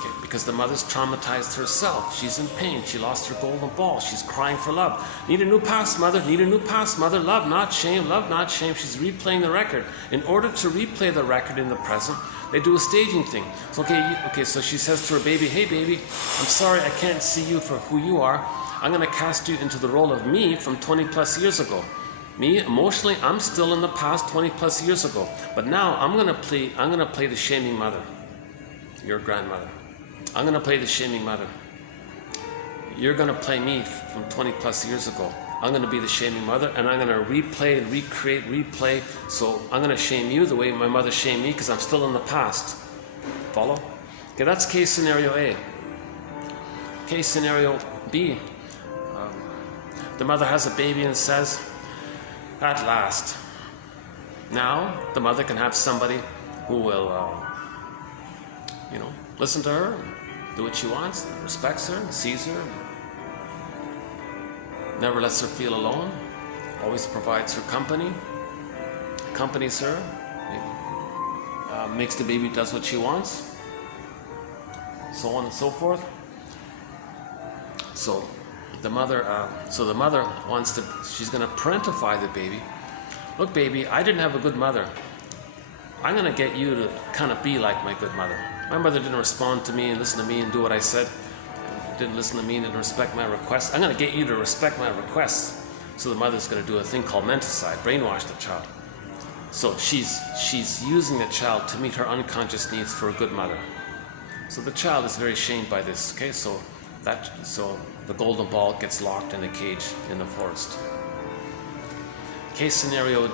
Okay, because the mother's traumatized herself. She's in pain. She lost her golden ball. She's crying for love. Need a new past, mother. Need a new past, mother. Love, not shame. Love, not shame. She's replaying the record. In order to replay the record in the present, they do a staging thing. So, okay, so she says to her baby, hey baby, I'm sorry I can't see you for who you are. I'm going to cast you into the role of me from 20 plus years ago. Me, emotionally, I'm still in the past 20 plus years ago. But now I'm going to play the shaming mother, your grandmother. I'm going to play the shaming mother. You're going to play me from 20 plus years ago. I'm going to be the shaming mother, and I'm going to replay, recreate, replay. So I'm going to shame you the way my mother shamed me because I'm still in the past. Follow? Okay, that's case scenario A. Case scenario B. The mother has a baby and says, at last. Now, the mother can have somebody who will, listen to her, do what she wants, respects her, sees her, never lets her feel alone, always provides her company, accompanies her, makes the baby does what she wants, so on and so forth. So the mother wants to, she's going to parentify the baby. Look, baby, I didn't have a good mother. I'm going to get you to kind of be like my good mother. My mother didn't respond to me and listen to me and do what I said. Didn't listen to me and didn't respect my requests. I'm going to get you to respect my requests. So the mother's going to do a thing called menticide, brainwash the child. So she's using the child to meet her unconscious needs for a good mother. So the child is very shamed by this. Okay, so the golden ball gets locked in a cage in the forest. Case scenario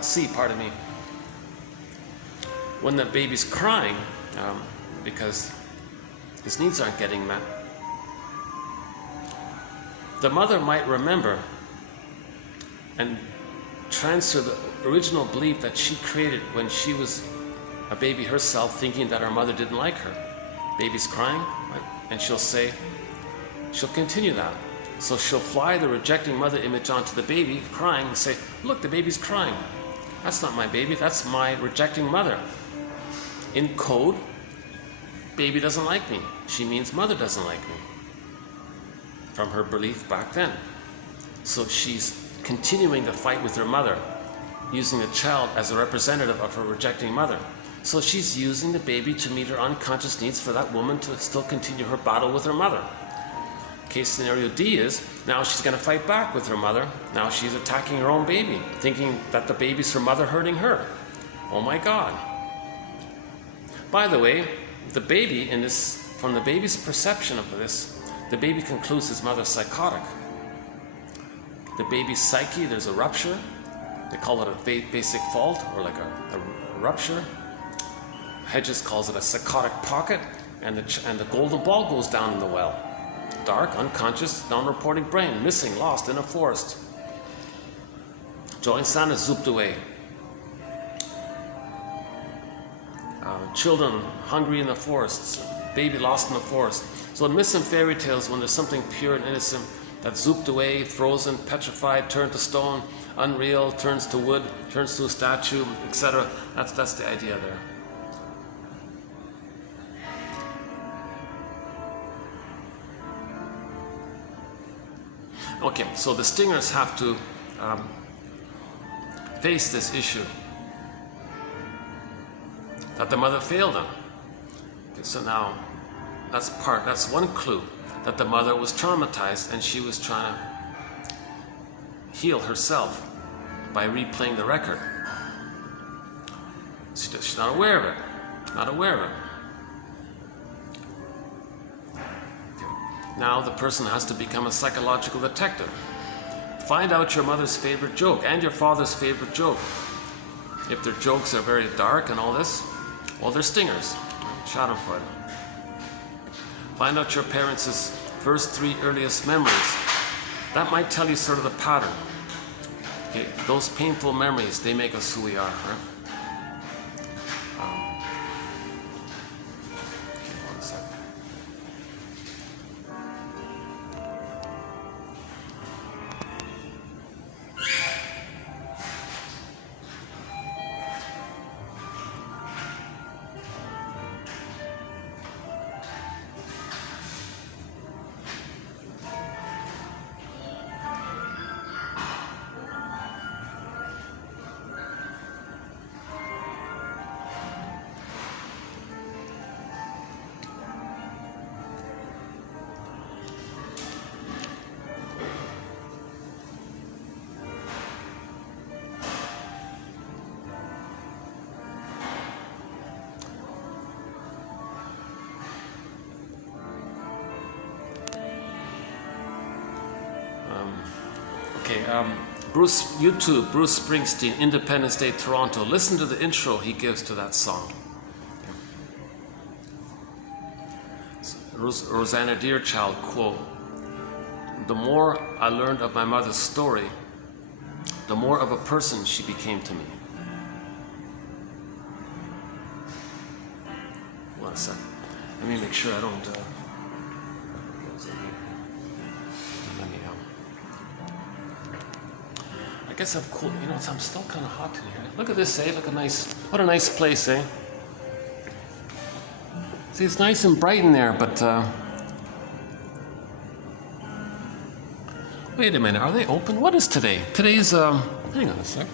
C, pardon me. When the baby's crying because his needs aren't getting met, the mother might remember and transfer the original belief that she created when she was a baby herself, thinking that her mother didn't like her. Baby's crying, right? And she'll continue that. So she'll fly the rejecting mother image onto the baby crying and say, look, the baby's crying. That's not my baby, that's my rejecting mother. In code, baby doesn't like me. She means mother doesn't like me, from her belief back then. So she's continuing the fight with her mother, using the child as a representative of her rejecting mother. So she's using the baby to meet her unconscious needs for that woman to still continue her battle with her mother. Case scenario D is, now she's going to fight back with her mother. Now she's attacking her own baby, thinking that the baby's her mother hurting her. Oh my God. By the way, the baby from the baby's perception of this, the baby concludes his mother's psychotic. The baby's psyche, there's a rupture. They call it a basic fault, or like a rupture. Hedges calls it a psychotic pocket, and the golden ball goes down in the well. Dark, unconscious, non-reporting brain, missing, lost in a forest. Joy San is zooped away. Children hungry in the forests, baby lost in the forest. So in myths and fairy tales, when there's something pure and innocent that's zooped away, frozen, petrified, turned to stone, unreal, turns to wood, turns to a statue, etc., that's the idea there. Okay, so the stingers have to face this issue that the mother failed them. Okay, so now that's one clue, that the mother was traumatized and she was trying to heal herself by replaying the record. She's not aware of it. Not aware of it. Now the person has to become a psychological detective. Find out your mother's favorite joke and your father's favorite joke. If their jokes are very dark and all this, well, they're stingers. Schadenfreude. Find out your parents' first 3 earliest memories. That might tell you sort of the pattern. Okay, those painful memories, they make us who we are, right? One second. YouTube, Bruce Springsteen, Independence Day, Toronto. Listen to the intro he gives to that song. Rosanna Deerchild quote, "The more I learned of my mother's story, the more of a person she became to me." One second. Let me make sure I don't... I guess I'm cool. You know, I'm still kind of hot in here. Look at this, eh? Look what a nice place, eh? See, it's nice and bright in there, but wait a minute, are they open? What is today? Today's hang on a sec.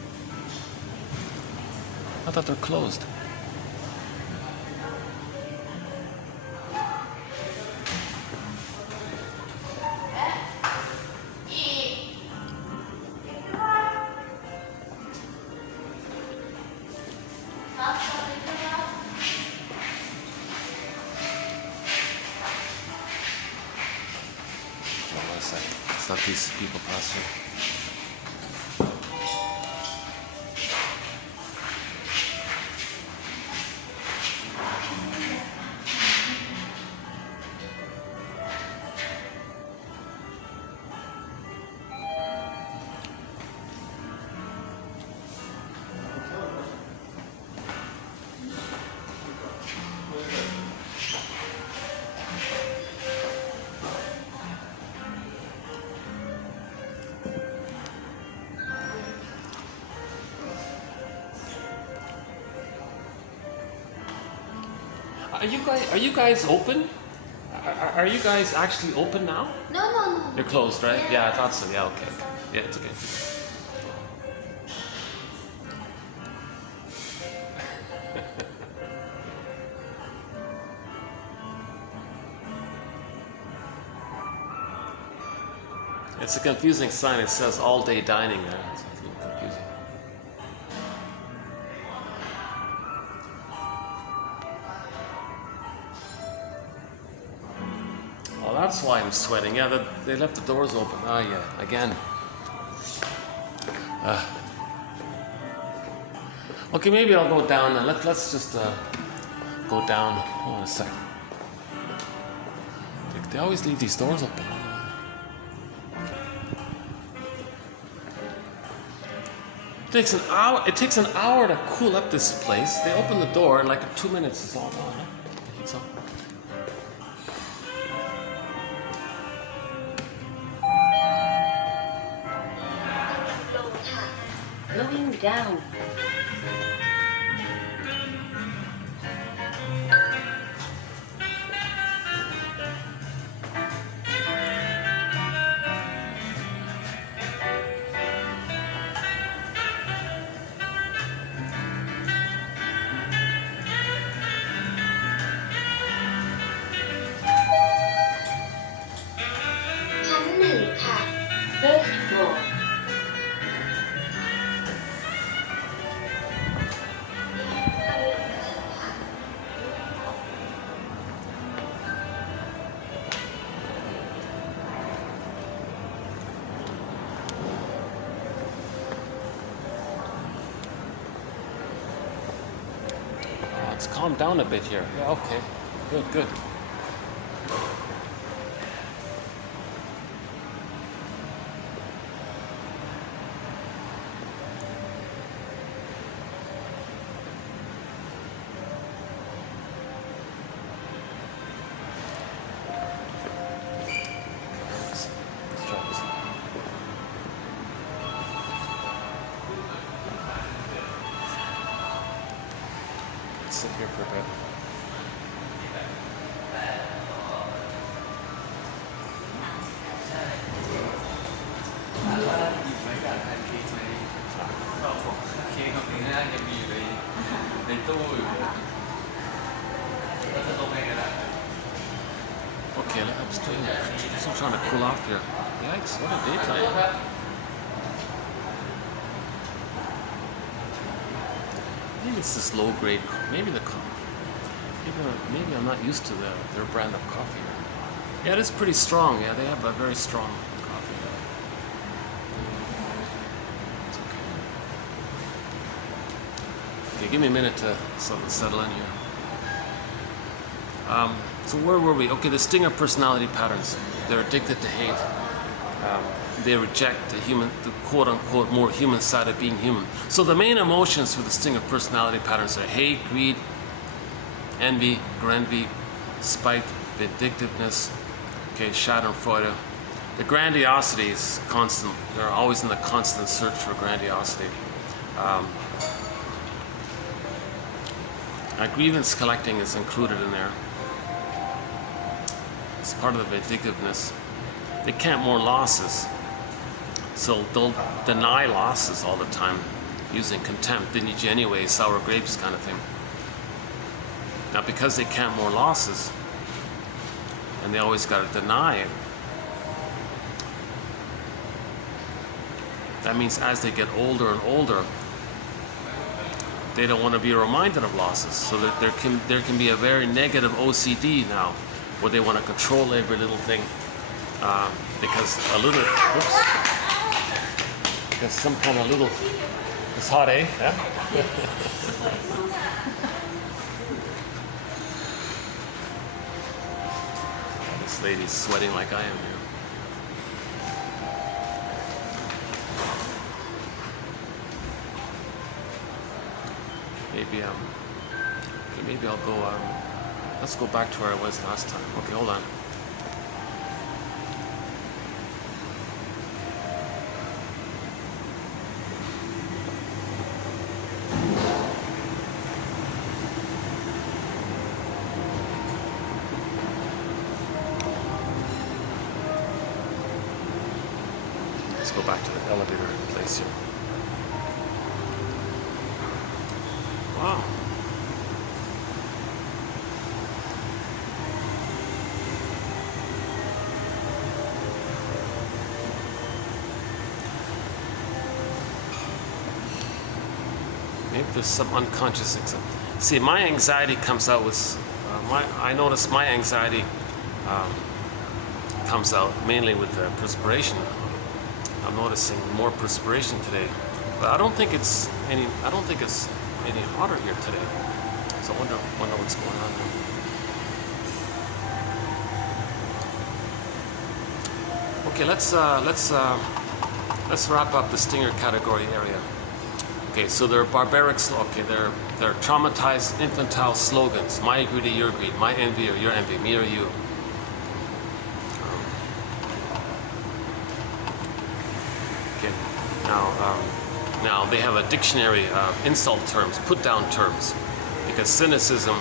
I thought they're closed. just let these people pass through. Are you guys open? Are you guys actually open now? No. You're closed, right? Yeah, I thought so. Yeah, okay. Yeah, it's okay. It's a confusing sign. It says all day dining there. It's a little confusing. Oh, that's why I'm sweating. Yeah, they left the doors open. Ah, yeah, again. Okay, maybe I'll go down then. Let's just go down. Hold on a second. They always leave these doors open. It takes an hour to cool up this place. They open the door, and like 2 minutes, it's all gone. The heat's up. Going down. First floor. Oh, it's calmed down a bit here. Yeah, okay. Good. Sit here for a bit. Okay, I'm still trying to cool off here. Yikes, what a daytime. Maybe it's this low grade. Maybe I'm not used to their brand of coffee. Yeah, it is pretty strong. Yeah, they have a very strong coffee. It's okay. Okay, give me a minute to settle in here. So where were we? Okay, the stinger personality patterns. They're addicted to hate. They reject the quote-unquote more human side of being human. So the main emotions for the stinger personality patterns are hate, greed, envy, spite, vindictiveness, okay, schadenfreude. The grandiosity is constant. They're always in the constant search for grandiosity. Grievance collecting is included in there. It's part of the vindictiveness. They can't mourn losses, so they'll deny losses all the time using contempt. Didn't eat you anyway, sour grapes kind of thing. Now, because they can't mourn losses, and they always got to deny it, that means as they get older and older, they don't want to be reminded of losses. So that there can be a very negative OCD now, where they want to control every little thing. because a little, oops, because some kind of little, it's hot, eh? Yeah? This lady's sweating like I am here. Maybe okay, maybe I'll go. Let's go back to where I was last time. Okay, hold on. Let's go back to the elevator place here. Wow. Maybe there's some unconscious. See, my anxiety comes out with I notice my anxiety comes out mainly with the perspiration. I'm noticing more perspiration today, but I don't think it's any hotter here today. So I wonder what's going on there. Okay, let's wrap up the stinger category area. Okay, so they're barbaric. Okay, they're traumatized infantile slogans. My greed or your greed. My envy or your envy. Me or you. Okay, now they have a dictionary of insult terms, put down terms, because cynicism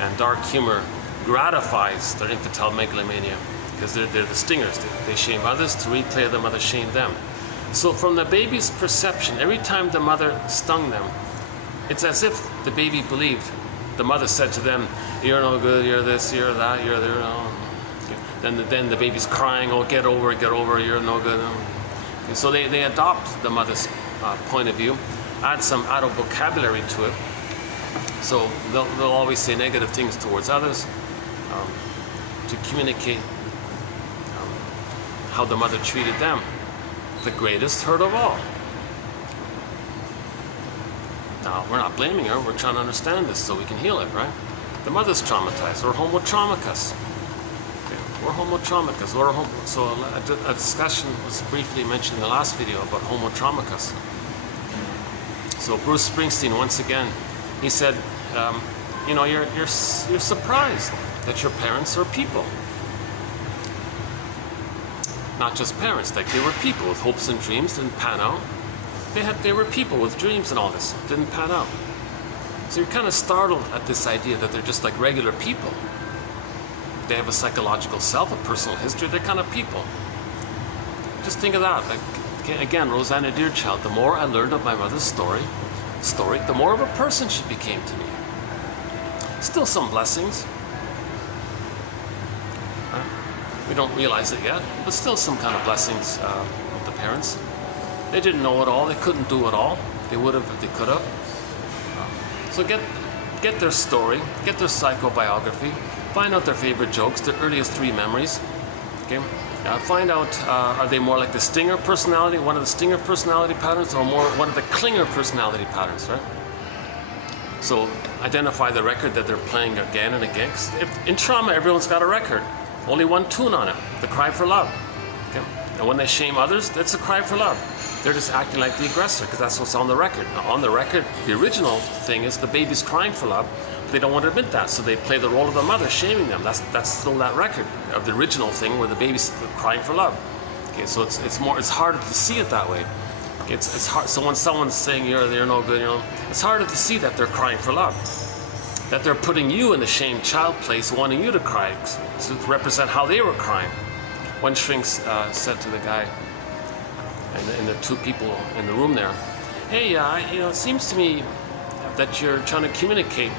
and dark humor gratifies their infantile megalomania, because they're the stingers. They shame others to replay them, others shame them. So from the baby's perception, every time the mother stung them, it's as if the baby believed the mother said to them, "You're no good, you're this, you're that, you're there." No. Then the baby's crying, "Oh, get over it, you're no good." Okay, so they adopt the mother's point of view, add a vocabulary to it. So they'll always say negative things towards others to communicate how the mother treated them. The greatest hurt of all. Now, we're not blaming her, we're trying to understand this so we can heal it, right? The mother's traumatized, or homotraumicus. Okay. We're homotraumicus, so a discussion was briefly mentioned in the last video about homotraumicus. So Bruce Springsteen, once again, he said, you're surprised that your parents are people. Not just parents, like they were people with hopes and dreams, didn't pan out. They were people with dreams and all this, didn't pan out. So you're kind of startled at this idea that they're just like regular people. They have a psychological self, a personal history, they're kind of people. Just think of that. Like, again, Rosanna Deerchild, the more I learned of my mother's story, the more of a person she became to me. Still some blessings. We don't realize it yet, but still some kind of blessings with the parents. They didn't know it all, they couldn't do it all. They would have if they could have. So get their story, get their psychobiography, find out their favorite jokes, their earliest 3 memories. Okay, find out, are they more like the stinger personality, one of the stinger personality patterns, or more one of the clinger personality patterns, right? So identify the record that they're playing again and again. In trauma, everyone's got a record. Only one tune on it, the cry for love. Okay? And when they shame others, that's a cry for love. They're just acting like the aggressor, because that's what's on the record. Now, on the record, the original thing is the baby's crying for love. But they don't want to admit that, so they play the role of the mother, shaming them. That's still that record of the original thing where the baby's crying for love. Okay, so it's harder to see it that way. Okay, it's hard. So when someone's saying you're no good, it's harder to see that they're crying for love. That they're putting you in the shamed child place, wanting you to cry, to represent how they were crying. One shrink said to the guy, and the 2 people in the room there, "Hey, it seems to me that you're trying to communicate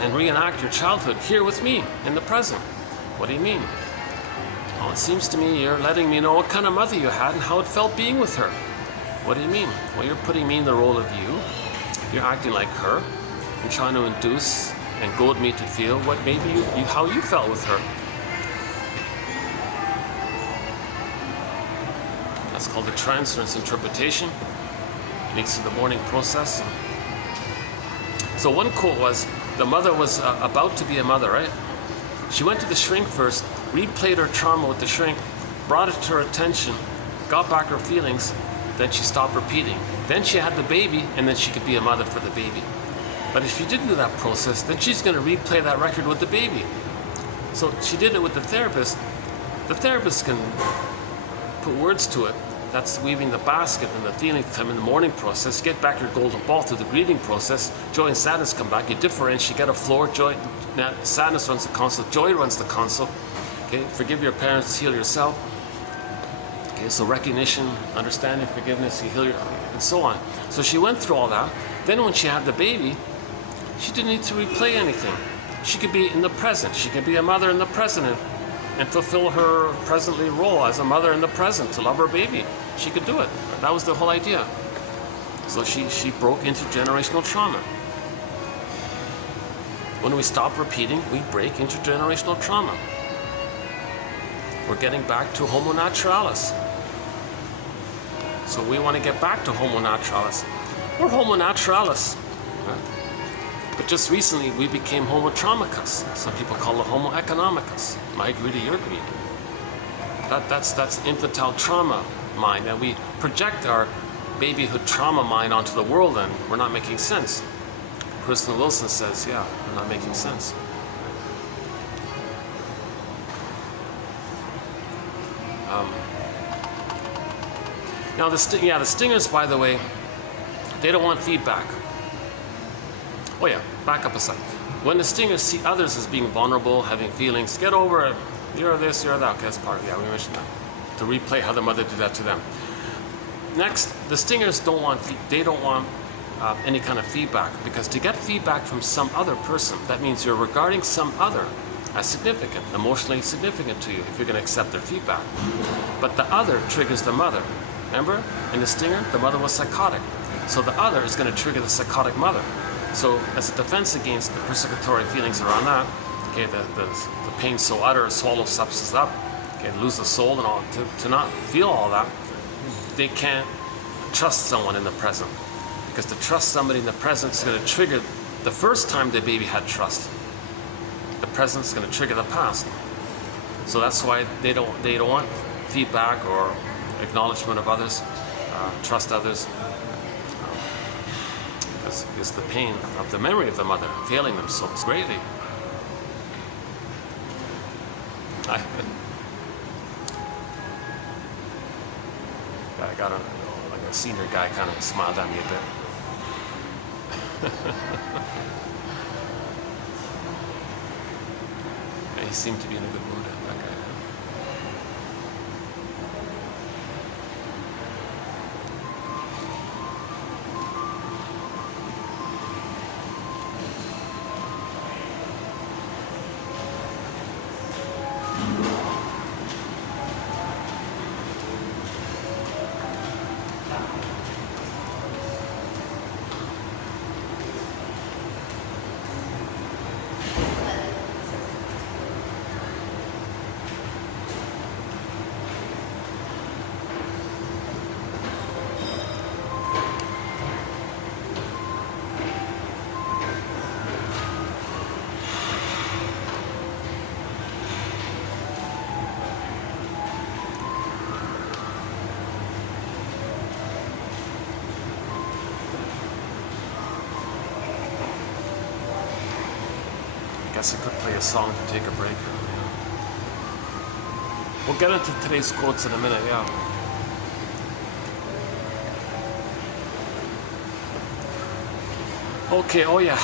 and reenact your childhood here with me in the present." "What do you mean?" "Well, it seems to me you're letting me know what kind of mother you had and how it felt being with her." "What do you mean?" "Well, you're putting me in the role of you. You're acting like her. You're trying to induce and goad me to feel what maybe how you felt with her." That's called the transference interpretation. Leads to the mourning process. So one quote was, the mother was about to be a mother, right? She went to the shrink first, replayed her trauma with the shrink, brought it to her attention, got back her feelings, then she stopped repeating. Then she had the baby, and then she could be a mother for the baby. But if she didn't do that process, then she's going to replay that record with the baby. So she did it with the therapist. The therapist can put words to it. That's weaving the basket and the feeling time in the mourning process. Get back your golden ball through the grieving process. Joy and sadness come back. You differentiate, get a floor. Joy, sadness runs the console. Joy runs the console. Okay, forgive your parents, heal yourself. Okay, so recognition, understanding, forgiveness, you heal your, and so on. So she went through all that. Then when she had the baby, she didn't need to replay anything. She could be in the present. She could be a mother in the present and fulfill her presently role as a mother in the present to love her baby. She could do it. That was the whole idea. So she broke intergenerational trauma. When we stop repeating, we break intergenerational trauma. We're getting back to homo naturalis. So we want to get back to homo naturalis. We're homo naturalis. But just recently we became homo traumicus. Some people call it homo economicus. My greed or your greed. That's infantile trauma mind, and we project our babyhood trauma mind onto the world, and we're not making sense. Kristen Wilson says, yeah, we're not making sense. Now the stingers, by the way, they don't want feedback. Oh yeah, back up a second. When the stingers see others as being vulnerable, having feelings, get over it. You're this, you're that. Okay, that's part of it. Yeah, we mentioned that. To replay how the mother did that to them. Next, the stingers don't want any kind of feedback, because to get feedback from some other person, that means you're regarding some other as significant, emotionally significant to you, if you're going to accept their feedback. But the other triggers the mother. Remember, in the stinger, the mother was psychotic. So the other is going to trigger the psychotic mother. So as a defense against the persecutory feelings around that, okay, the pain so utter, swallow substance up, okay, lose the soul and all, to not feel all that, they can't trust someone in the present. Because to trust somebody in the present is going to trigger the first time the baby had trust. The present is going to trigger the past. So that's why they don't want feedback or acknowledgement of others, trust others. Because the pain of the memory of the mother failing them so greatly. I got like a senior guy kind of smiled at me a bit. Yeah, he seemed to be in a good mood, that guy. I guess I could play a song to take a break. Yeah. We'll get into today's quotes in a minute, yeah. Okay, oh yeah,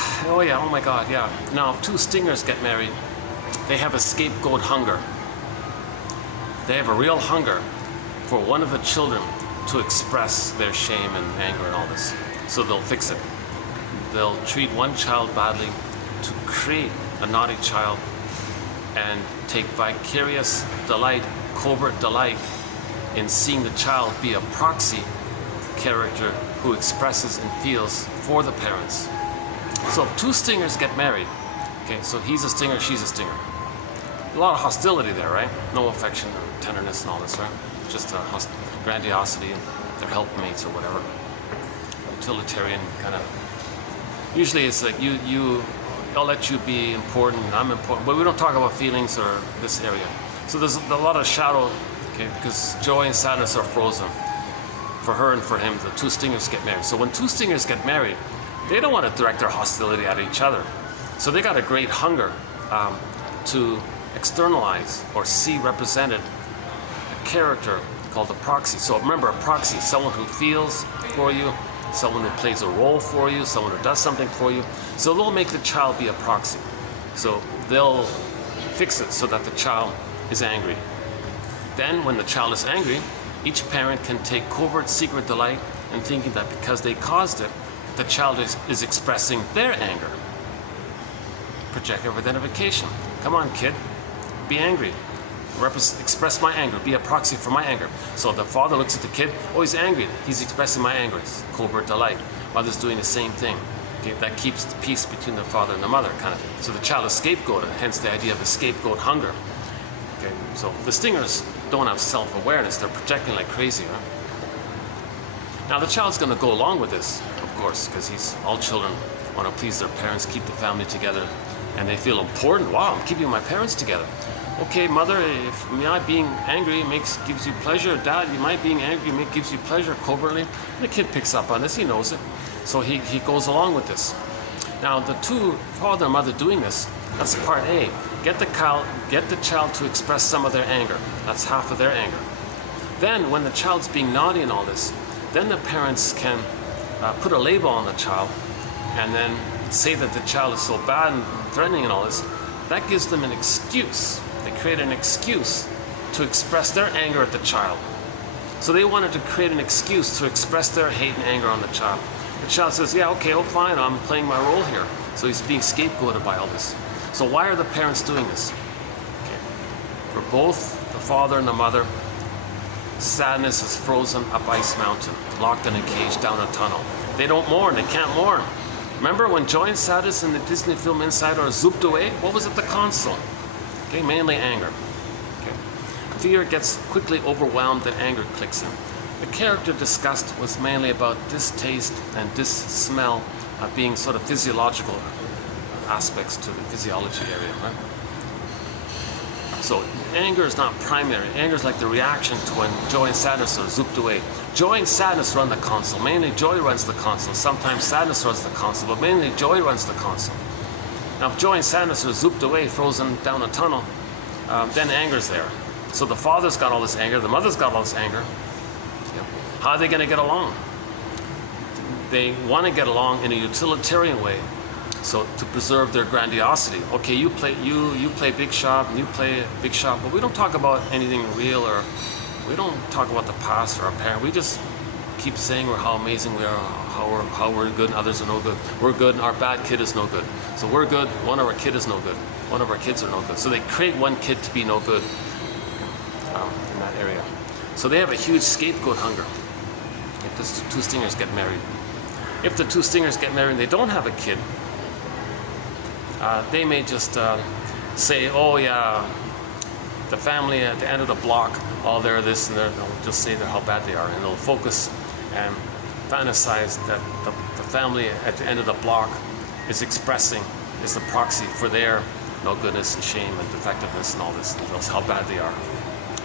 oh my God, yeah. Now, if two stingers get married, they have a scapegoat hunger. They have a real hunger for one of the children to express their shame and anger and all this. So they'll fix it. They'll treat one child badly to create a naughty child and take vicarious delight, covert delight in seeing the child be a proxy character who expresses and feels for the parents. So if two stingers get married, okay, so he's a stinger, she's a stinger. a lot of hostility there, right? No affection or tenderness and all this, right? Just grandiosity and their helpmates or whatever. Utilitarian kind of. Usually it's like I'll let you be important and I'm important, but we don't talk about feelings or this area. So there's a lot of shadow, okay, because joy and sadness are frozen for her and for him. The two stingers get married. So when two stingers get married, they don't want to direct their hostility at each other. So they got a great hunger to externalize or see represented a character called a proxy. So remember, a proxy, someone who feels for you, someone who plays a role for you, someone who does something for you. So they'll make the child be a proxy. So they'll fix it so that the child is angry. Then when the child is angry, each parent can take covert secret delight in thinking that because they caused it, the child is expressing their anger. Projective identification. Come on, kid, be angry. Express my anger, be a proxy for my anger. So the father looks at the kid, oh, he's angry, he's expressing my anger. It's covert delight. Mother's doing the same thing. Okay, that keeps the peace between the father and the mother, kind of thing. So the child is scapegoated, hence the idea of a scapegoat hunger. Okay, so the stingers don't have self-awareness, they're projecting like crazy, right? Now the child's going to go along with this, of course, because all children want to please their parents, keep the family together, and they feel important. Wow, I'm keeping my parents together. Okay, mother, if my being angry gives you pleasure, dad, my being angry gives you pleasure covertly. And the kid picks up on this, he knows it. So he goes along with this. Now the two, father and mother doing this, that's part A. Get the child to express some of their anger. That's half of their anger. Then when the child's being naughty and all this, then the parents can put a label on the child and then say that the child is so bad and threatening and all this. That gives them an excuse. They create an excuse to express their anger at the child. So they wanted to create an excuse to express their hate and anger on the child. The child says, yeah, okay, oh fine, I'm playing my role here. So he's being scapegoated by all this. So why are the parents doing this? Okay. For both the father and the mother, sadness is frozen up ice mountain, locked in a cage down a tunnel. They don't mourn, they can't mourn. Remember when joy and sadness in the Disney film Inside are zooped away? What was at the console? Okay, mainly anger. Okay. Fear gets quickly overwhelmed and anger clicks in. The character discussed was mainly about distaste and dis-smell being sort of physiological aspects to the physiology area, right? So anger is not primary. Anger is like the reaction to when joy and sadness are zooped away. Joy and sadness run the console. Mainly joy runs the console. Sometimes sadness runs the console, but mainly joy runs the console. Now if joy and sadness are zooped away, frozen down a tunnel, then anger's there. So the father's got all this anger, the mother's got all this anger. How are they going to get along? They want to get along in a utilitarian way. So to preserve their grandiosity. Okay, you play big shot, and you play big shot, but we don't talk about anything real, or we don't talk about the past or our parent. We just keep saying how amazing we are, how we're good and others are no good. We're good and our bad kid is no good. So we're good, one of our kid is no good. One of our kids are no good. So they create one kid to be no good in that area. So they have a huge scapegoat hunger if the two stingers get married. If the two stingers get married and they don't have a kid, they may just say, oh yeah, the family at the end of the block, oh they're this and they're, they'll just say how bad they are, and they'll focus and fantasize that the family at the end of the block is the proxy for their no goodness and shame and defectiveness and all this, and how bad they are.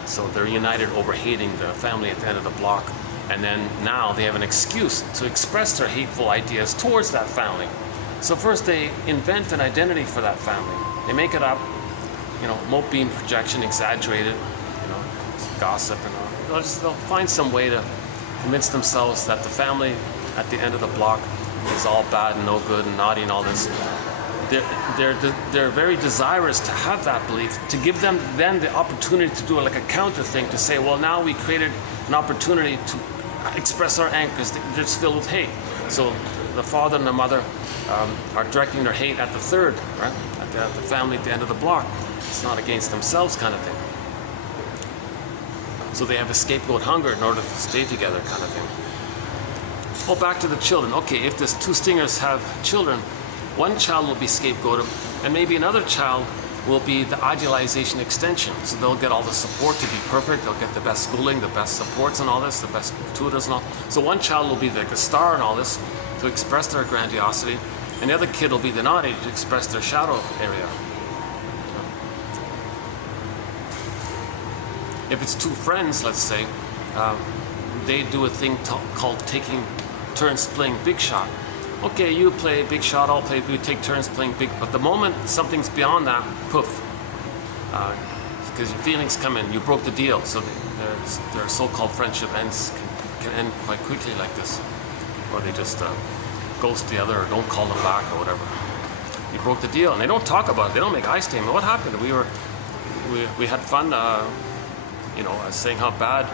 So they're united over hating the family at the end of the block, and then now they have an excuse to express their hateful ideas towards that family. So first they invent an identity for that family. They make it up, moping, projection, exaggerated, gossip and all. They'll find some way to convince themselves that the family at the end of the block is all bad and no good and naughty and all this. They're very desirous to have that belief, to give them then the opportunity to do like a counter thing, to say, well, now we created an opportunity to express our anger because they're just filled with hate. So the father and the mother are directing their hate at the third, right? At the family at the end of the block. It's not against themselves kind of thing. So they have a scapegoat hunger in order to stay together kind of thing. Well, back to the children. Okay, if these two stingers have children, one child will be scapegoated, and maybe another child will be the idealization extension. So they'll get all the support to be perfect. They'll get the best schooling, the best supports and all this, the best tutors and all. So one child will be like the star and all this to express their grandiosity, and the other kid will be the naughty to express their shadow area. If it's two friends, let's say, they do a thing called taking turns playing big shot. Okay, you play big shot, I'll play, we take turns playing big, but the moment something's beyond that, poof. Because your feelings come in, you broke the deal, so their so-called friendship can end quite quickly like this. Or they just ghost the other or don't call them back or whatever. You broke the deal, and they don't talk about it, they don't make eye statement. What happened? We had fun, you know, saying how bad,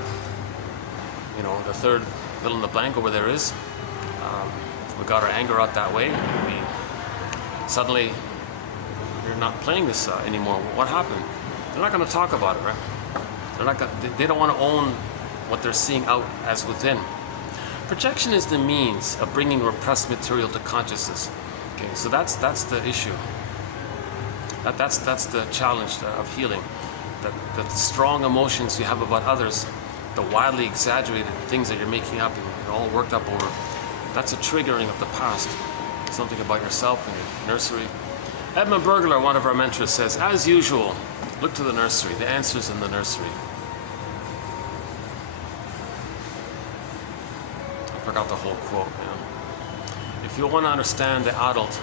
you know, the third fill in the blank over there is. We got our anger out that way. Suddenly, we're not playing this anymore. What happened? They're not going to talk about it, right? They're not gonna, they don't want to own what they're seeing out as within. Projection is the means of bringing repressed material to consciousness. Okay, so that's the issue. That's the challenge of healing. That the strong emotions you have about others, the wildly exaggerated things that you're making up and you're all worked up over, that's a triggering of the past. Something about yourself and your nursery. Edmund Burglar, one of our mentors, says, as usual, look to the nursery. The answer's in the nursery. I forgot the whole quote. You know. If you want to understand the adult,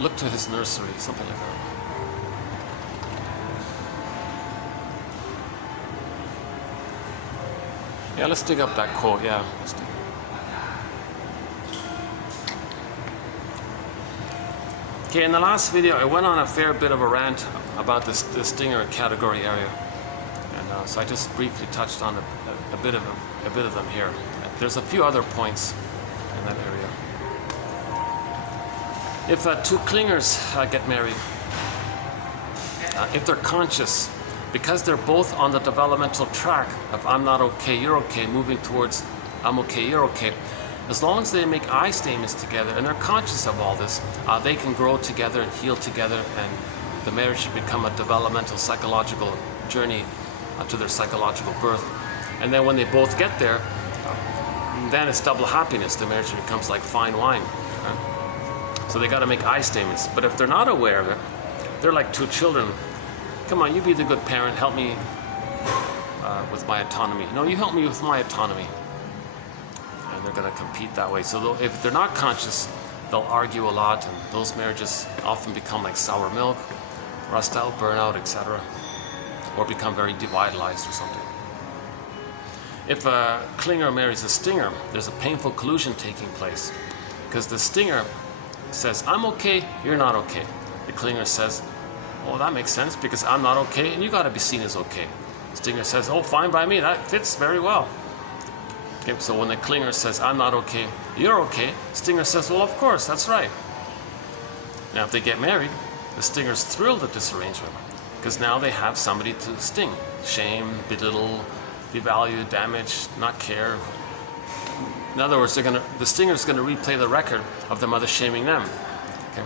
look to his nursery, something like that. Yeah, let's dig up that quote. Yeah, let's dig it. Okay, in the last video, I went on a fair bit of a rant about the stinger category area, and so I just briefly touched on a bit of them here. There's a few other points in that area. If two clingers get married, if they're conscious, because they're both on the developmental track of I'm not okay, you're okay, moving towards I'm okay, you're okay, as long as they make I statements together and they're conscious of all this, they can grow together and heal together, and the marriage should become a developmental psychological journey to their psychological birth. And then when they both get there, then it's double happiness. The marriage becomes like fine wine. Right? So they got to make I statements. But if they're not aware of it, they're like two children. Come on, you be the good parent, help me with my autonomy. No, you help me with my autonomy. And they're going to compete that way. So if they're not conscious, they'll argue a lot, and those marriages often become like sour milk, rust out, burn out, etc. Or become very devitalized or something. If a clinger marries a stinger, there's a painful collusion taking place, because the stinger says, I'm okay, you're not okay. The clinger says, oh, that makes sense, because I'm not okay and you got to be seen as okay. Stinger says, oh, fine by me, that fits very well. Okay, so when the clinger says, I'm not okay, you're okay, Stinger says, well, of course, that's right. Now, if they get married, the Stinger's thrilled at this arrangement, because now they have somebody to sting, shame, belittle, devalue, damage, not care. In other words, the Stinger's going to replay the record of the mother shaming them. Okay?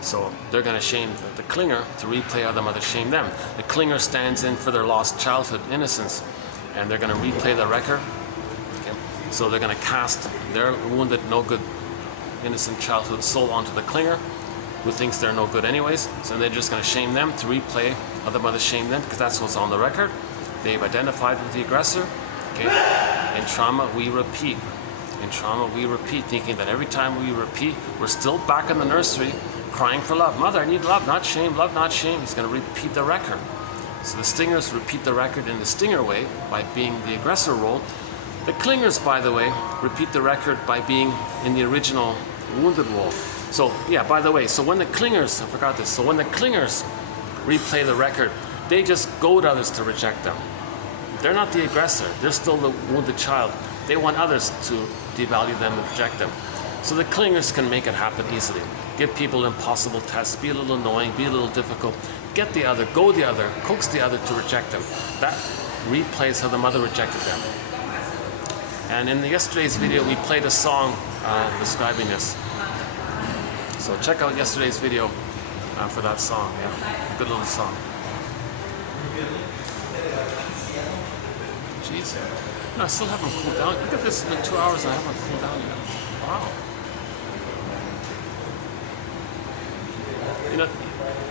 So they're going to shame the clinger to replay how the mother shamed them. The clinger stands in for their lost childhood innocence, and they're going to replay the record. Okay? So they're going to cast their wounded, no good, innocent childhood soul onto the clinger, who thinks they're no good anyways. So they're just going to shame them to replay how the mother shamed them, because that's what's on the record. They've identified with the aggressor. Okay? In trauma, we repeat. In trauma, we repeat, thinking that every time we repeat, we're still back in the nursery, crying for love. Mother, I need love, not shame, love, not shame. He's going to repeat the record. So the stingers repeat the record in the stinger way by being the aggressor role. The clingers, by the way, repeat the record by being in the original wounded role. So, yeah, by the way, so when the clingers, I forgot this, so when the clingers replay the record, they just goad others to reject them. They're not the aggressor, they're still the wounded child. They want others to devalue them and reject them. So the clingers can make it happen easily. Give people impossible tests, be a little annoying, be a little difficult, get the other, go the other, coax the other to reject them. That replays how the mother rejected them. And in yesterday's video, we played a song describing this. So check out yesterday's video for that song. Yeah, good little song. Jeez, no, I still haven't cooled down. Look at this, it's been 2 hours and I haven't cooled down yet. Wow. You know,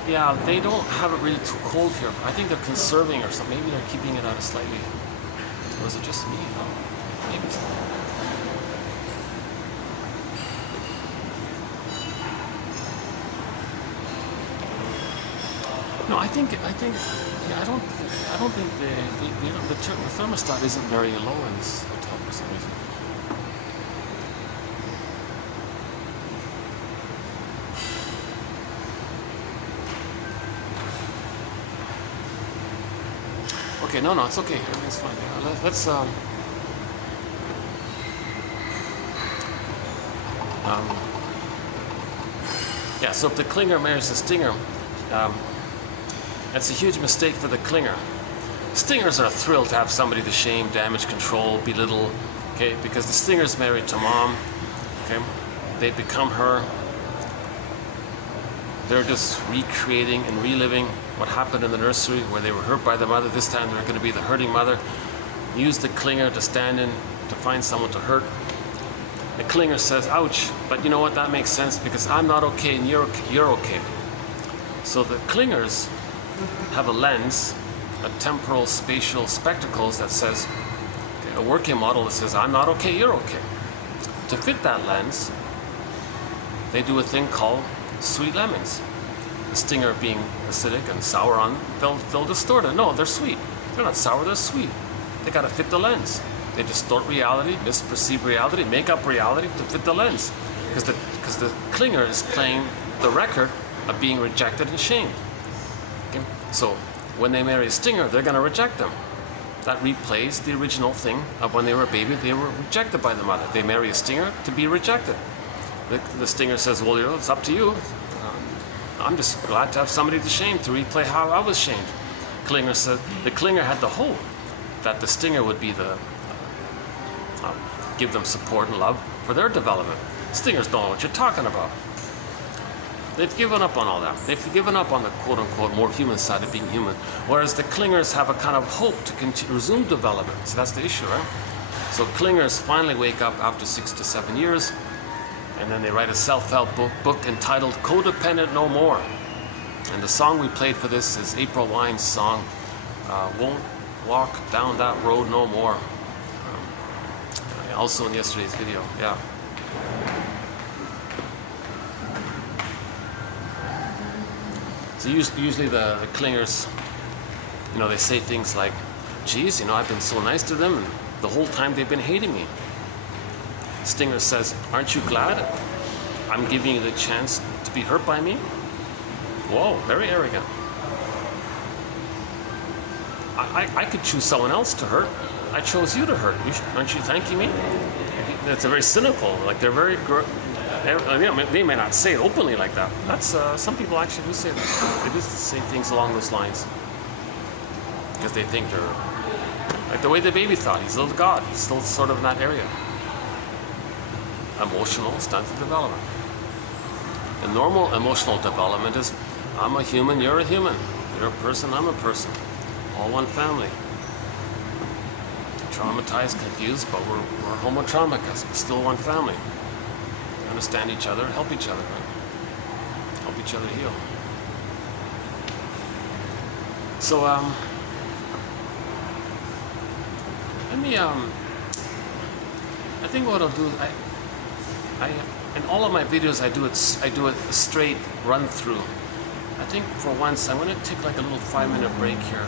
yeah, they don't have it really too cold here. I think they're conserving or something. Maybe they're keeping it at a slightly. Or is it just me? No, maybe it's not. No, I think, yeah, I don't think the thermostat isn't very low in this hotel for some reason. Okay, no, it's okay. Everything's fine. Yeah, let's yeah. So if the clinger marries the stinger, that's a huge mistake for the clinger. Stingers are thrilled to have somebody to shame, damage, control, belittle, okay? Because the stinger's married to mom, okay? They become her. They're just recreating and reliving what happened in the nursery where they were hurt by the mother. This time they're going to be the hurting mother. Use the clinger to stand in to find someone to hurt. The clinger says, ouch, but you know what? That makes sense because I'm not okay and you're okay. So the clingers have a lens, a temporal spatial spectacles that says, okay, a working model that says, I'm not okay, you're okay. To fit that lens, they do a thing called sweet lemons. The stinger being acidic and sour on, they'll distort it. No, they're sweet. They're not sour, they're sweet. They gotta fit the lens. They distort reality, misperceive reality, make up reality to fit the lens. Because the clinger is playing the record of being rejected and shamed. Okay? So when they marry a stinger, they're gonna reject them. That replays the original thing of when they were a baby, they were rejected by the mother. They marry a stinger to be rejected. The stinger says, well, you know, it's up to you. I'm just glad to have somebody to shame, to replay how I was shamed. Clinger said, the clinger had the hope that the stinger would be the, give them support and love for their development. Stingers don't know what you're talking about. They've given up on all that. They've given up on the quote-unquote more human side of being human, whereas the clingers have a kind of hope to resume development. So that's the issue, right? So clingers finally wake up after 6 to 7 years, and then they write a self-help book entitled Codependent No More. And the song we played for this is April Wine's song, Won't Walk Down That Road No More. Also in yesterday's video, yeah. So usually the clingers, you know, they say things like, geez, you know, I've been so nice to them, and the whole time they've been hating me. Stinger says, aren't you glad I'm giving you the chance to be hurt by me? Whoa, very arrogant. I could choose someone else to hurt. I chose you to hurt. Aren't you thanking me? That's a very cynical, like they're very, they may not say it openly like that. That's, some people actually do say that. They do say things along those lines. Because they think they're, like the way the baby thought, he's a little god. He's still sort of in that area. Emotional stunted development. The normal emotional development is, I'm a human, you're a human. You're a person, I'm a person. All one family. Traumatized, confused, but we're homotraumicus, but still one family. We understand each other, help each other, right? Help each other heal. So, let me, I think what I'll do, in all of my videos, I do it a straight run through. I think for once, I'm going to take like a little 5-minute break here.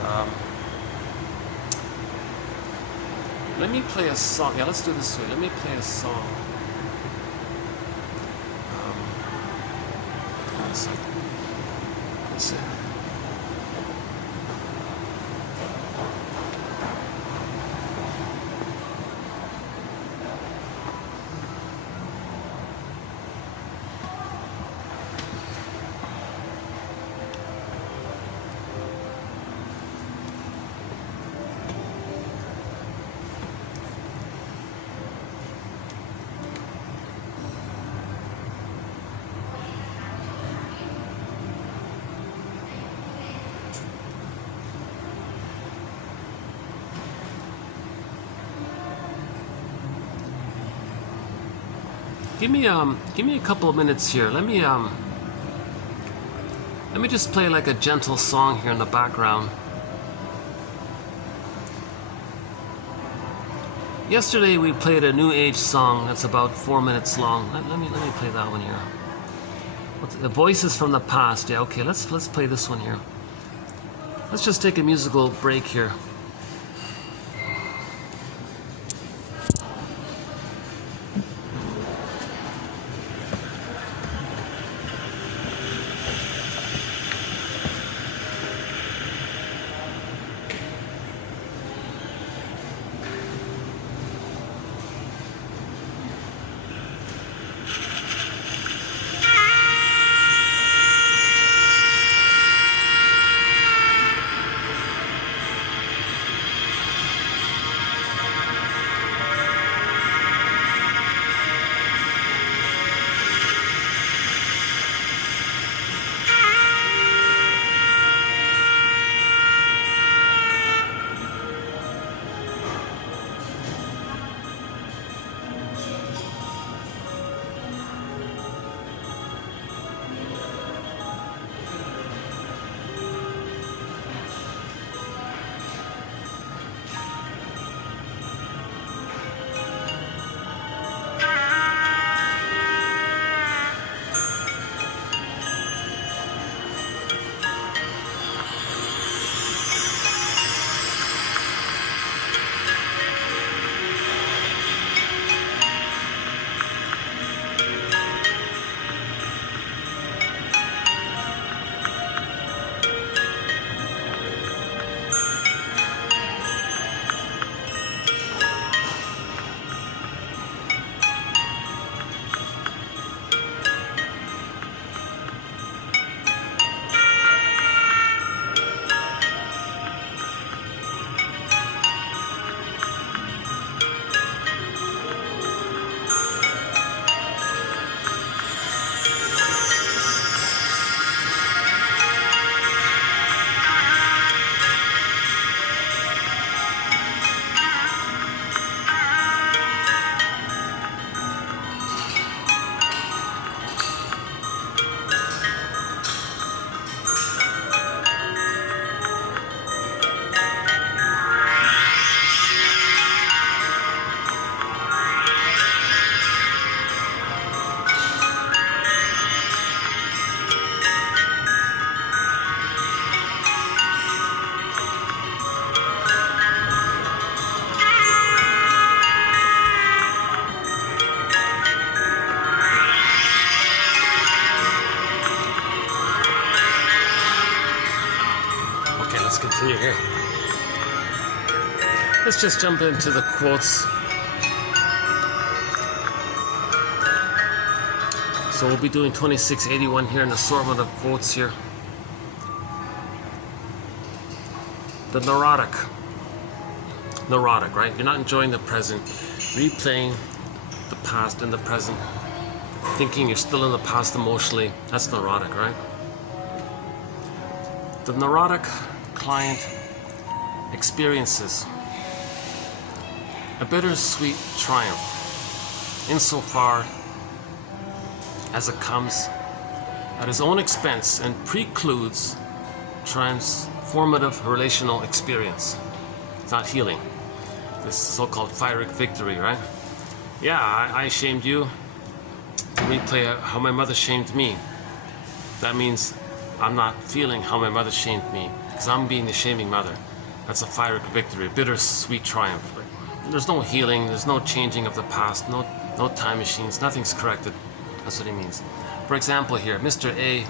Let me play a song. Yeah, let's do it this way. Let me play a song. Let's see. give me a couple of minutes here. Let me just play like a gentle song here in the background. Yesterday we played a New Age song that's about 4 minutes long. Let me play that one here. The Voices from the Past. Yeah, okay. Let's play this one here. Let's just take a musical break here. Continue here. Let's just jump into the quotes. So we'll be doing 2681 here, an assortment of quotes here. The neurotic. Neurotic, right? You're not enjoying the present, replaying the past in the present, thinking you're still in the past emotionally. That's neurotic, right? The neurotic client experiences a bittersweet triumph insofar as it comes at his own expense and precludes transformative relational experience. It's not healing. This so-called pyrrhic victory, right? Yeah, I shamed you. To replay how my mother shamed me. That means I'm not feeling how my mother shamed me, because I'm being the shaming mother. That's a pyrrhic victory, a bittersweet triumph. There's no healing, there's no changing of the past, no time machines, nothing's corrected. That's what he means. For example here, Mr. A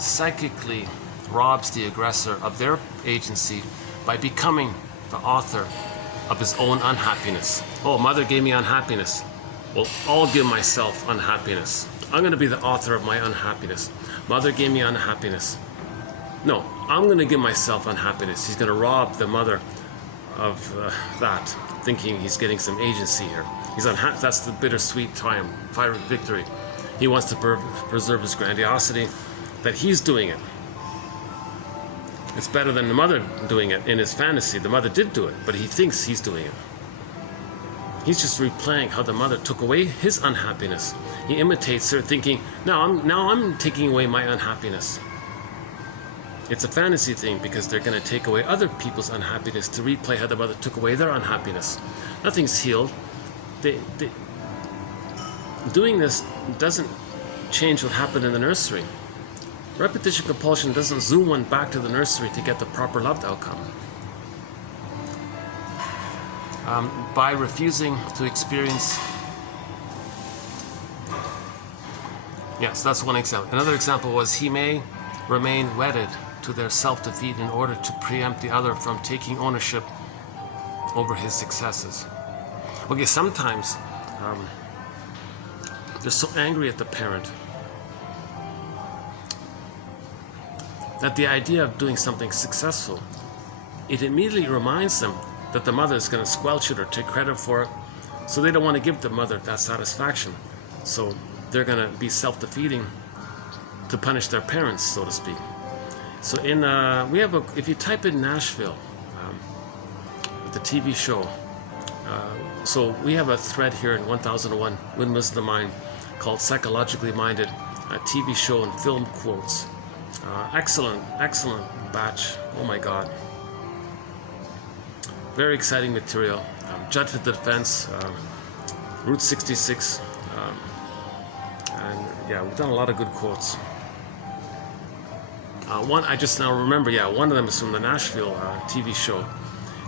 psychically robs the aggressor of their agency by becoming the author of his own unhappiness. Oh, mother gave me unhappiness. Well, I'll give myself unhappiness. I'm going to be the author of my unhappiness. Mother gave me unhappiness. No, I'm going to give myself unhappiness. He's going to rob the mother of that, thinking he's getting some agency here. He's unhappy. That's the bittersweet triumph, pyrrhic victory. He wants to preserve his grandiosity, that he's doing it. It's better than the mother doing it in his fantasy. The mother did do it, but he thinks he's doing it. He's just replaying how the mother took away his unhappiness. He imitates her, thinking, now I'm taking away my unhappiness. It's a fantasy thing because they're going to take away other people's unhappiness to replay how the mother took away their unhappiness. Nothing's healed. Doing this doesn't change what happened in the nursery. Repetition compulsion doesn't zoom one back to the nursery to get the proper loved outcome. By refusing to experience. Yes, that's one example. Another example was he may remain wedded to their self-defeat in order to preempt the other from taking ownership over his successes. Okay, sometimes they're so angry at the parent that the idea of doing something successful, it immediately reminds them that the mother is going to squelch it or take credit for it, so they don't want to give the mother that satisfaction. So they're going to be self-defeating to punish their parents, so to speak. So if you type in Nashville, the TV show, so we have a thread here in 1001 Windmills of the Mind called Psychologically Minded, a TV show and film quotes. Excellent batch. Oh my God. Very exciting material. Judge with the Defense, Route 66, and yeah, we've done a lot of good quotes. One I just now remember, one of them is from the Nashville TV show.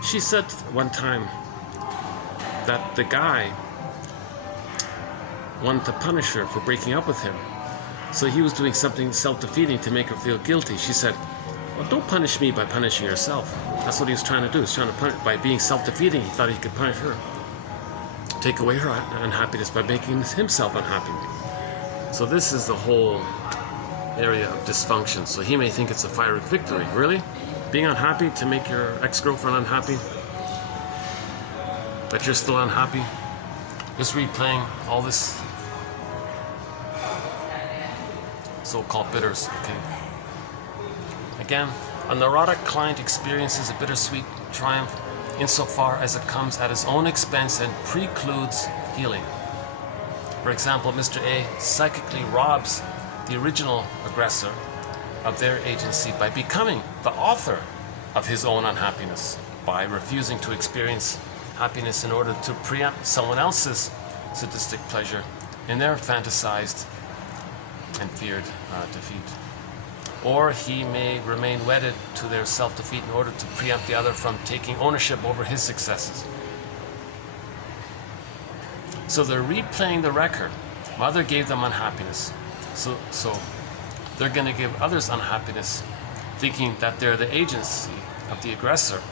She said one time that the guy wanted to punish her for breaking up with him. So he was doing something self-defeating to make her feel guilty. She said, well, don't punish me by punishing yourself. That's what he was trying to do. He was trying to punish by being self-defeating. He thought he could punish her, take away her unhappiness by making himself unhappy. So this is the whole area of dysfunction. So he may think it's a fiery victory. Really? Being unhappy to make your ex-girlfriend unhappy? But you're still unhappy? Just replaying all this so-called bitters, okay? Again, a neurotic client experiences a bittersweet triumph insofar as it comes at his own expense and precludes healing. For example, Mr. A psychically robs the original aggressor of their agency by becoming the author of his own unhappiness, by refusing to experience happiness in order to preempt someone else's sadistic pleasure in their fantasized and feared defeat. Or he may remain wedded to their self-defeat in order to preempt the other from taking ownership over his successes. So they're replaying the record. Mother gave them unhappiness. So they're going to give others unhappiness, thinking that they're the agency of the aggressor.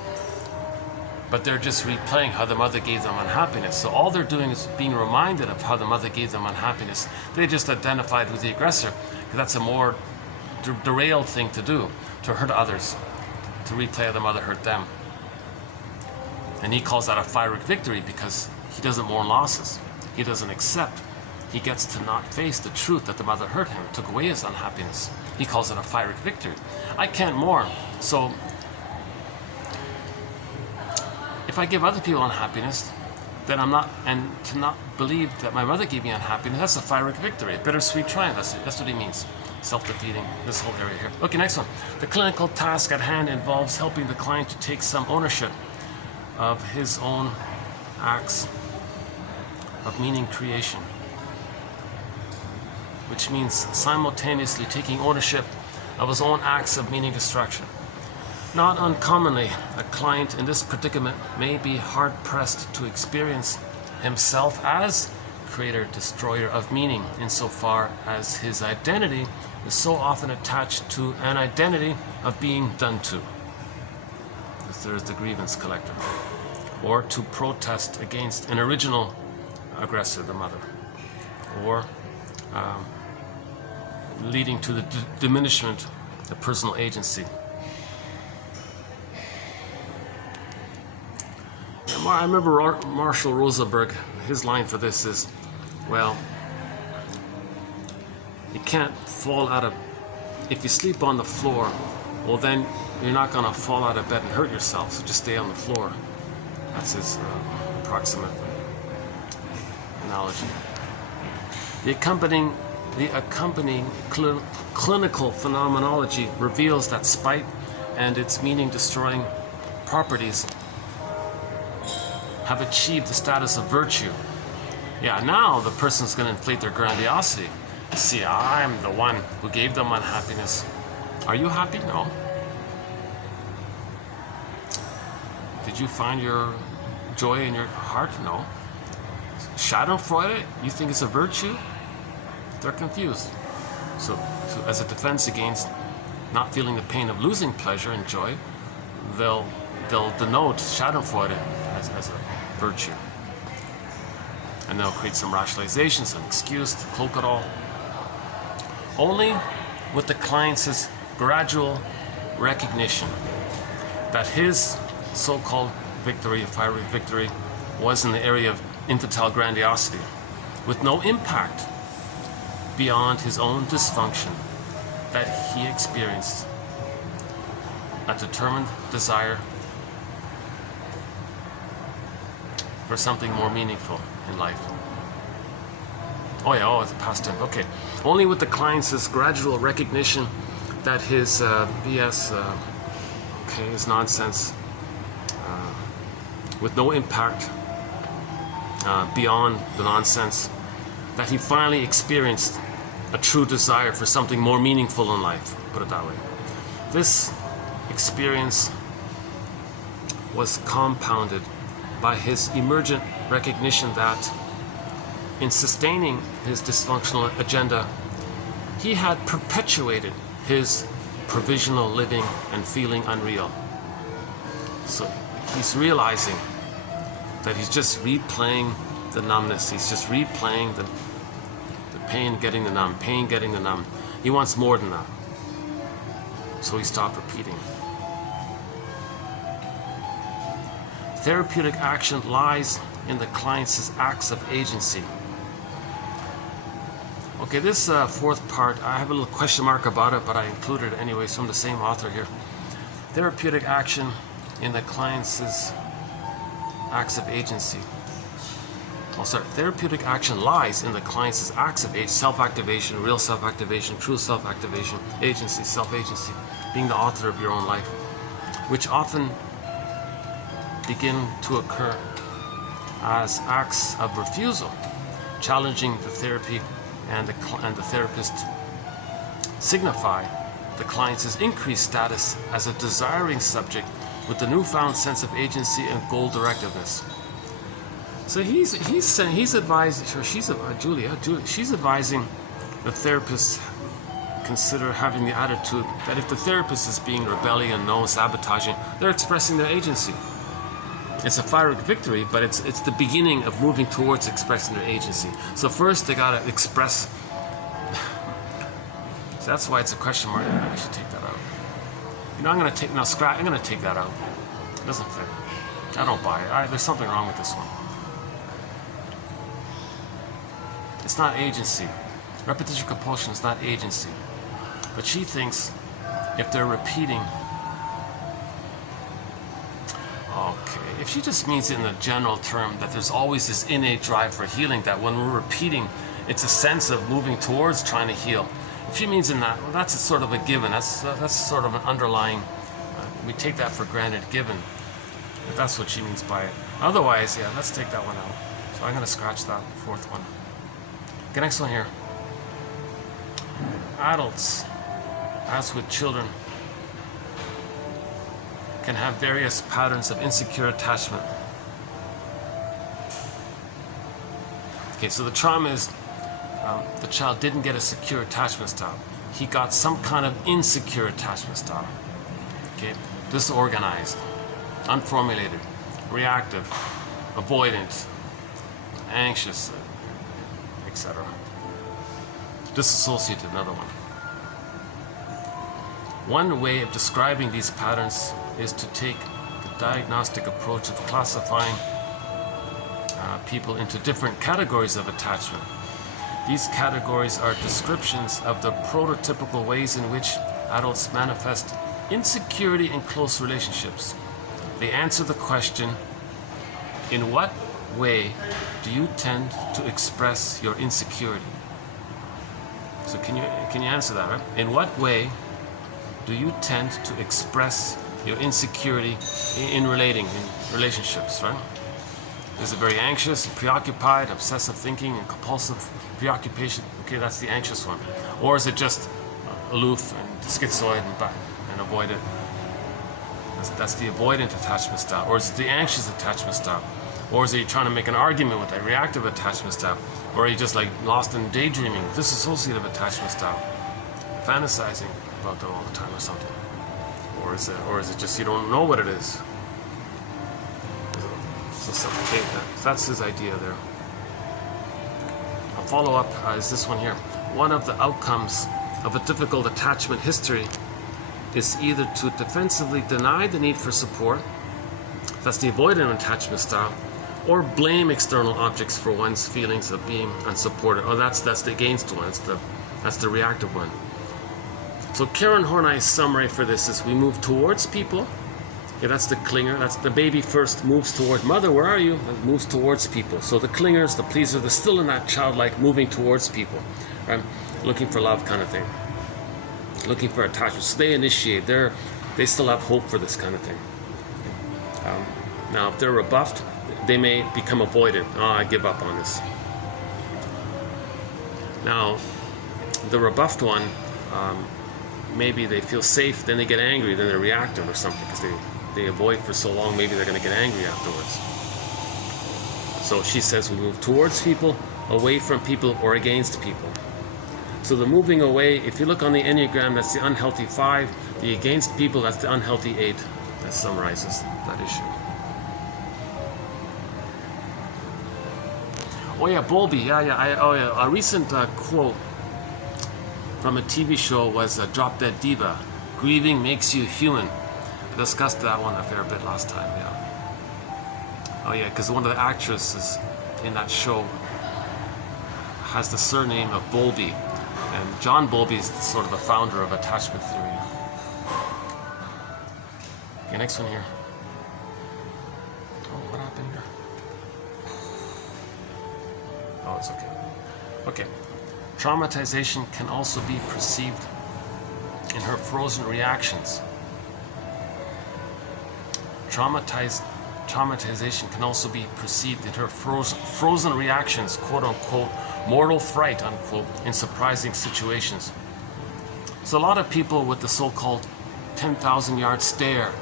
But they're just replaying how the mother gave them unhappiness. So all they're doing is being reminded of how the mother gave them unhappiness. They just identified with the aggressor, because that's a more derailed thing to do, to hurt others, to replay how the mother hurt them. And he calls that a Pyrrhic victory because he doesn't mourn losses. He doesn't accept. He gets to not face the truth that the mother hurt him, took away his unhappiness. He calls it a Pyrrhic victory. I can't mourn. So if I give other people unhappiness, then I'm not, and to not believe that my mother gave me unhappiness, that's a Pyrrhic victory, a bittersweet triumph. That's what he means. Self-defeating, this whole area here. Okay, next one. The clinical task at hand involves helping the client to take some ownership of his own acts of meaning creation, which means simultaneously taking ownership of his own acts of meaning destruction. Not uncommonly, a client in this predicament may be hard-pressed to experience himself as creator-destroyer of meaning, insofar as his identity is so often attached to an identity of being done to. There's the grievance collector. Or to protest against an original aggressor, the mother. Or leading to the diminishment of personal agency. I remember Marshall Rosenberg, his line for this is, well, you can't fall out of, if you sleep on the floor, well then you're not going to fall out of bed and hurt yourself, so just stay on the floor. That's his approximate analogy. The accompanying clinical phenomenology reveals that spite and its meaning-destroying properties have achieved the status of virtue. Yeah, now the person's going to inflate their grandiosity. See, I'm the one who gave them unhappiness. Are you happy? No. Did you find your joy in your heart? No. Schadenfreude, you think it's a virtue? They're confused. So as a defense against not feeling the pain of losing pleasure and joy, they'll denote Schadenfreude as a virtue. And they'll create some rationalization, some excuse to cloak it all. Only with the client's gradual recognition that his so-called victory, fiery victory, was in the area of infantile grandiosity, with no impact beyond his own dysfunction, that he experienced a determined desire for something more meaningful in life. Oh yeah, oh, it's past tense. Okay. Only with the client's gradual recognition that his BS, his nonsense, with no impact beyond the nonsense, that he finally experienced a true desire for something more meaningful in life, put it that way. This experience was compounded by his emergent recognition that in sustaining his dysfunctional agenda, he had perpetuated his provisional living and feeling unreal. So he's realizing that he's just replaying the numbness. He's just replaying the pain getting the numb, pain getting the numb. He wants more than that. So he stopped repeating. Therapeutic action lies in the client's acts of agency. Okay, this fourth part, I have a little question mark about it, but I included it anyways from the same author here. Therapeutic action in the client's acts of agency. Therapeutic action lies in the client's acts of self-activation, real self-activation, true self-activation, agency, self-agency, being the author of your own life, which often begin to occur as acts of refusal, challenging the therapy and the therapist signify the client's increased status as a desiring subject with the newfound sense of agency and goal directiveness. So he's advising, or she's advising the therapist consider having the attitude that if the therapist is being rebellion, no sabotaging, they're expressing their agency. It's a fiery victory, but it's the beginning of moving towards expressing their agency. So first they gotta express. So that's why it's a question mark. I should take that out. You know, I'm gonna take that out. It doesn't fit. I don't buy it. There's something wrong with this one. It's not agency. Repetition compulsion is not agency. But she thinks if they're repeating, okay, if she just means in a general term that there's always this innate drive for healing, that when we're repeating, it's a sense of moving towards trying to heal. If she means in that, well, that's a sort of a given. That's sort of an underlying, we take that for granted given. If that's what she means by it. Otherwise, yeah, let's take that one out. So I'm going to scratch that fourth one. Okay, next one here. Adults, as with children, can have various patterns of insecure attachment. Okay, so the trauma is the child didn't get a secure attachment style. He got some kind of insecure attachment style. Okay, disorganized, unformulated, reactive, avoidant, anxious, etc. Disassociated, another one. One way of describing these patterns is to take the diagnostic approach of classifying people into different categories of attachment. These categories are descriptions of the prototypical ways in which adults manifest insecurity in close relationships. They answer the question, in what way do you tend to express your insecurity? So can you answer that, right? In what way do you tend to express your insecurity in relationships, right? Is it very anxious, preoccupied, obsessive thinking, and compulsive preoccupation? Okay, that's the anxious one. Or is it just aloof and schizoid and avoidant? That's the avoidant attachment style. Or is it the anxious attachment style? Or is it you trying to make an argument with that reactive attachment style? Or are you just like lost in daydreaming, dissociative attachment style? Fantasizing about that all the time or something? Or is it just you don't know what it is? So okay, that's his idea there. A follow-up is this one here. One of the outcomes of a difficult attachment history is either to defensively deny the need for support, that's the avoidant attachment style, or blame external objects for one's feelings of being unsupported. Oh, that's the against one. That's the reactive one. So Karen Horney's summary for this is we move towards people. Okay, that's the clinger. That's the baby first moves toward mother. Where are you? It moves towards people. So the clingers, the pleaser, they're still in that childlike moving towards people, right? Looking for love kind of thing. Looking for attachment. So they initiate. They still have hope for this kind of thing. Now, if they're rebuffed, they may become avoidant. Oh, I give up on this. Now, the rebuffed one, maybe they feel safe, then they get angry, then they're reactive or something because they avoid for so long, maybe they're going to get angry afterwards. So she says we move towards people, away from people, or against people. So the moving away, if you look on the Enneagram, that's the unhealthy 5. The against people, that's the unhealthy 8. That summarizes that issue. Oh yeah, Bowlby. Yeah. A recent quote from a TV show was Drop Dead Diva. Grieving makes you human. I discussed that one a fair bit last time, yeah. Oh yeah, because one of the actresses in that show has the surname of Bowlby. And John Bowlby is sort of the founder of attachment theory. Okay, next one here. Oh, what happened here? Oh, it's okay. Okay. Traumatization can also be perceived in her frozen reactions. Traumatization can also be perceived in her frozen reactions, quote unquote, mortal fright, unquote, in surprising situations. So a lot of people with the so-called 10,000 yard stare,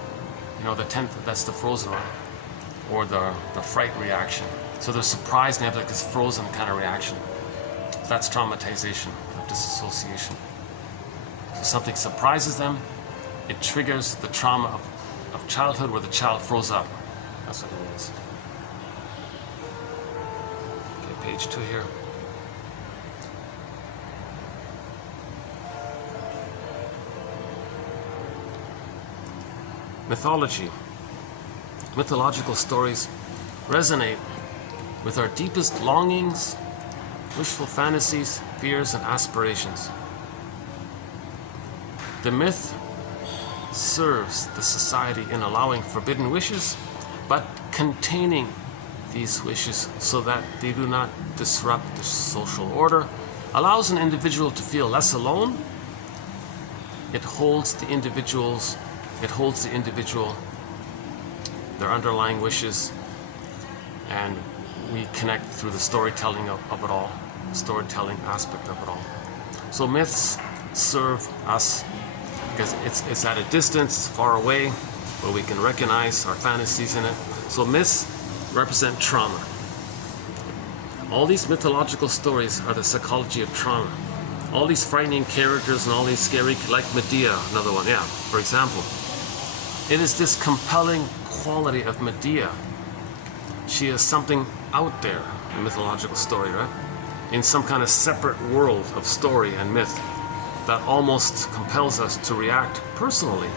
you know, that's the frozen one, or the fright reaction. So they're surprised and have like this frozen kind of reaction. That's traumatization of disassociation. So something surprises them, it triggers the trauma of childhood where the child froze up. That's what it means. Okay, page 2 here. Mythology. Mythological stories resonate with our deepest longings, wishful fantasies, fears, and aspirations. The myth serves the society in allowing forbidden wishes, but containing these wishes so that they do not disrupt the social order, allows an individual to feel less alone. It holds the individual, their underlying wishes, and we connect through the storytelling of it all, storytelling aspect of it all. So myths serve us because it's at a distance, it's far away, but we can recognize our fantasies in it. So myths represent trauma. All these mythological stories are the psychology of trauma. All these frightening characters and all these scary, like Medea, another one, yeah, for example. It is this compelling quality of Medea. She is something out there in mythological story, right? In some kind of separate world of story and myth that almost compels us to react personally.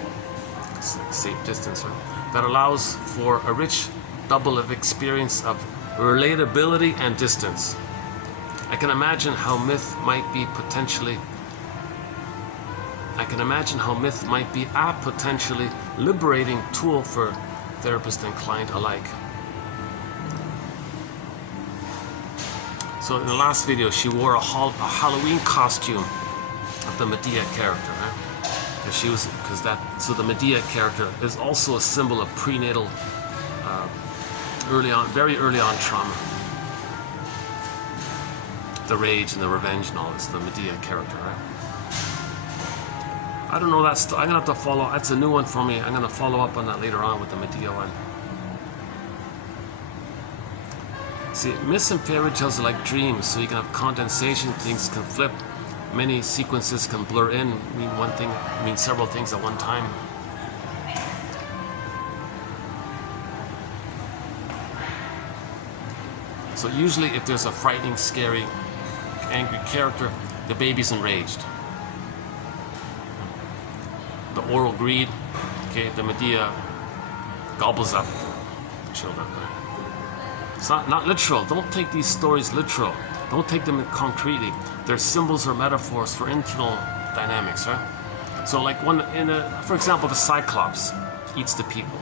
It's like a safe distance, right? That allows for a rich double of experience of relatability and distance. I can imagine how myth might be a potentially liberating tool for therapist and client alike. So in the last video, she wore a Halloween costume of the Medea character, right? So the Medea character is also a symbol of prenatal, very early on trauma. The rage and the revenge and all this, the Medea character, right? I don't know, I'm gonna have to follow, that's a new one for me. I'm gonna follow up on that later on with the Medea one. See, myths and fairy tales are like dreams, so you can have condensation, things can flip, many sequences can blur in, mean several things at one time. So usually if there's a frightening, scary, angry character, the baby's enraged. The oral greed, okay, the Medea gobbles up the children. It's not literal. Don't take these stories literal. Don't take them concretely. They're symbols or metaphors for internal dynamics, right? So like for example, the Cyclops eats the people.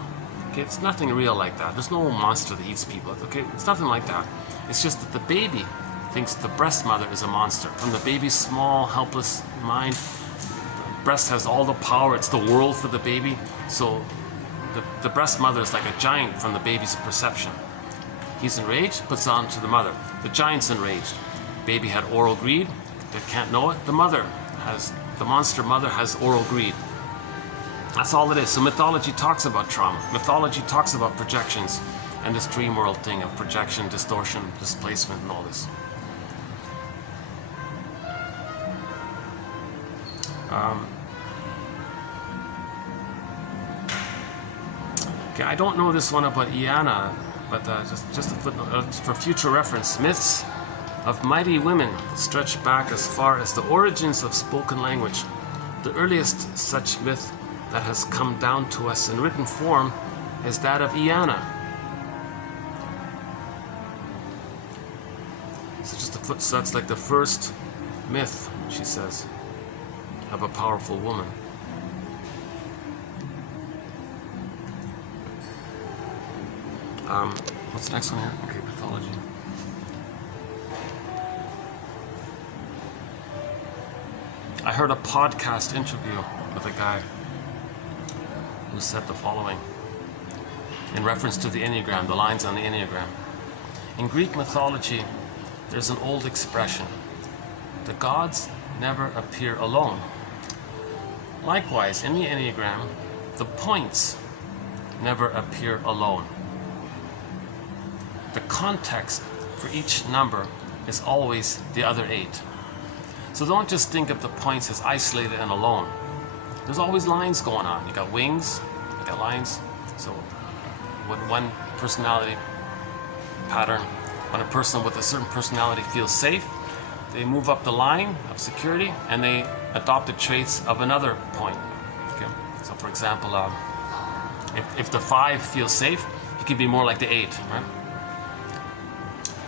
Okay, it's nothing real like that. There's no monster that eats people. Okay, it's nothing like that. It's just that the baby thinks the breast mother is a monster. From the baby's small, helpless mind, the breast has all the power. It's the world for the baby. So the breast mother is like a giant from the baby's perception. He's enraged, puts it on to the mother. The giant's enraged. Baby had oral greed, they can't know it. The monster mother has oral greed. That's all it is. So mythology talks about trauma. Mythology talks about projections and this dream world thing of projection, distortion, displacement, and all this. Okay, I don't know this one about Iana, but just a footnote for future reference. Myths of mighty women stretch back as far as the origins of spoken language. The earliest such myth that has come down to us in written form is that of Iana. So that's like the first myth, she says, of a powerful woman. What's the next one here? Okay, mythology. I heard a podcast interview with a guy who said the following in reference to the Enneagram, the lines on the Enneagram. In Greek mythology, there's an old expression: the gods never appear alone. Likewise, in the Enneagram, the points never appear alone. The context for each number is always the other 8. So don't just think of the points as isolated and alone. There's always lines going on. You got wings, you got lines. So when one personality pattern, when a person with a certain personality feels safe, they move up the line of security and they adopt the traits of another point. Okay? So for example, if the 5 feels safe, he can be more like the 8, right?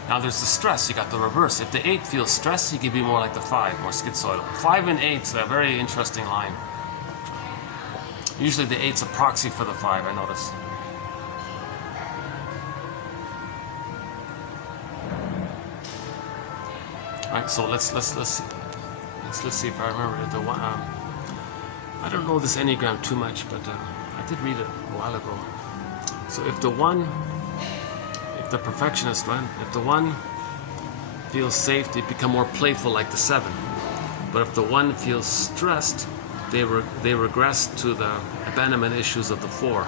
Now there's the stress, you got the reverse. If the 8 feels stressed, he can be more like the 5, more schizoidal. 5 and 8 is a very interesting line. Usually the 8's a proxy for the 5, I notice. Alright, so let's see if I remember the one. I don't know this Enneagram too much, but I did read it a while ago. So if the perfectionist, right? If the 1 feels safe, they become more playful like the 7. But if the 1 feels stressed, they regress to the abandonment issues of the 4.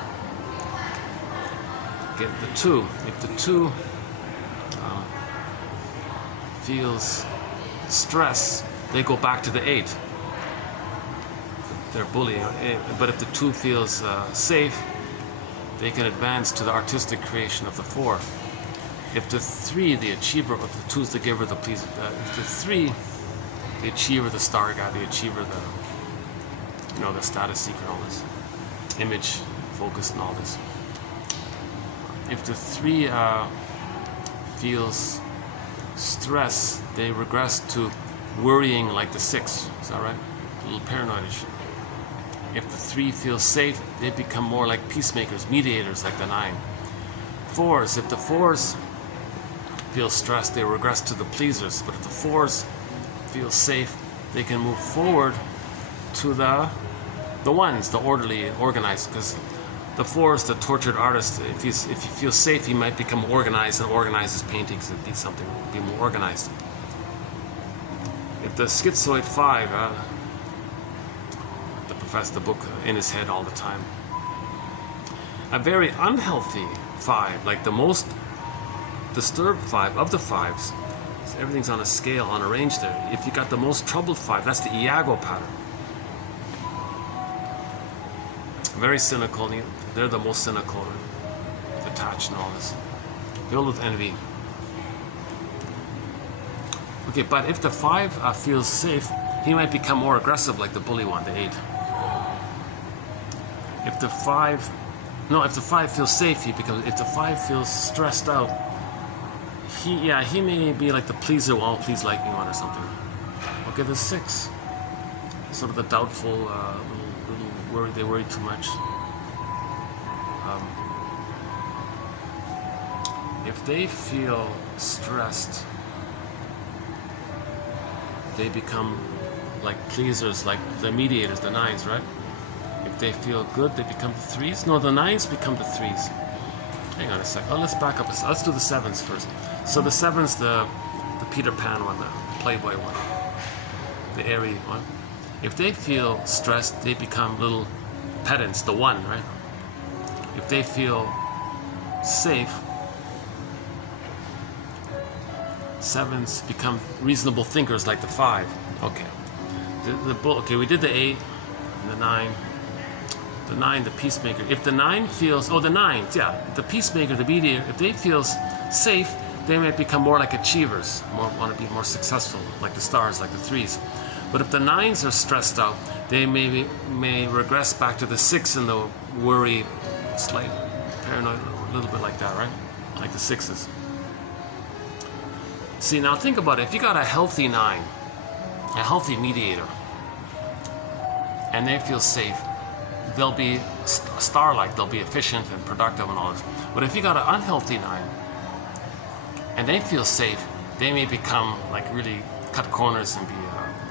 Okay, the 2. If the 2 feels stress, they go back to the 8. They're bullying. But if the 2 feels safe, they can advance to the artistic creation of the 4. If the 3, the achiever, if the 2's the giver, the pleaser, if the 3, the achiever, the star guy, the achiever, the status seeker, all this, image focused and all this. If the 3 feels stress, they regress to worrying like the 6. Is that right? A little paranoidish. If the 3 feels safe, they become more like peacemakers, mediators like the 9. 4s, if the 4s feel stressed, they regress to the pleasers. But if the fours feel safe, they can move forward to the ones, the orderly, organized. Because the four is the tortured artist. If he feels safe, he might become organized and organize his paintings and be something, be more organized. If the schizoid five, the professor, the book in his head all the time. A very unhealthy five, like the most disturbed five of the fives, so everything's on a scale, on a range there. If you got the most troubled five, that's the Iago pattern. Very cynical, they're the most cynical, detached and all this, filled with envy. Okay, but if the five feels safe, he might become more aggressive, like the bully one, the 8. If the five feels safe, he becomes. If the 5 feels stressed out, he may be like the pleaser one, please like me one or something. Okay, the 6, sort of the doubtful, little worried, they worry too much. If they feel stressed, they become like pleasers, like the mediators, the 9s, right? If they feel good, they become the 3s. No, the 9s become the 3s. Hang on a sec. Oh, let's back up. Let's do the 7s first. So the 7's the Peter Pan one, the Playboy one, the airy one. If they feel stressed, they become little pedants, the 1, right? If they feel safe, 7s become reasonable thinkers, like the 5. Okay. Okay, we did the 8 and the 9. The 9, the peacemaker. If the 9 feels, the 9s, yeah, the peacemaker, the mediator, if they feel safe, they might become more like achievers, want to be more successful, like the stars, like the 3s. But if the 9s are stressed out, they may regress back to the 6 and the worry, slight paranoid, a little bit like that, right? Like the 6s. See, now think about it. If you got a healthy 9, a healthy mediator, and they feel safe, they'll be star-like, they'll be efficient and productive and all this. But if you got an unhealthy 9, and they feel safe, they may become like really cut corners and be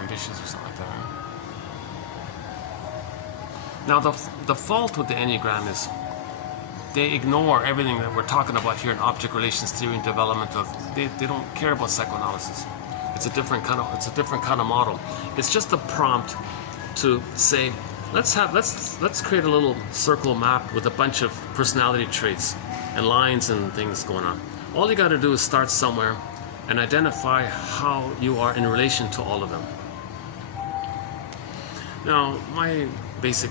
ambitious or something like that. Right? Now the fault with the Enneagram is they ignore everything that we're talking about here in object relations theory and developmental. They don't care about psychoanalysis. It's a different kind of model. It's just a prompt to say, let's create a little circle map with a bunch of personality traits and lines and things going on. All you got to do is start somewhere and identify how you are in relation to all of them. Now, my basic,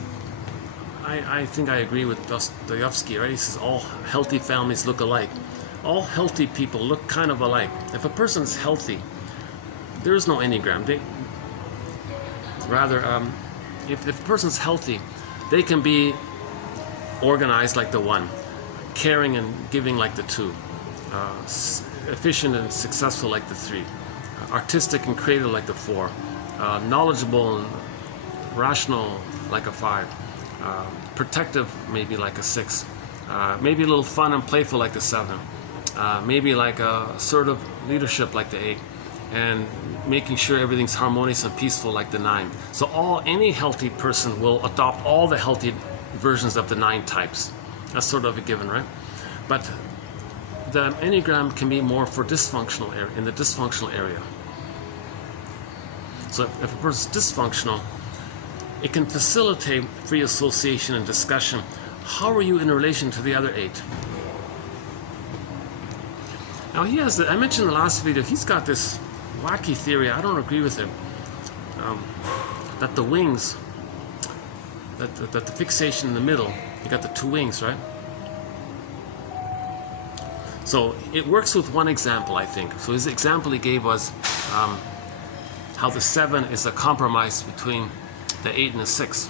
I think I agree with Dostoevsky, right? He says all healthy families look alike. All healthy people look kind of alike. If a person's healthy, there is no Enneagram. If a person's healthy, they can be organized like the 1, caring and giving like the 2, efficient and successful like the 3, artistic and creative like the 4, knowledgeable and rational like a 5, protective maybe like a 6, maybe a little fun and playful like the 7, maybe like assertive leadership like the 8, and making sure everything's harmonious and peaceful like the 9. So any healthy person will adopt all the healthy versions of the 9 types. That's sort of a given, right? But the Enneagram can be more for dysfunctional area, in the dysfunctional area. So if a person's dysfunctional, it can facilitate free association and discussion. How are you in relation to the other 8? Now I mentioned in the last video, he's got this wacky theory, I don't agree with him, that the wings, that the fixation in the middle, you got the 2 wings, right? So it works with one example, I think. So his example he gave was how the 7 is a compromise between the 8 and the 6.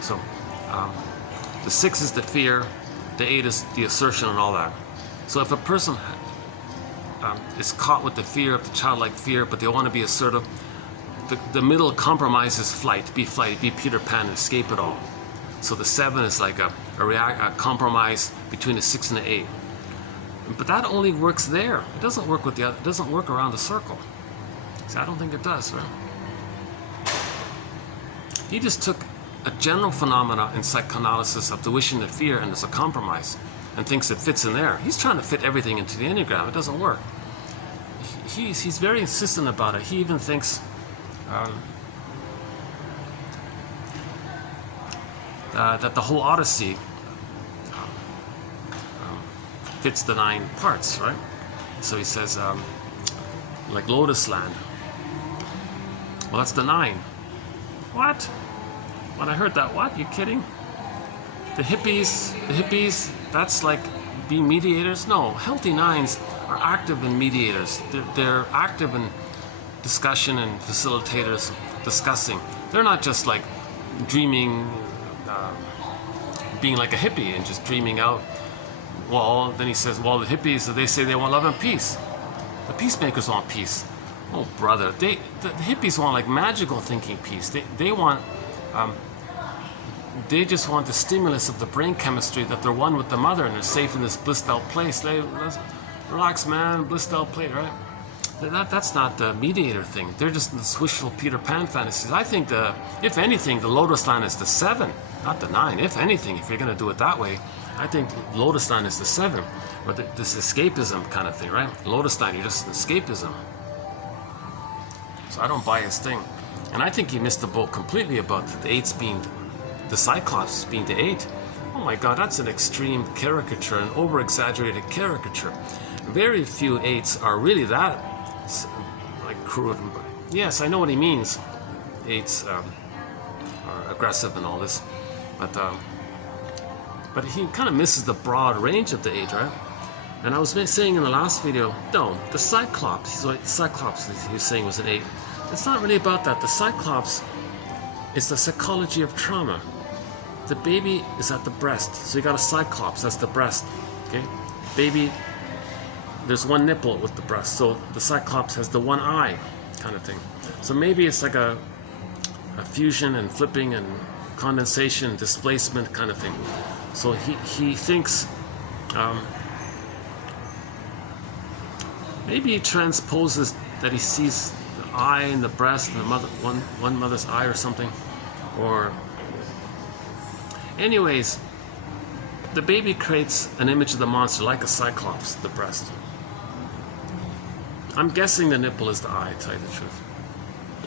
So the 6 is the fear, the 8 is the assertion and all that. So if a person is caught with the fear of the childlike fear, but they want to be assertive, the middle compromise is flight, be Peter Pan, escape it all. So the 7 is like a compromise between the 6 and the 8. But that only works there. It doesn't work with the other, it doesn't work around the circle. So I don't think it does, right? He just took a general phenomena in psychoanalysis of the wish and the fear and there's a compromise and thinks it fits in there. He's trying to fit everything into the Enneagram. It doesn't work. He's very insistent about it. He even thinks that the whole Odyssey fits the 9 parts, right? So he says, like Lotus Land. Well, that's the 9. What? When I heard that, what? You kidding? The hippies, that's like being mediators? No, healthy 9s are active in mediators. They're active in discussion and facilitators discussing. They're not just like dreaming, being like a hippie and just dreaming out. Well, then he says, well, the hippies, they say they want love and peace. The peacemakers want peace. Oh, brother, the hippies want like magical thinking peace. They want, they just want the stimulus of the brain chemistry that they're one with the mother and they're safe in this blissed out place. Let's relax, man, blissed out place, right? That's not the mediator thing. They're just this wishful Peter Pan fantasies. I think if anything, the Lotus Line is the 7, not the 9. If anything, if you're going to do it that way, I think Lotus Line is the 7, or this escapism kind of thing, right? Lotus Line, you're just escapism. So I don't buy his thing. And I think he missed the boat completely about the 8s being, the Cyclops being the 8. Oh my God, that's an extreme caricature, an over-exaggerated caricature. Very few 8s are really that like crude. Yes, I know what he means. 8s are aggressive and all this, but he kind of misses the broad range of the 8, right? And I was saying in the last video, no, the Cyclops, he was saying was an 8. It's not really about that. The Cyclops is the psychology of trauma. The baby is at the breast, so you got a Cyclops, that's the breast, okay? Baby, there's one nipple with the breast, so the Cyclops has the one eye kind of thing. So maybe it's like a fusion and flipping and condensation, displacement kind of thing. So he thinks, maybe he transposes that he sees the eye in the breast, and the mother, one mother's eye or something, or anyways, the baby creates an image of the monster like a Cyclops, the breast. I'm guessing the nipple is the eye, to tell you the truth.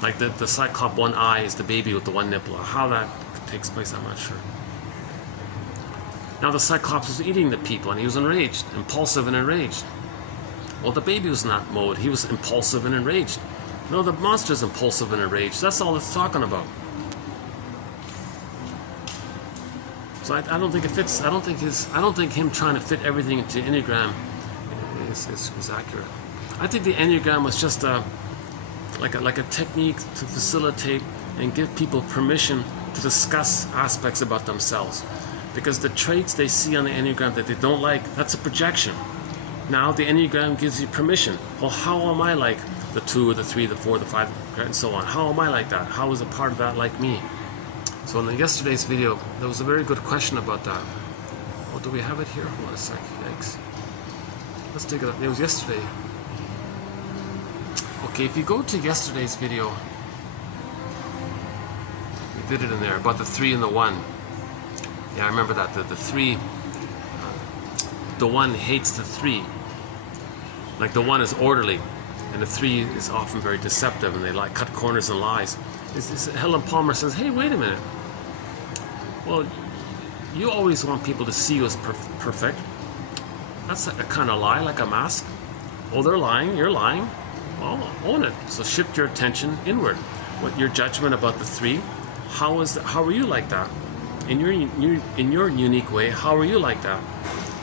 Like the Cyclops one eye is the baby with the one nipple. How that takes place, I'm not sure. Now the Cyclops was eating the people and he was enraged, impulsive and enraged. Well, the baby was not mode, he was impulsive and enraged. No, the monster's impulsive and enraged. That's all it's talking about. So I don't think it fits. I don't think him trying to fit everything into the Enneagram is accurate. I think the Enneagram was just like a technique to facilitate and give people permission to discuss aspects about themselves. Because the traits they see on the Enneagram that they don't like, that's a projection. Now the Enneagram gives you permission. Well, how am I like the 2, the 3, the 4, the 5, and so on? How am I like that? How is a part of that like me? So in yesterday's video, there was a very good question about that. Oh, do we have it here? Hold on a sec. Yikes. Let's take it up. It was yesterday. Okay, if you go to yesterday's video, we did it in there about the 3 and the 1. Yeah, I remember that. The 3, the 1 hates the 3. Like the 1 is orderly, and the 3 is often very deceptive, and they like cut corners and lies. Helen Palmer says, hey, wait a minute. Well, you always want people to see you as perfect. That's a kind of lie, like a mask. Oh, they're lying, you're lying. Well, own it. So shift your attention inward. What your judgment about the 3? How are you like that? In your unique way, how are you like that?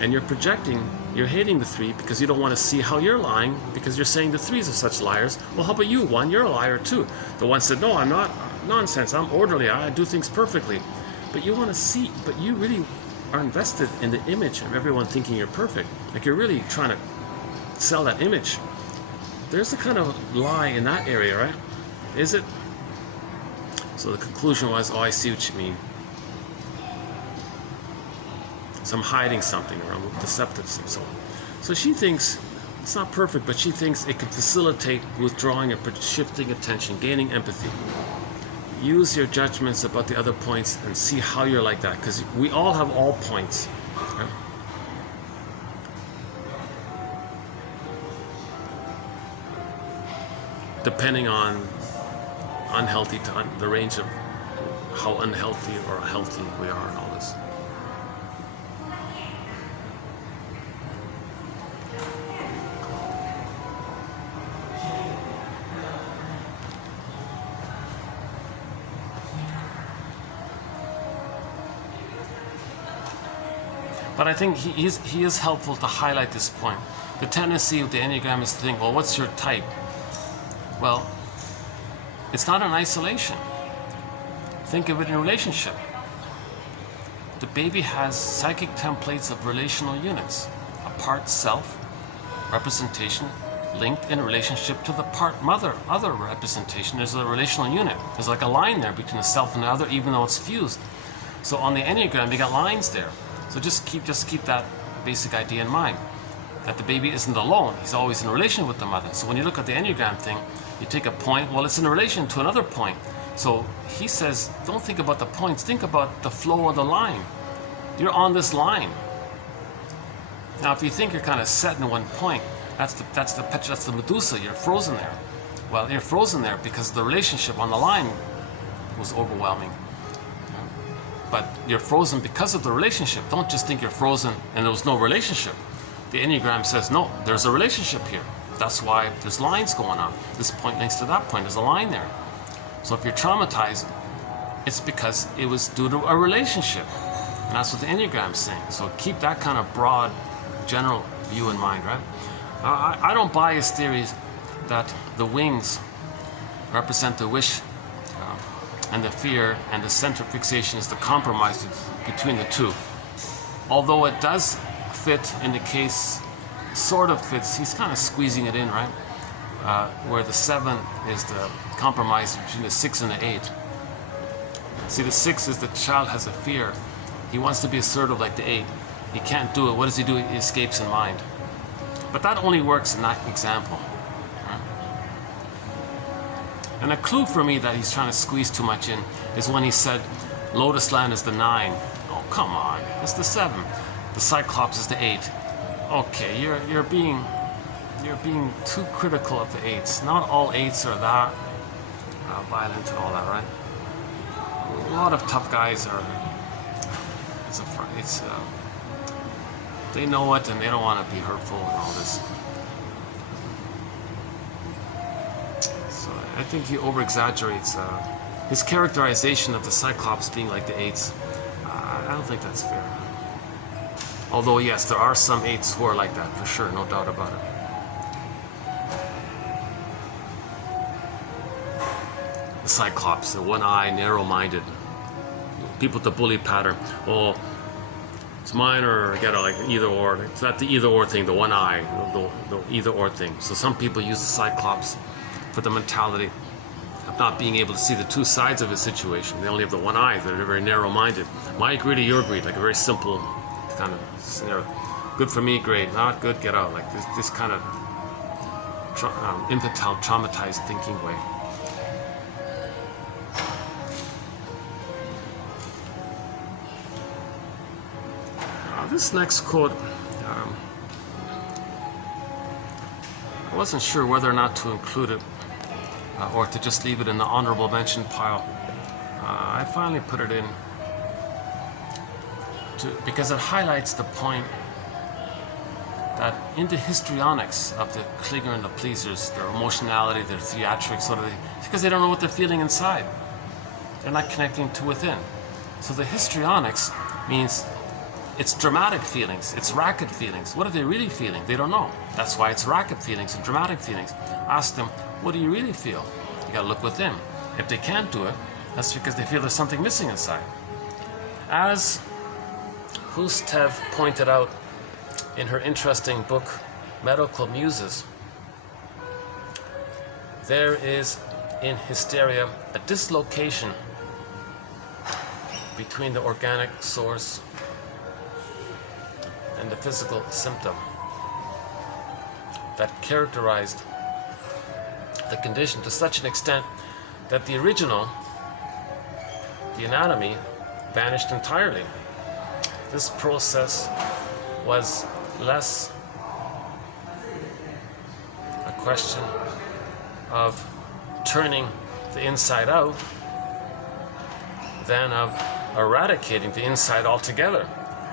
And you're projecting, you're hating the 3 because you don't want to see how you're lying, because you're saying the 3s are such liars. Well, how about you, 1? You're a liar too. The 1 said, no, I'm not. Nonsense. I'm orderly. I do things perfectly. But you want to see, but you really are invested in the image of everyone thinking you're perfect. Like you're really trying to sell that image. There's a kind of lie in that area, right? Is it? So the conclusion was, oh, I see what you mean. So I'm hiding something, or I'm deceptive, so So she thinks it's not perfect, but she thinks it can facilitate withdrawing and shifting attention, gaining empathy. Use your judgments about the other points and see how you're like that, because we all have all points. Right? Depending on unhealthy time, the range of how unhealthy or healthy we are and all this. But I think he is helpful to highlight this point. The tendency of the Enneagram is to think, well, what's your type? Well, it's not in isolation. Think of it in a relationship. The baby has psychic templates of relational units. A part self representation linked in relationship to the part mother, other representation. There's a relational unit. There's like a line there between the self and the other, even though it's fused. So on the Enneagram, you got lines there. So just keep that basic idea in mind, that the baby isn't alone. He's always in relation with the mother. So when you look at the Enneagram thing, you take a point, well, it's in relation to another point. So he says, don't think about the points, think about the flow of the line. You're on this line. Now, if you think you're kind of set in one point, that's the Medusa, you're frozen there. Well, you're frozen there because the relationship on the line was overwhelming. But you're frozen because of the relationship. Don't just think you're frozen and there was no relationship. The Enneagram says, no, there's a relationship here. That's why there's lines going on. This point links to that point. There's a line there. So if you're traumatized, it's because it was due to a relationship. And that's what the Enneagram's saying. So keep that kind of broad, general view in mind, right? I don't buy his theories that the wings represent the wish and the fear, and the center fixation is the compromise between the two. Although it does fit in the case, sort of fits, he's kind of squeezing it in, right? Where the 7 is the compromise between the 6 and the 8. See, the 6 is the child has a fear. He wants to be assertive like the 8. He can't do it. What does he do? He escapes in mind. But that only works in that example. And a clue for me that he's trying to squeeze too much in is when he said Lotus Land is the 9. Oh, come on, it's the 7. The Cyclops is the 8. Okay, you're being too critical of the 8s. Not all 8s are that violent and all that, right? A lot of tough guys are. They know it and they don't want to be hurtful and all this. I think he over-exaggerates his characterization of the Cyclops being like the 8s. I don't think that's fair. Although, yes, there are some 8s who are like that, for sure, no doubt about it. The Cyclops, the one-eye, narrow-minded. People with the bully pattern. Oh, it's mine or get it, like either or. It's not the either-or thing, the one eye, the either-or thing. So some people use the Cyclops for the mentality of not being able to see the two sides of a situation. They only have the one eye. They're very narrow-minded. My greed or your greed, like a very simple kind of scenario. Good for me, great. Not good, get out. Like this kind of infantile, traumatized thinking way. This next quote, I wasn't sure whether or not to include it or to just leave it in the honorable mention pile. I finally put it in because it highlights the point that in the histrionics of the clinger and the pleasers, their emotionality, their theatrics, because they don't know what they're feeling inside. They're not connecting to within. So the histrionics means it's dramatic feelings, it's racket feelings. What are they really feeling? They don't know. That's why it's racket feelings and dramatic feelings. Ask them, what do you really feel? You gotta look within. If they can't do it, that's because they feel there's something missing inside. As Hustev pointed out in her interesting book, Medical Muses, there is in hysteria a dislocation between the organic source and the physical symptom. that characterized the condition to such an extent that the original, the anatomy, vanished entirely. This process was less a question of turning the inside out than of eradicating the inside altogether,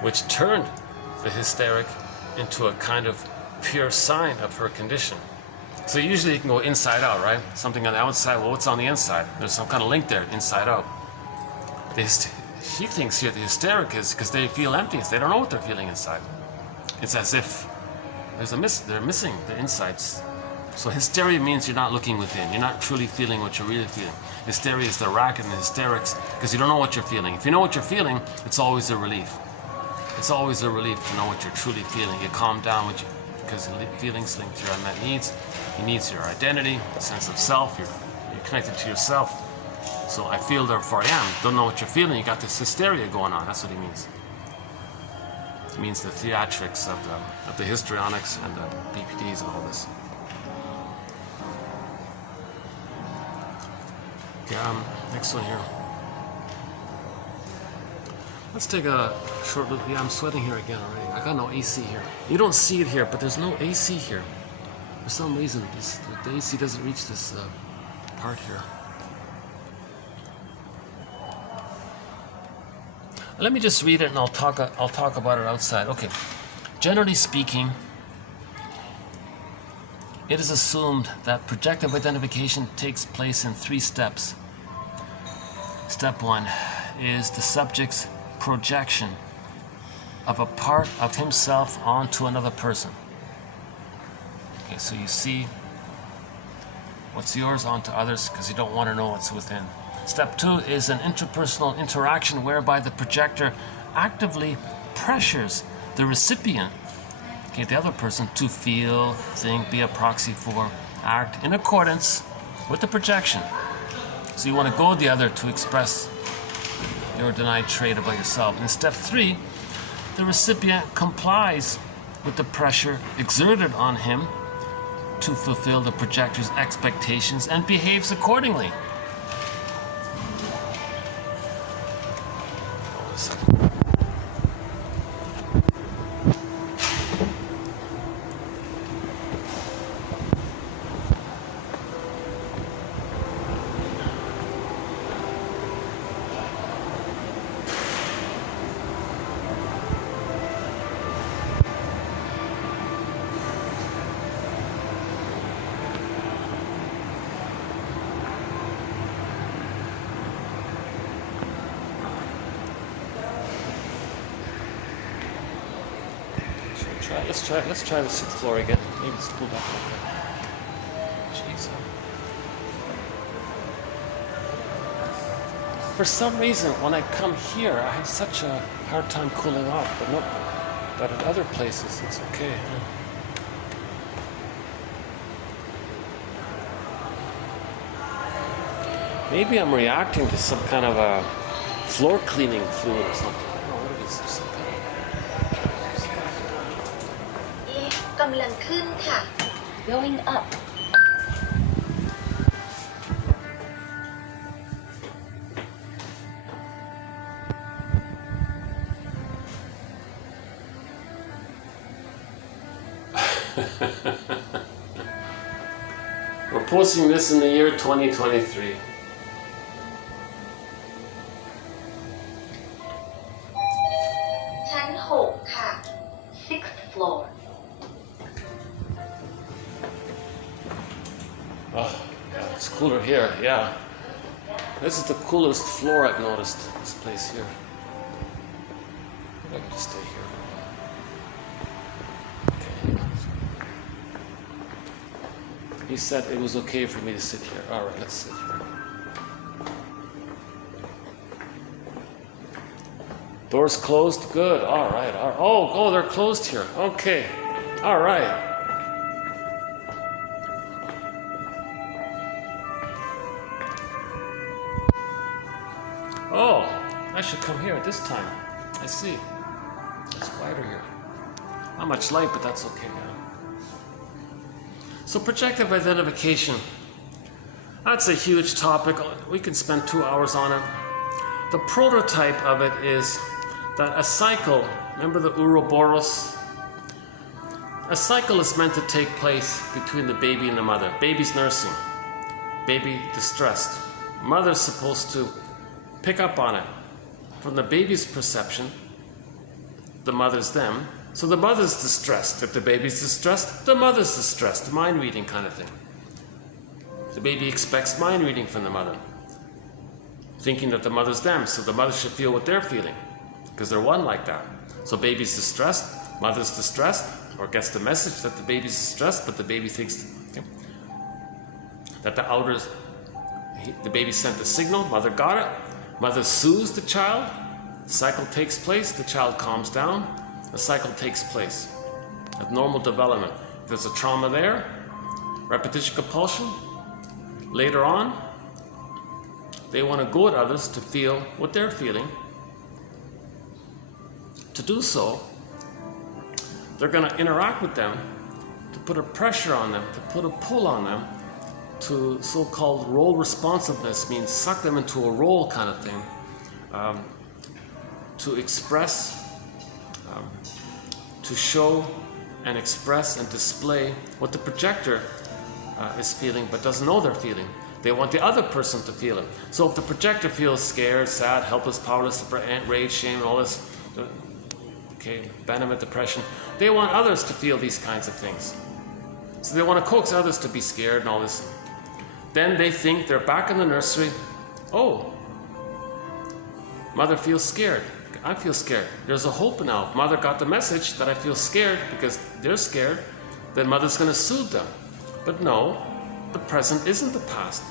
which turned the hysteric into a kind of pure sign of her condition. So usually you can go inside out, right? Something on the outside, well, what's on the inside? There's some kind of link there, inside out. She thinks here the hysteric is because they feel empty. They don't know what they're feeling inside. It's as if they're missing the insides. So hysteria means you're not looking within. You're not truly feeling what you're really feeling. Hysteria is the racket and the hysterics because you don't know what you're feeling. If you know what you're feeling, it's always a relief. It's always a relief to know what you're truly feeling. You calm down because feelings link to your unmet needs. Your needs, your identity, a sense of self. You're connected to yourself. So I feel, therefore I am. Don't know what you're feeling. You got this hysteria going on. That's what he means. It means the theatrics of the histrionics and the BPDs and all this. Yeah, next one here. Let's take a short look. Yeah, I'm sweating here again already. I got no AC here. You don't see it here, but there's no AC here. For some reason, the AC doesn't reach this part here. Let me just read it and I'll talk about it outside. Okay. Generally speaking, it is assumed that projective identification takes place in 3 steps. Step 1 is the subject's projection of a part of himself onto another person. Okay, so you see what's yours onto others because you don't want to know what's within. Step 2 is an interpersonal interaction whereby the projector actively pressures the recipient, okay, the other person, to feel, think, be a proxy for, act in accordance with the projection. So you want to go the other to express your denied trait about yourself. In step 3, the recipient complies with the pressure exerted on him to fulfill the projector's expectations and behaves accordingly. Let's try the 6th floor again. Maybe it's pulled back a little bit. Jeez. For some reason, when I come here, I have such a hard time cooling off. But at other places, it's okay. Maybe I'm reacting to some kind of a floor cleaning fluid or something. I don't know what it is. Some kind of... กำลังขึ้นค่ะ going up We're posting this in the year 2023.ชั้น 6 ค่ะ 6th floor Oh, yeah, it's cooler here, yeah. This is the coolest floor I've noticed, this place here. I could stay here. Okay. He said it was okay for me to sit here. Alright, let's sit here. Doors closed? Good, alright. Oh, they're closed here. Okay, alright. Oh, I should come here at this time. I see. It's quieter here. Not much light, but that's okay now. So projective identification, that's a huge topic. We can spend 2 hours on it. The prototype of it is that a cycle, remember the Ouroboros? A cycle is meant to take place between the baby and the mother. Baby's nursing, baby distressed. Mother's supposed to pick up on it. From the baby's perception, the mother's them. So the mother's distressed. If the baby's distressed, the mother's distressed. Mind reading kind of thing. The baby expects mind reading from the mother, thinking that the mother's them, so the mother should feel what they're feeling, because they're one like that. So baby's distressed, mother's distressed, or gets the message that the baby's distressed, but the baby thinks that the baby sent the signal, mother got it, mother soothes the child, the cycle takes place, the child calms down, the cycle takes place. At normal development, if there's a trauma there, repetition compulsion, later on, they want to go at others to feel what they're feeling. To do so, they're going to interact with them, to put a pressure on them, to put a pull on them, to so-called role responsiveness, means suck them into a role kind of thing, to express, to show and express and display what the projector is feeling but doesn't know they're feeling. They want the other person to feel it. So if the projector feels scared, sad, helpless, powerless, rage, shame, and all this, abandonment, depression, they want others to feel these kinds of things. So they want to coax others to be scared and all this. Then they think they're back in the nursery. Oh, mother feels scared. I feel scared. There's a hope now. If mother got the message that I feel scared because they're scared, then mother's going to soothe them. But no, the present isn't the past.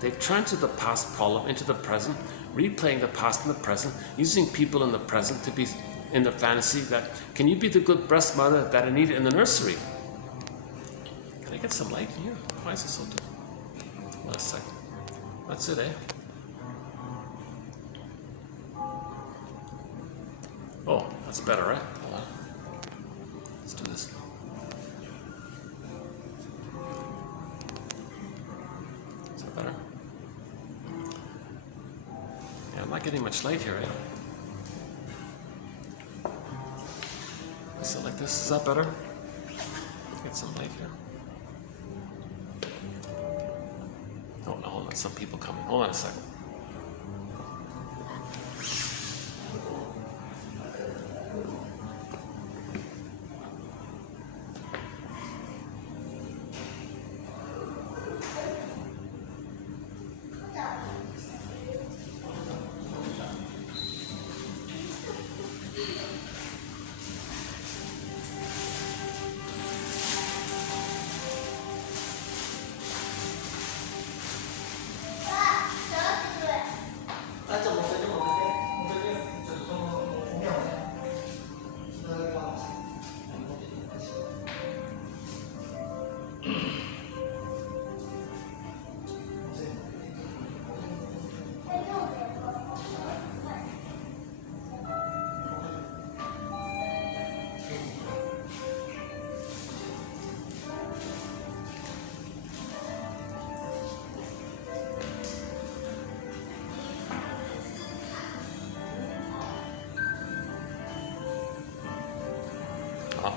They've transferred the past problem into the present, replaying the past in the present, using people in the present to be in the fantasy that, can you be the good breast mother that I needed in the nursery? Can I get some light in here? Why is it so dim? Hold on a second. That's it, eh? Oh, that's better, right? Hold on. Let's do this. Is that better? Yeah, I'm not getting much light here, right? Is it like this? Is that better? Get some light here. Oh no, hold on, some people coming. Hold on a second.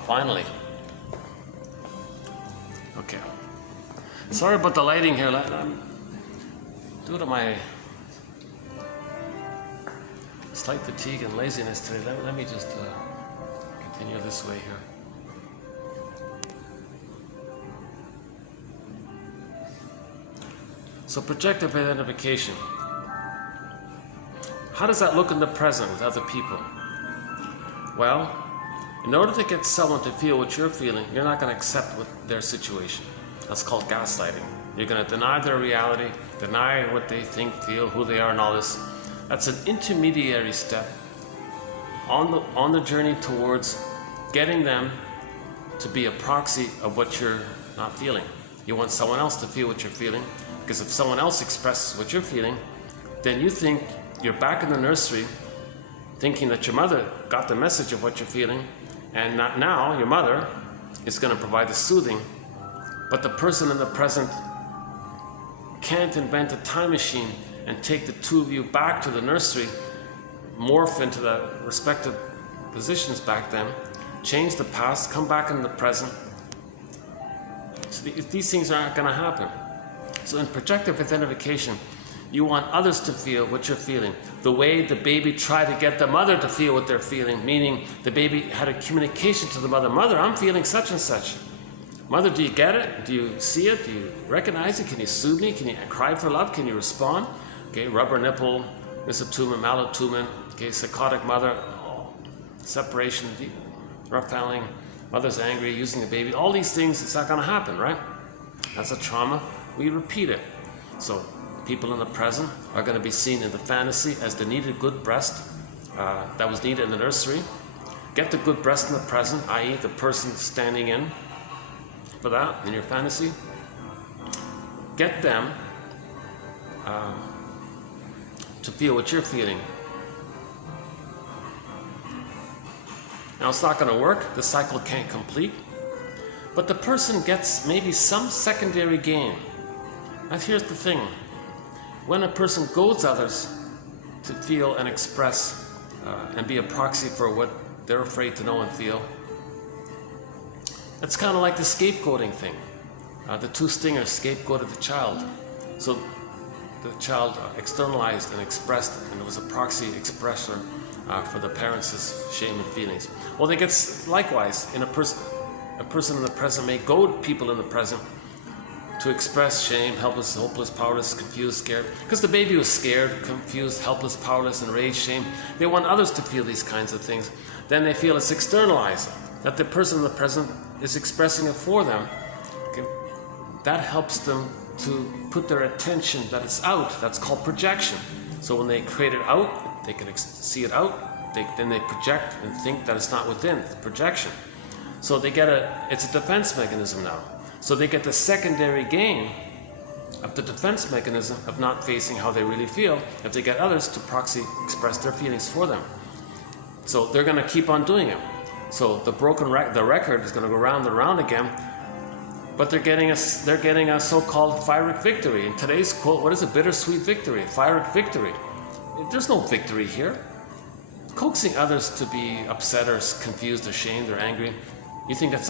Finally. Okay. Sorry about the lighting here. Due to my slight fatigue and laziness today, let me just continue this way here. So projective identification. How does that look in the present with other people? Well, in order to get someone to feel what you're feeling, you're not going to accept their situation. That's called gaslighting. You're going to deny their reality, deny what they think, feel, who they are, and all this. That's an intermediary step on the journey towards getting them to be a proxy of what you're not feeling. You want someone else to feel what you're feeling, because if someone else expresses what you're feeling, then you think you're back in the nursery thinking that your mother got the message of what you're feeling, and not now your mother is going to provide the soothing, But the person in the present can't invent a time machine and take the two of you back to the nursery, morph into the respective positions back then, change the past, come back in the present. So these things aren't going to happen. So in projective identification, you want others to feel what you're feeling. The way the baby tried to get the mother to feel what they're feeling, meaning the baby had a communication to the mother. Mother, I'm feeling such and such. Mother, do you get it? Do you see it? Do you recognize it? Can you soothe me? Can you cry for love? Can you respond? Okay, rubber nipple, misattunement, malattunement, okay, psychotic mother, separation, rough handling, mother's angry, using the baby. All these things, it's not going to happen, right? That's a trauma. We repeat it. So people in the present are going to be seen in the fantasy as the needed good breast that was needed in the nursery. Get the good breast in the present, i.e. the person standing in for that in your fantasy. Get them to feel what you're feeling. Now it's not going to work, the cycle can't complete, but the person gets maybe some secondary gain. Now here's the thing, when a person goads others to feel and express and be a proxy for what they're afraid to know and feel, it's kind of like the scapegoating thing. The two stingers scapegoated the child. So the child externalized and expressed, and it was a proxy expressor for the parents' shame and feelings. Well, they get likewise in a person in the present may goad people in the present to express shame, helpless, hopeless, powerless, confused, scared. Because the baby was scared, confused, helpless, powerless, enraged, shame. They want others to feel these kinds of things. Then they feel it's externalized, that the person in the present is expressing it for them. Okay? That helps them to put their attention that it's out. That's called projection. So when they create it out, they can see it out, then they project and think that it's not within. It's projection. So they get it's a defense mechanism now. So they get the secondary gain of the defense mechanism of not facing how they really feel if they get others to proxy express their feelings for them. So they're going to keep on doing it. So the the record is going to go round and round again, but they're getting a so-called pyrrhic victory. In today's quote, what is a bittersweet victory? Pyrrhic victory. There's no victory here. Coaxing others to be upset or confused, ashamed, or angry. You think that's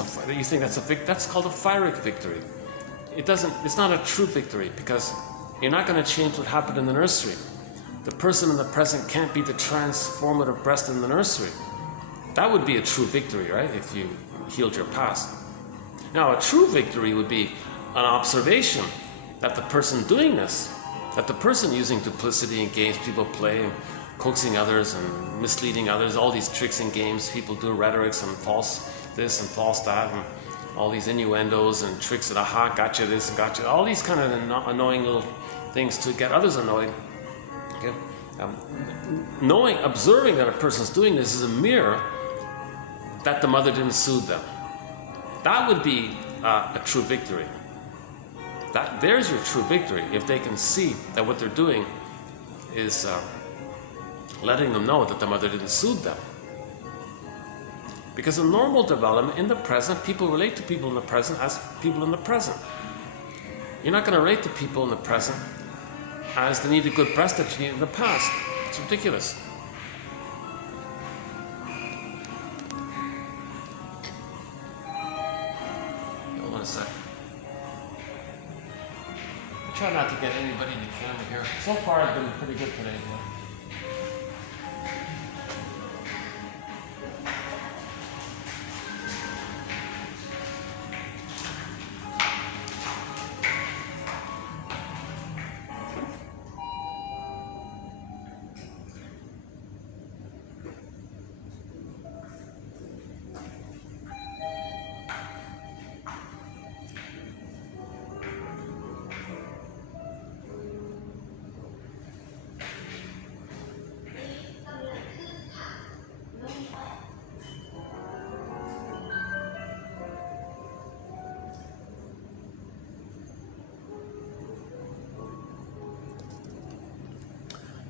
that's called a pyrrhic victory. It's not a true victory, because you're not going to change what happened in the nursery. The person in the present can't be the transformative breast in the nursery. That would be a true victory, right? If you healed your past. Now, a true victory would be an observation that the person doing this, that the person using duplicity and games people play, and coaxing others and misleading others, all these tricks and games people do, rhetorics and false this and false that, and all these innuendos and tricks that, aha, gotcha this and gotcha, all these kind of annoying little things to get others annoyed. Okay? Observing that a person's doing this is a mirror that the mother didn't soothe them. That would be a true victory. There's your true victory, if they can see that what they're doing is letting them know that the mother didn't soothe them. Because in normal development, in the present, people relate to people in the present as people in the present. You're not going to relate to people in the present as the needed good breast that you needed in the past. It's ridiculous. Hold on a sec. I try not to get anybody in the camera here. So far, I've been pretty good today.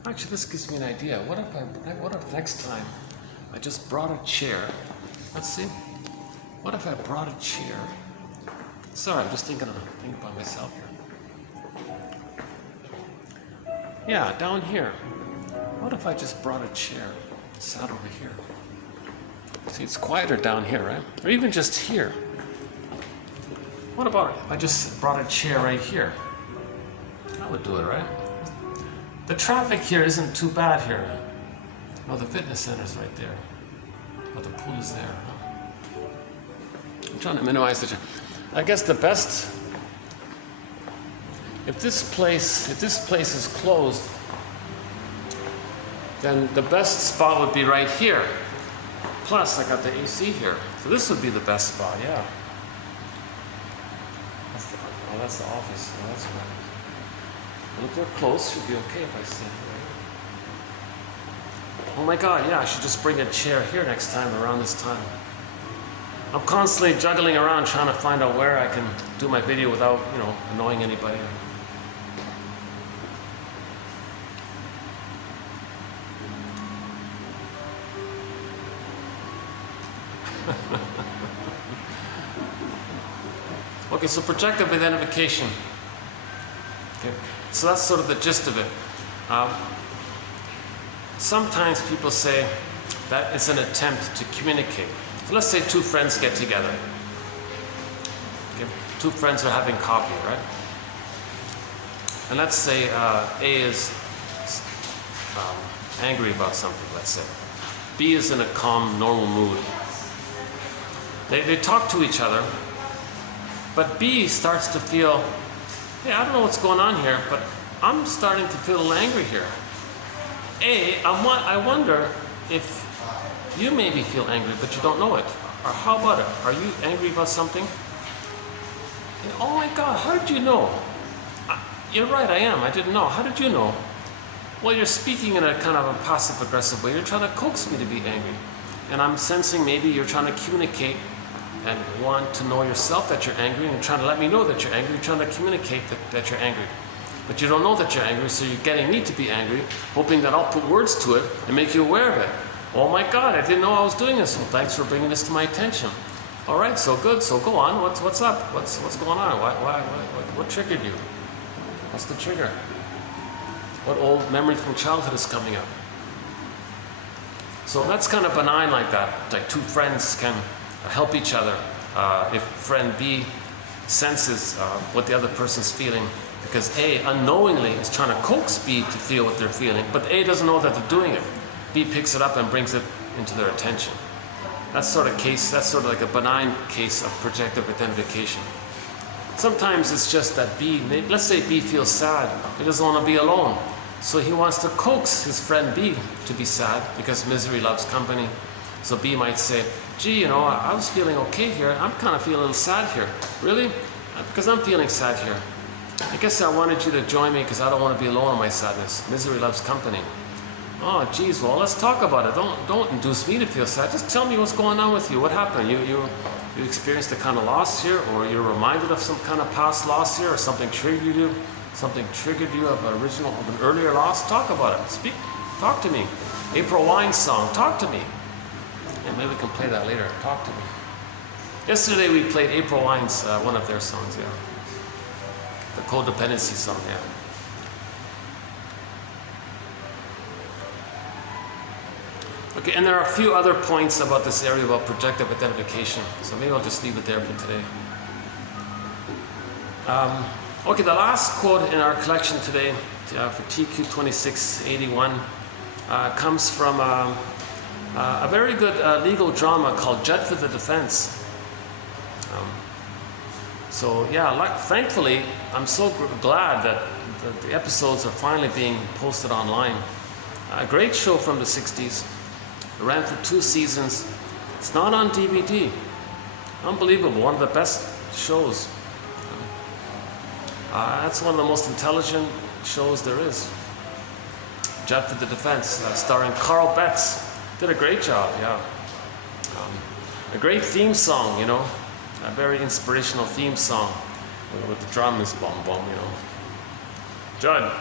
Actually, this gives me an idea. What if next time I just brought a chair? Let's see. What if I brought a chair Sorry, I'm just thinking about myself here. Yeah, down here. What if I just brought a chair, sat over here? See, it's quieter down here, right? Or even just here. What about if I just brought a chair right here? That would do it, right? The traffic here isn't too bad here. No, the fitness center's right there. But the pool is there. I'm trying to minimize the... I guess the best... If this place is closed, then the best spot would be right here. Plus, I got the AC here. So this would be the best spot, yeah. That's the office. Oh, that's right. Well, if they're close, should be okay if I sit here. Oh my God, yeah, I should just bring a chair here next time around this time. I'm constantly juggling around trying to find out where I can do my video without, annoying anybody. Okay, so projective identification. Okay, so that's sort of the gist of it. Sometimes people say that it's an attempt to communicate. So let's say two friends get together. Okay, two friends are having coffee, right? And let's say A is angry about something, let's say. B is in a calm, normal mood. They talk to each other, but B starts to feel, hey, I don't know what's going on here, but I'm starting to feel a little angry here. A, I wonder if you maybe feel angry, but you don't know it. Or how about it? Are you angry about something? And, oh my God, how did you know? You're right, I am. I didn't know. How did you know? Well, you're speaking in a kind of a passive-aggressive way. You're trying to coax me to be angry. And I'm sensing maybe you're trying to communicate and want to know yourself that you're angry, and you're trying to let me know that you're angry. You're trying to communicate that you're angry. But you don't know that you're angry, so you're getting me to be angry, hoping that I'll put words to it and make you aware of it. Oh my God, I didn't know I was doing this. Well, thanks for bringing this to my attention. All right, so good. So go on. What's up? What's going on? What triggered you? What's the trigger? What old memory from childhood is coming up? So that's kind of benign like that. Like two friends can help each other if friend B senses what the other person's feeling, because A unknowingly is trying to coax B to feel what they're feeling, but A doesn't know that they're doing it. B picks it up and brings it into their attention. That's sort of like a benign case of projective identification. Sometimes it's just that B, let's say B feels sad, he doesn't want to be alone, so he wants to coax his friend B to be sad because misery loves company. So B might say, gee, I was feeling okay here, I'm kind of feeling a little sad here. Really? Because I'm feeling sad here. I guess I wanted you to join me because I don't want to be alone in my sadness. Misery loves company. Oh, geez, well, let's talk about it. Don't induce me to feel sad. Just tell me what's going on with you. What happened? You experienced a kind of loss here, or you're reminded of some kind of past loss here, or something triggered you? Something triggered you of an earlier loss? Talk about it. Speak. Talk to me. April Wine's song. Talk to me. Yeah, maybe we can play that later. Talk to me. Yesterday we played April Wine's one of their songs. Yeah. The codependency song. Yeah. Okay, and there are a few other points about this area about projective identification, so maybe I'll just leave it there for today. Okay, the last quote in our collection today for TQ 2681 comes from a very good legal drama called Judge for the Defense. So yeah, thankfully, I'm so glad that the episodes are finally being posted online. A great show from the 60s. It ran for 2 seasons. It's not on DVD. Unbelievable, one of the best shows. That's one of the most intelligent shows there is. Judge for the Defense, starring Carl Betts. Did a great job, yeah. A great theme song, a very inspirational theme song with the drum is boom, boom, Judge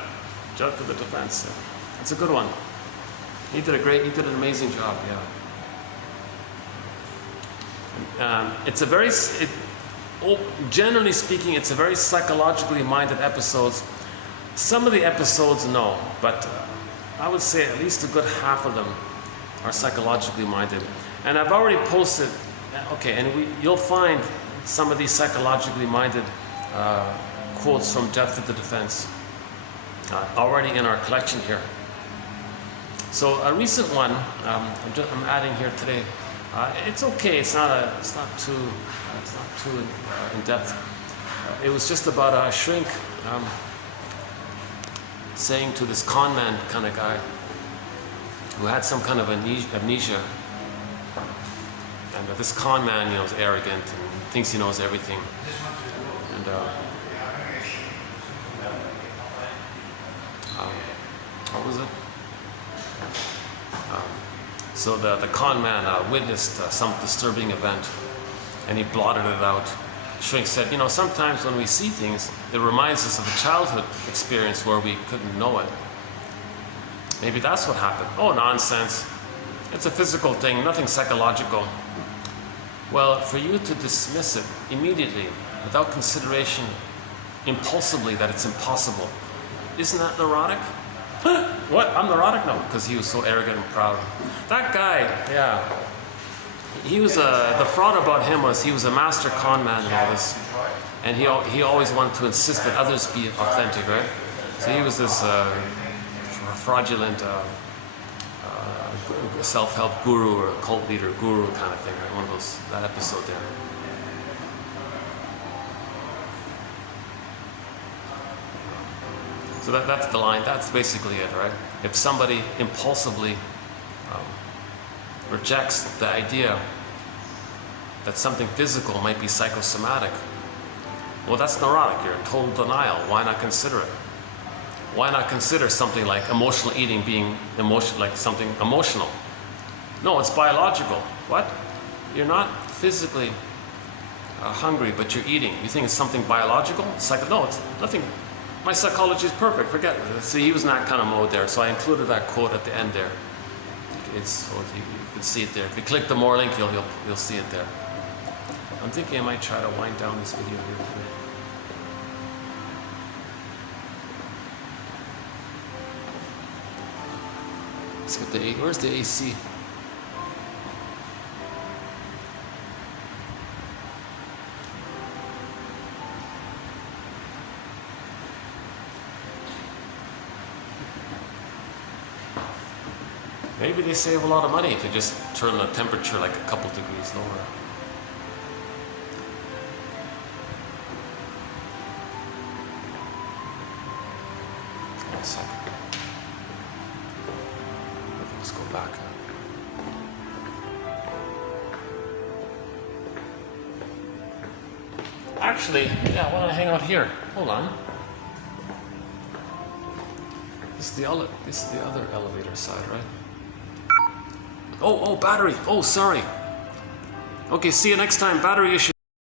for the Defense. It's a good one. He did an amazing job, yeah. It's a very, generally speaking, it's a very psychologically minded episodes. Some of the episodes, no, but I would say at least a good half of them are psychologically minded. And I've already posted, okay, and you'll find some of these psychologically minded quotes from Depth of the Defense already in our collection here. So a recent one, I'm adding here today. It's okay. It's not too in depth. It was just about a shrink saying to this con man kind of guy who had some kind of amnesia, and this con man, you know, is arrogant and thinks he knows everything, and what was it? So the con man witnessed some disturbing event, and he blotted it out. Shrink said, you know, sometimes when we see things, it reminds us of a childhood experience where we couldn't know it. Maybe that's what happened. Oh, nonsense. It's a physical thing, nothing psychological. Well, for you to dismiss it immediately, without consideration, impulsively, that it's impossible, isn't that neurotic? What? I'm neurotic? No, because he was so arrogant and proud. That guy, yeah. He was the fraud about him was he was a master con man and all this, and he always wanted to insist that others be authentic, right? So he was this fraudulent self-help guru or cult leader guru kind of thing, right? One of those, that episode there. So that's the line. That's basically it, right? If somebody impulsively rejects the idea that something physical might be psychosomatic, well, that's neurotic. You're in total denial. Why not consider it? Why not consider something like emotional eating being like something emotional? No, it's biological. What? You're not physically hungry, but you're eating. You think it's something biological? No, it's nothing. My psychology is perfect. Forget it. See, he was in that kind of mode there, so I included that quote at the end there. So you can see it there. If you click the more link, you'll see it there. I'm thinking I might try to wind down this video here today. Let's get the where's the AC? Maybe they save a lot of money if you just turn the temperature like a couple degrees lower. One second. Let's go back. Actually, yeah, why don't I hang out here? Hold on. This is the other elevator side, right? Oh, battery. Oh, sorry. Okay, see you next time. Battery issue.